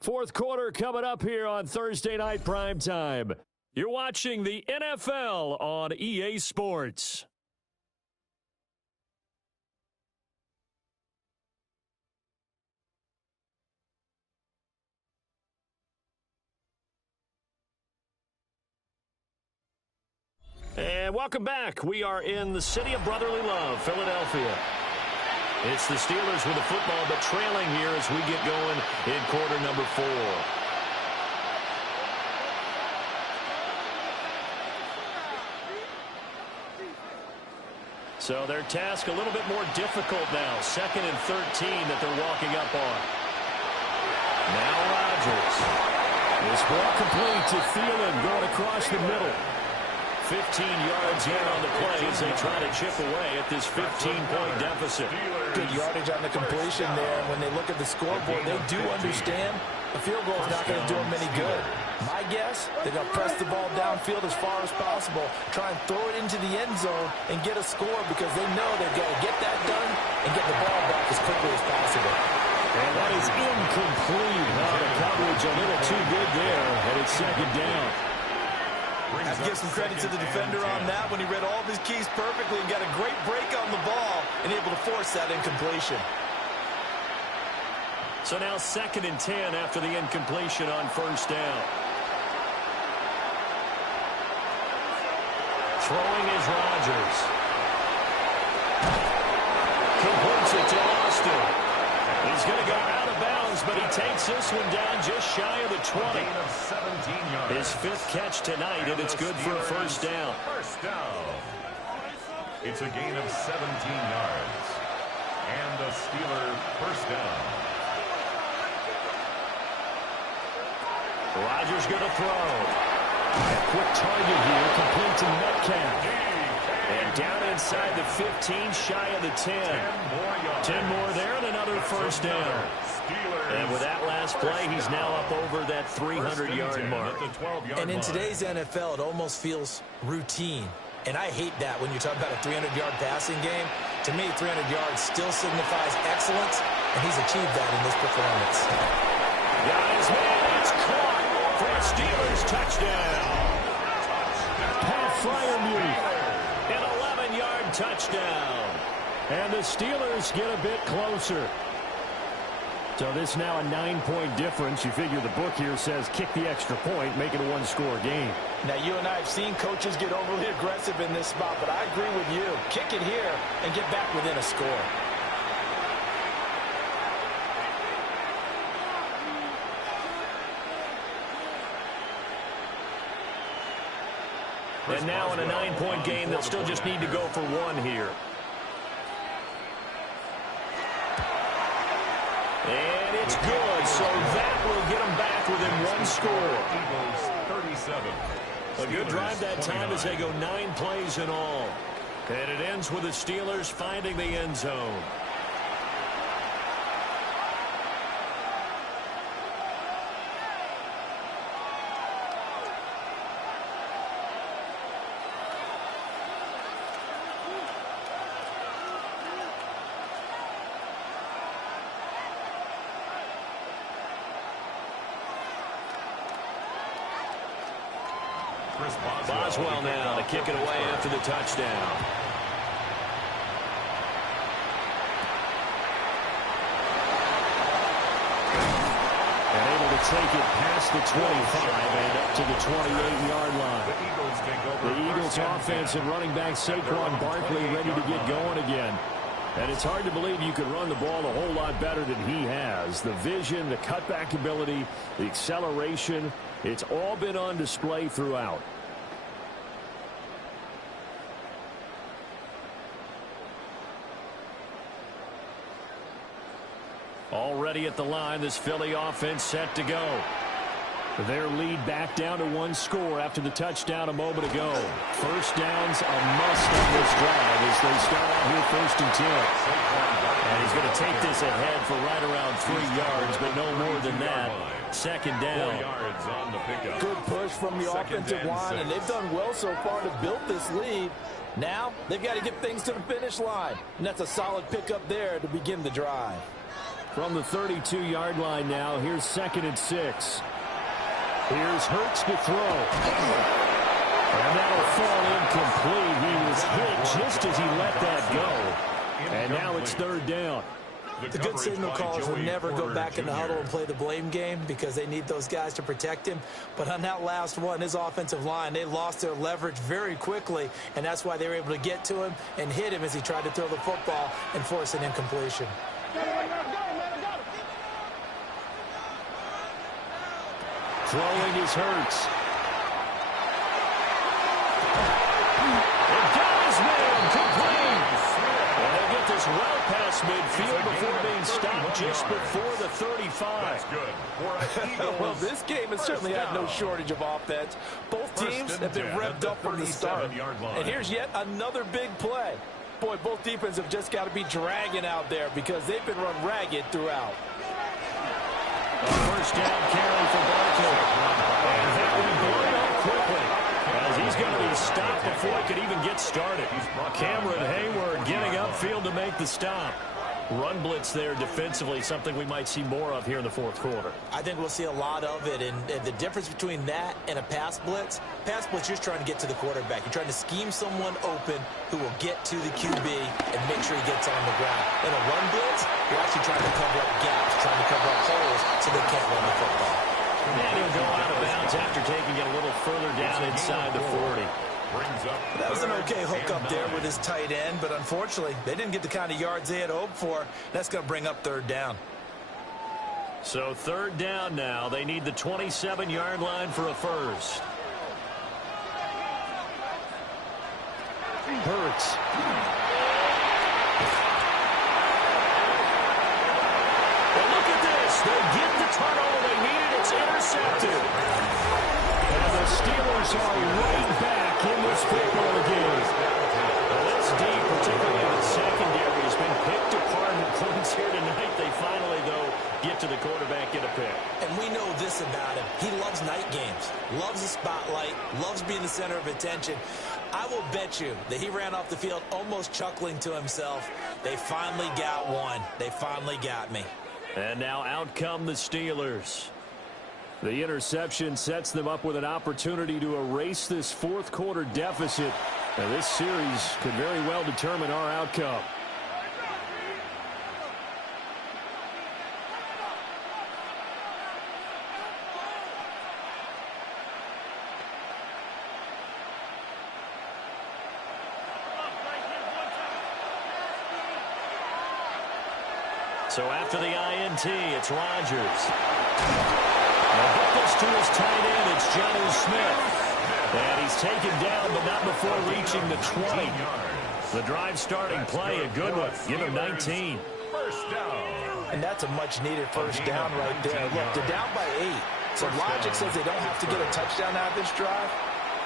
Fourth quarter coming up here on Thursday Night Primetime. You're watching the NFL on EA Sports. And welcome back. We are in the city of brotherly love, Philadelphia. It's the Steelers with the football, but trailing here as we get going in quarter number 4. So their task a little bit more difficult now. 2nd and 13 that they're walking up on. Now Rodgers. This ball complete to Thielen going across the middle. 15 yards here on the play as they try to chip away at this 15-point deficit. Good yardage on the completion there. When they look at the scoreboard, they do understand a field goal is not going to do them any good. My guess, they're going to press the ball downfield as far as possible, try and throw it into the end zone and get a score because they know they've got to get that done and get the ball back as quickly as possible. And that is incomplete. The coverage a little too good there, and it's 2nd down. I have to give some credit to the defender on that when he read all of his keys perfectly and got a great break on the ball and able to force that incompletion. So now 2nd and 10 after the incompletion on first down. Throwing is Rodgers. Completes it to Austin. He's going to go out of bounds, but he takes this one down just shy of the 20. His 5th catch tonight, and it's good for a first down. First down. It's a gain of 17 yards. And a Steeler first down. Rodgers going to throw. A quick target here, complete to Metcalf. And down inside the 15, shy of the 10. 10 more there and another first down. And with that last play, he's now up over that 300-yard mark. And in today's NFL, it almost feels routine. And I hate that when you're talking about a 300-yard passing game. To me, 300 yards still signifies excellence, and he's achieved that in this performance. Got his man, it's caught for a Steelers touchdown. Pat Freiermuth. An 11-yard touchdown. And the Steelers get a bit closer. So this now a 9-point difference. You figure the book here says kick the extra point, make it a one-score game. Now, you and I have seen coaches get overly aggressive in this spot, but I agree with you. Kick it here and get back within a score. And now in a 9-point game, they'll still just need to go for 1 here. And it's good, so that will get them back within 1 score. Eagles 37. A good drive that time as they go 9 plays in all. And it ends with the Steelers finding the end zone. Boswell now to kick it away after the touchdown. And able to take it past the 25 and up to the 28-yard line. The Eagles offense and running back Saquon Barkley ready to get going again. And it's hard to believe you could run the ball a whole lot better than he has. The vision, the cutback ability, the acceleration, it's all been on display throughout. Already at the line, this Philly offense set to go. Their lead back down to one score after the touchdown a moment ago. First down's a must on this drive as they start out here 1st and 10. And he's going to take this ahead for right around 3 yards, but no more than that. 2nd down. 4 yards on the pickup. Good push from the offensive line, and they've done well so far to build this lead. Now they've got to get things to the finish line, and that's a solid pickup there to begin the drive. From the 32-yard line now, here's 2nd and 6. Here's Hurts to throw. And that'll fall incomplete. He was hit just as he let that go. And now it's 3rd down. The good signal callers will never go back in the huddle and play the blame game because they need those guys to protect him. But on that last one, his offensive line, they lost their leverage very quickly, and that's why they were able to get to him and hit him as he tried to throw the football and force an incompletion. Throwing is Hurts. And got his man complete. And they get this well past midfield before being stopped just before the 35. That's good. Well, this game has certainly had no shortage of offense. Both teams have been revved up from the start. And here's yet another big play. Boy, both defenses have just got to be dragging out there because they've been run ragged throughout. A first down carry for Barkley. And that one blown up quickly as he's going to be stopped before he could even get started. Cameron Hayward getting upfield to make the stop. Run blitz there defensively, something we might see more of here in the 4th quarter. I think we'll see a lot of it, and the difference between that and a pass blitz, you're just trying to get to the quarterback. You're trying to scheme someone open who will get to the QB and make sure he gets on the ground. In a run blitz, you're actually trying to cover up gaps, trying to cover up holes so they can't run the football. And he'll go out of bounds after taking it a little further down inside the 40. That was an okay hook up there with his tight end, but unfortunately, they didn't get the kind of yards they had hoped for. That's going to bring up 3rd down. So 3rd down now. They need the 27-yard line for a first. Hurts. Well, look at this. They get the turnover they needed. It's intercepted. And the Steelers are right back in this football game. Well, this deep, particularly in the secondary, has been picked apart in points here tonight. They finally, though, get to the quarterback, get a pick. And we know this about him. He loves night games, loves the spotlight, loves being the center of attention. I will bet you that he ran off the field almost chuckling to himself. They finally got one. They finally got me. And now out come the Steelers. The interception sets them up with an opportunity to erase this 4th quarter deficit. Now, this series could very well determine our outcome. So after the INT, it's Rodgers. They'll get this to his tight end. It's Jonnu Smith. And he's taken down, but not before reaching the 20. The drive starting play, a good one. Give him 19. First down. And that's a much-needed first down right there. Look, they're down by 8. So logic says they don't have to get a touchdown out of this drive.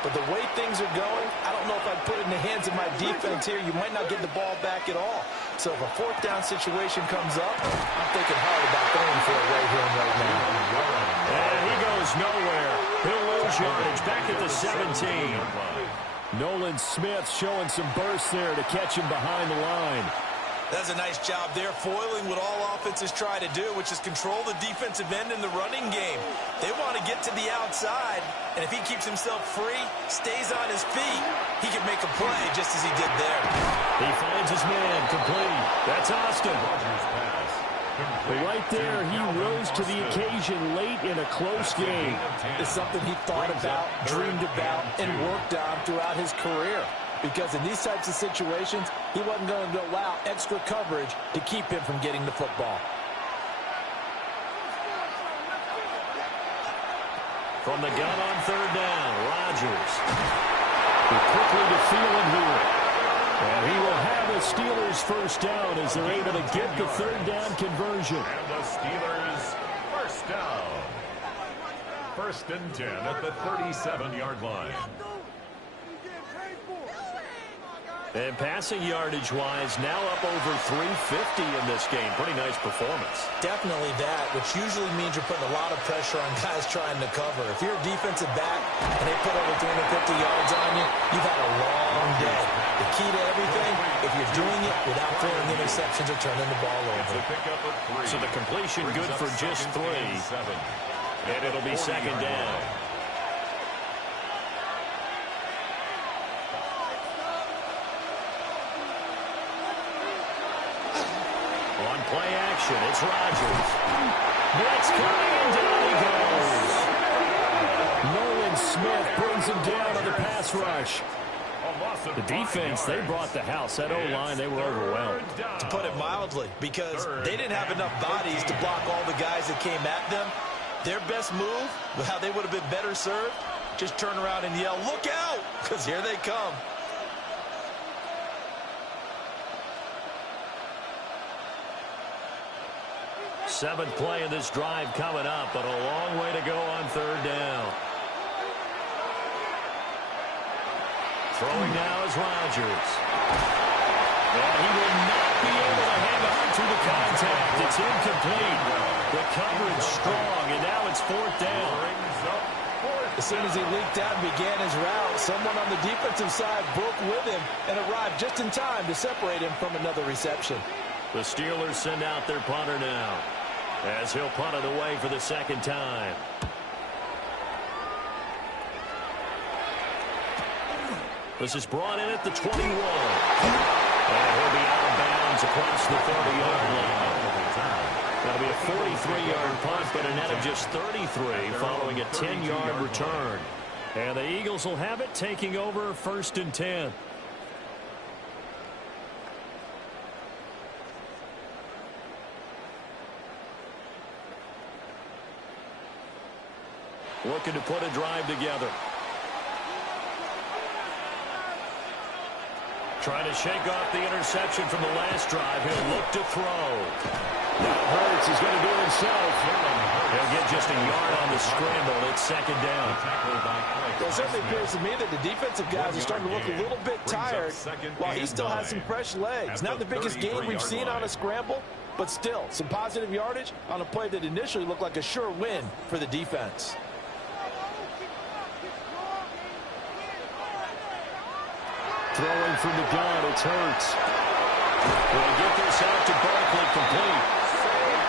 But the way things are going, I don't know if I'd put it in the hands of my defense here. You might not get the ball back at all. So if a 4th down situation comes up, I'm thinking hard about throwing for it right here and right now. And he goes nowhere. He'll lose yardage back at the 17. Nolan Smith showing some burst there to catch him behind the line. That's a nice job there, foiling what all offenses try to do, which is control the defensive end in the running game. They want to get to the outside, and if he keeps himself free, stays on his feet, he can make a play just as he did there. He finds his man complete. That's Austin. But right there, he rose to the occasion late in a close game. It's something he thought about, dreamed about, and worked on throughout his career. Because in these types of situations, he wasn't going to allow extra coverage to keep him from getting the football. From the gun on 3rd down, Rodgers. Quickly to Thielen here. And he will have a Steelers Steelers first down as they're able to get the third down conversion. And the Steelers first down. First and 10 at the 37-yard line. And passing yardage-wise, now up over 350 in this game. Pretty nice performance. Definitely that, which usually means you're putting a lot of pressure on guys trying to cover. If you're a defensive back and they put over 350 yards on you, you've had a long day. The key to everything, if you're doing it without throwing interceptions or turning the ball over. So the completion good for just 3. And it'll be second down. On play action, it's Rodgers. Blitz coming, and down he goes. Nolan Smith brings him down on the pass rush. The defense, they brought the house. That O-line, they were overwhelmed. To put it mildly, because they didn't have enough bodies to block all the guys that came at them. Their best move, how they would have been better served, just turn around and yell, "Look out!" because here they come. Seventh play of this drive coming up, but a long way to go on third down. Throwing now is Rodgers. And he will not be able to hang on to the contact. It's incomplete. The coverage strong, and now it's fourth down. As soon as he leaked out and began his route, someone on the defensive side broke with him and arrived just in time to separate him from another reception. The Steelers send out their punter now, as he'll punt it away for the second time. This is brought in at the 21. And he'll be out of bounds across the 30-yard line. That'll be a 43-yard punt, but a net of just 33 following a 10-yard return. And the Eagles will have it, taking over first and 10. Looking to put a drive together. Trying to shake off the interception from the last drive. He'll look to throw. Now Hurts is going to do it himself. He'll get just a yard on the scramble. It's second down. Well, it certainly appears to me that the defensive guys are starting to look a little bit tired while he still has some fresh legs. Not the biggest game we've seen on a scramble, but still some positive yardage on a play that initially looked like a sure win for the defense. Throwing from the gun, it's Hurts. Will get this out to Barkley complete.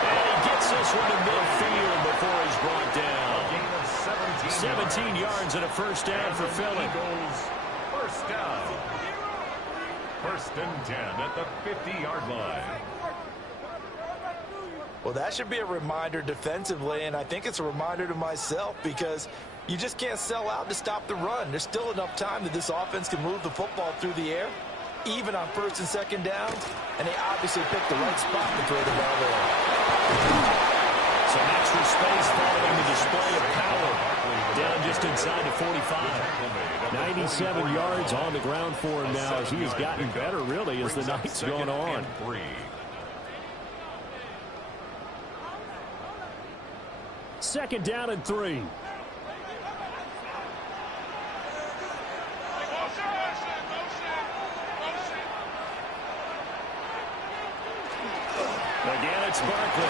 And he gets this one to midfield before he's brought down. 17 yards and a first down for Philly. First down. First and 10 at the 50-yard line. Well, that should be a reminder defensively, and I think it's a reminder to myself because you just can't sell out to stop the run. There's still enough time that this offense can move the football through the air, even on first and second downs, and they obviously picked the right spot to throw the ball there. Some extra space following the display of power. Down just inside the 45. 97 yards on the ground for him now as he has gotten better, really, as the night's gone on. Second down and 3. Again, it's Barkley.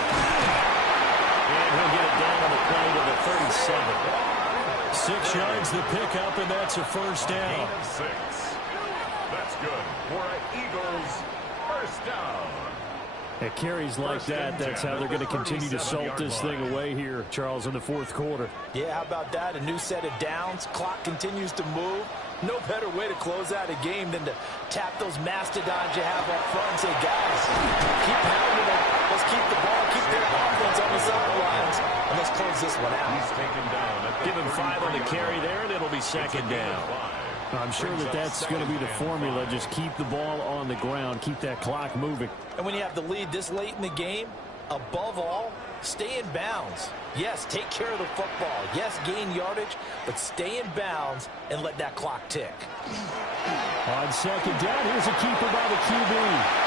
And he'll get it down on the play to the 37. 6 yards the pickup, and that's a first down. Gain of 6. That's good for an Eagles first down. At carries like that, that's how they're going to continue to salt this thing away here, Charles, in the fourth quarter. Yeah, how about that? A new set of downs. Clock continues to move. No better way to close out a game than to tap those mastodons you have up front and say, guys, keep pounding them. Let's keep the ball, keep their offense on the sidelines, and let's close this one out. He's taken down. Give him 5 on the carry there, and it'll be second down. I'm sure that that's going to be the formula. Just keep the ball on the ground. Keep that clock moving. And when you have the lead this late in the game, above all, stay in bounds. Yes, take care of the football. Yes, gain yardage, but stay in bounds and let that clock tick. On second down, here's a keeper by the QB.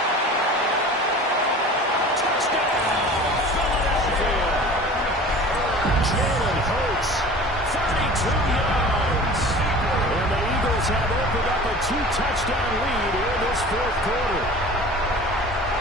2-touchdown lead here in this fourth quarter.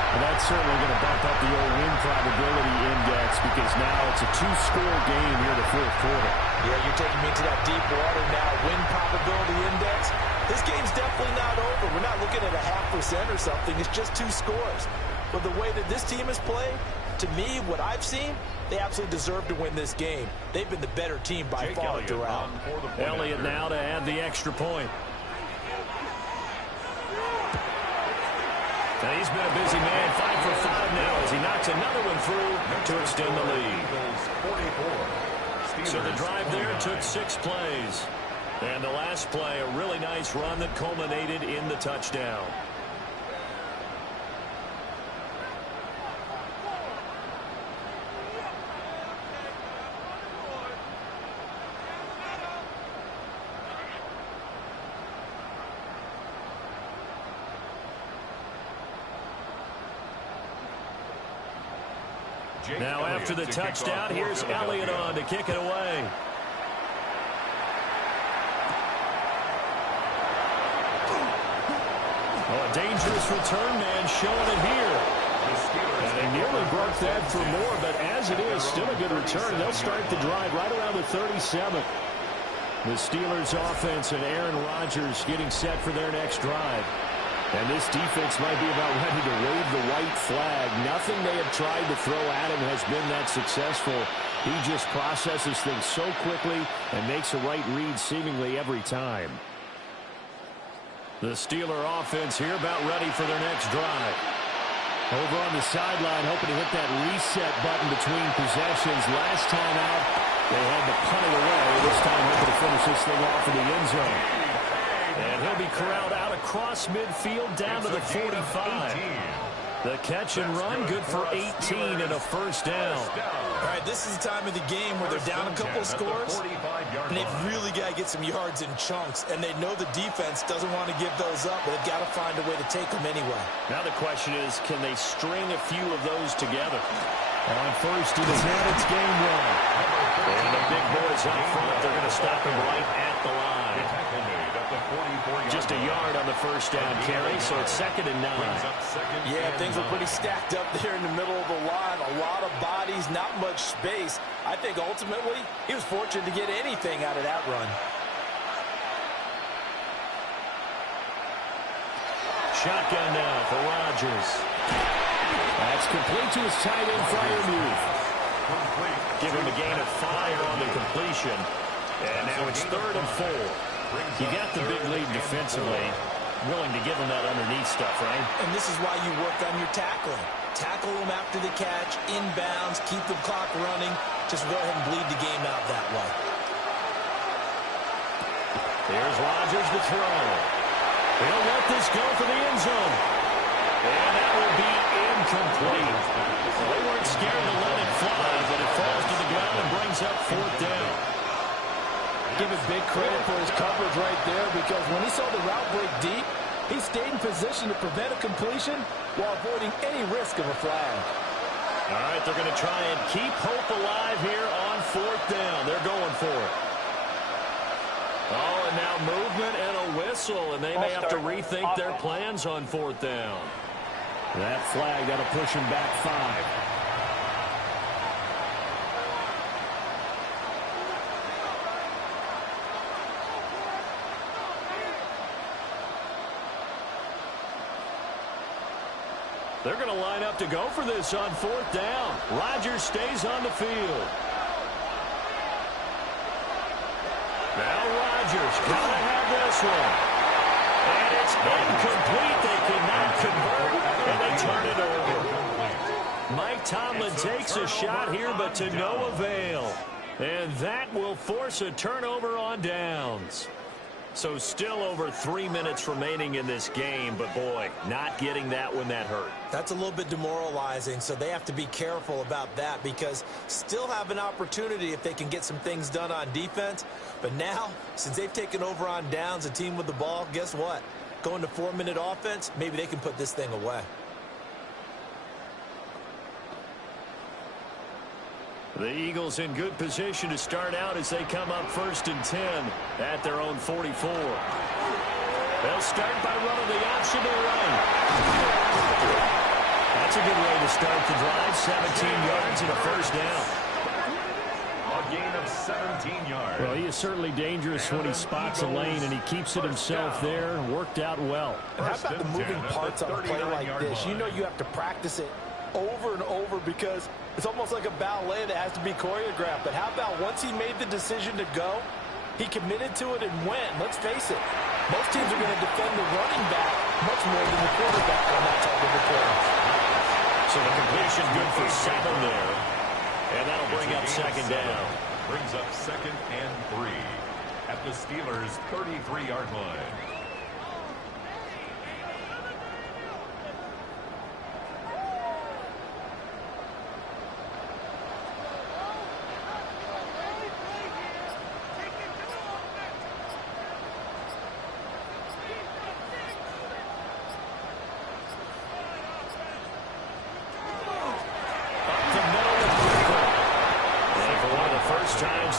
And that's certainly going to bump up the old win probability index because now it's a 2-score game here in the fourth quarter. Yeah, you're taking me into that deep water now. Win probability index. This game's definitely not over. We're not looking at a 0.5% or something. It's just 2 scores. But the way that this team has played, to me, what I've seen, they absolutely deserve to win this game. They've been the better team by far throughout. Elliott now to add the extra point. And he's been a busy man, 5 for 5 now as he knocks another one through to extend the lead. So the drive there took 6 plays. And the last play, a really nice run that culminated in the touchdown. Now after the touchdown, here's Elliott on to kick it away. Oh, a dangerous return man showing it here. And they nearly broke that for more, but as it is, still a good return. They'll start the drive right around the 37. The Steelers offense and Aaron Rodgers getting set for their next drive. And this defense might be about ready to wave the white flag. Nothing they have tried to throw at him has been that successful. He just processes things so quickly and makes a right read seemingly every time. The Steeler offense here about ready for their next drive. Over on the sideline, hoping to hit that reset button between possessions. Last time out, they had to punt it away. This time hoping to finish this thing off in the end zone. And he'll be corralled out across midfield down to the 45. The catch and run, good for 18 and a first down. All right, this is the time of the game where they're down a couple of scores, and they've really got to get some yards in chunks, and they know the defense doesn't want to give those up, but they've got to find a way to take them anyway. Now the question is, can they string a few of those together? On first and 10, it's game 1. And the big boys up front, they're going to stop him right at the line. Just a yard on the first down carry, so it's 2nd and 9. Yeah, things are pretty stacked up there in the middle of the line. A lot of bodies, not much space. I think ultimately he was fortunate to get anything out of that run. Shotgun now for Rodgers. That's complete to his tight end, Freiermuth. Give him a gain of 5 on the completion. And now it's 3rd and 4. You got the big lead defensively. Willing to give him that underneath stuff, right? And this is why you work on your tackling. Tackle them after the catch, inbounds, keep the clock running. Just go ahead and bleed the game out that way. Here's Rodgers to throw. He'll let this go for the end zone. And that will be incomplete. Well, they weren't scared to let it fly, but it falls to the ground and brings up 4th down. Give it big credit for his coverage right there, because when he saw the route break deep, he stayed in position to prevent a completion while avoiding any risk of a flag. All right, they're going to try and keep hope alive here on 4th down. They're going for it. Oh, and now movement and a whistle, and they may have to rethink their plans on 4th down. That flag, that'll push him back 5. They're going to line up to go for this on 4th down. Rodgers stays on the field. Now Rodgers got to have this one. And it's incomplete. They cannot convert, and they turn it over. Mike Tomlin takes a shot here, but to no avail. And that will force a turnover on downs. So still over 3 minutes remaining in this game, but boy, not getting that one that hurt. That's a little bit demoralizing, so they have to be careful about that, because still have an opportunity if they can get some things done on defense. But now, since they've taken over on downs, a team with the ball, guess what? Going to 4-minute offense, maybe they can put this thing away. The Eagles in good position to start out as they come up 1st and 10 at their own 44. They'll start by running the option to the right. That's a good way to start the drive. 17 yards and a first down. A gain of 17 yards. Well, he is certainly dangerous when he spots a lane, and he keeps it himself there. Worked out well. And how about the moving parts on a play like this? You know you have to practice it over and over because it's almost like a ballet that has to be choreographed. But how about once he made the decision to go, he committed to it and went. Let's face it, most teams are going to defend the running back much more than the quarterback on that type of a play. So the completion good for 7 there. And that'll bring up second down. Brings up 2nd and 3 at the Steelers' 33-yard line.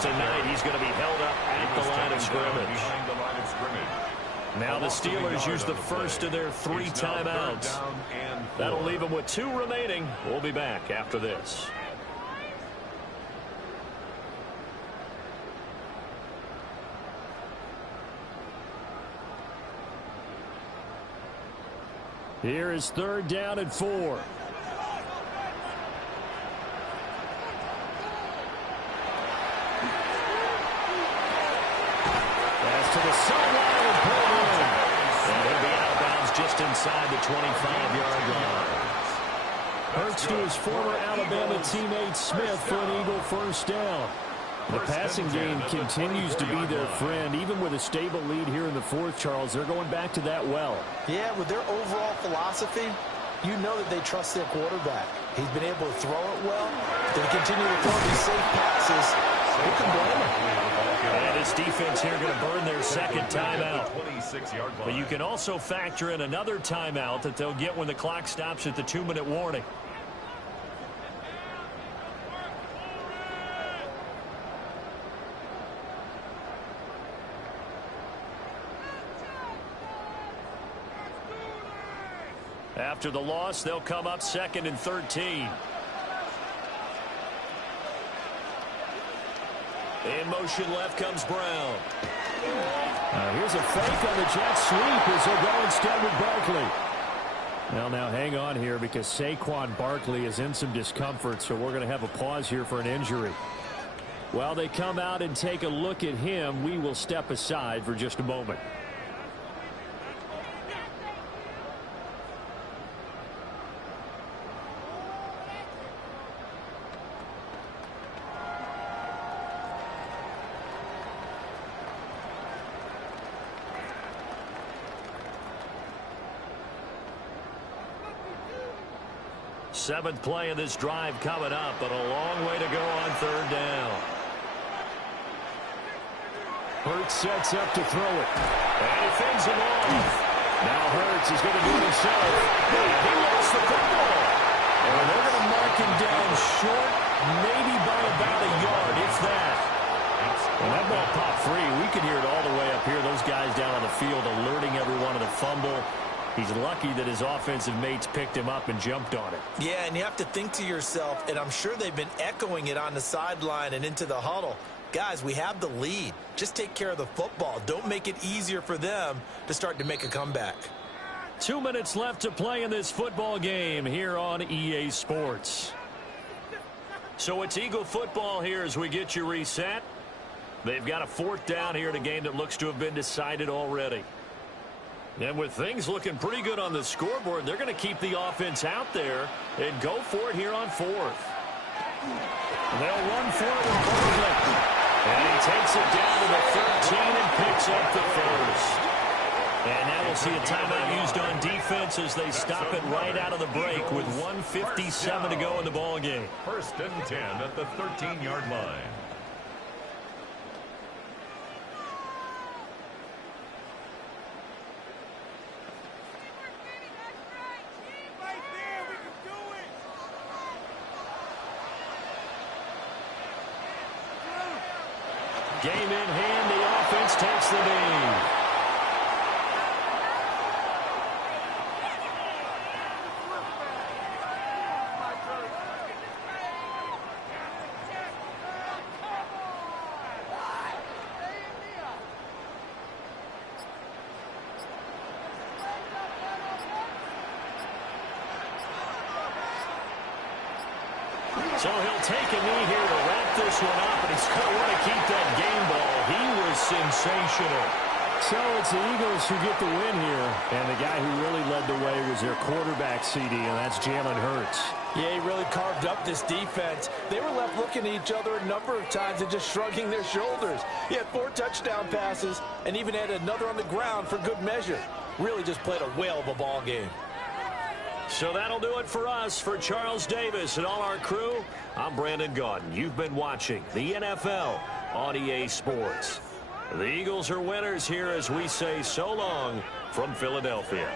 Tonight, he's going to be held up at the line of scrimmage. Behind the line of scrimmage. Now the Steelers use the first of their 3 timeouts. That'll leave them with 2 remaining. We'll be back after this. Here is 3rd down and 4. To the sideline and pulled in. And he'll be out of bounds just inside the 25-yard line. Hurts to his former Alabama teammate Smith for an Eagle first down. The passing game continues to be their friend. Even with a stable lead here in the 4th, Charles, they're going back to that well. Yeah, with their overall philosophy, you know that they trust their quarterback. He's been able to throw it well. They continue to throw these safe passes. Who can blame him? And his defense here going to burn their 2nd timeout. But you can also factor in another timeout that they'll get when the clock stops at the 2-minute warning. After the loss, they'll come up 2nd and 13. In motion left comes Brown. Here's a fake on the jet sweep as they'll go instead with Barkley. Well, now hang on here because Saquon Barkley is in some discomfort, so we're going to have a pause here for an injury. While they come out and take a look at him, we will step aside for just a moment. Seventh play of this drive coming up, but a long way to go on 3rd down. Hurts sets up to throw it. And he fends him off. Now Hurts is going to do it himself. He lost the football. And they're going to mark him down short, maybe by about a yard, if that. When that ball popped free, we could hear it all the way up here. Those guys down on the field alerting everyone of the fumble. He's lucky that his offensive mates picked him up and jumped on it. Yeah, and you have to think to yourself, and I'm sure they've been echoing it on the sideline and into the huddle. Guys, we have the lead. Just take care of the football. Don't make it easier for them to start to make a comeback. 2 minutes left to play in this football game here on EA Sports. So it's Eagle football here as we get you reset. They've got a 4th down here in a game that looks to have been decided already. And with things looking pretty good on the scoreboard, they're going to keep the offense out there and go for it here on 4th. They'll run for it with Barkley. And he takes it down to the 13 and picks up the first. And now we'll see a timeout used on defense as they stop it right out of the break with 1:57 to go in the ball game. 1st and 10 at the 13-yard line. Game in hand, the offense takes the knee. So he'll take a knee here to wrap this one up, and he's going to want to keep that game ball. He was sensational. So it's the Eagles who get the win here. And the guy who really led the way was their quarterback, CD, and that's Jalen Hurts. Yeah, he really carved up this defense. They were left looking at each other a number of times and just shrugging their shoulders. He had 4 touchdown passes and even had another on the ground for good measure. Really just played a whale of a ball game. So that'll do it for us. For Charles Davis and all our crew, I'm Brandon Gaudin. You've been watching the NFL on EA Sports. The Eagles are winners here as we say so long from Philadelphia.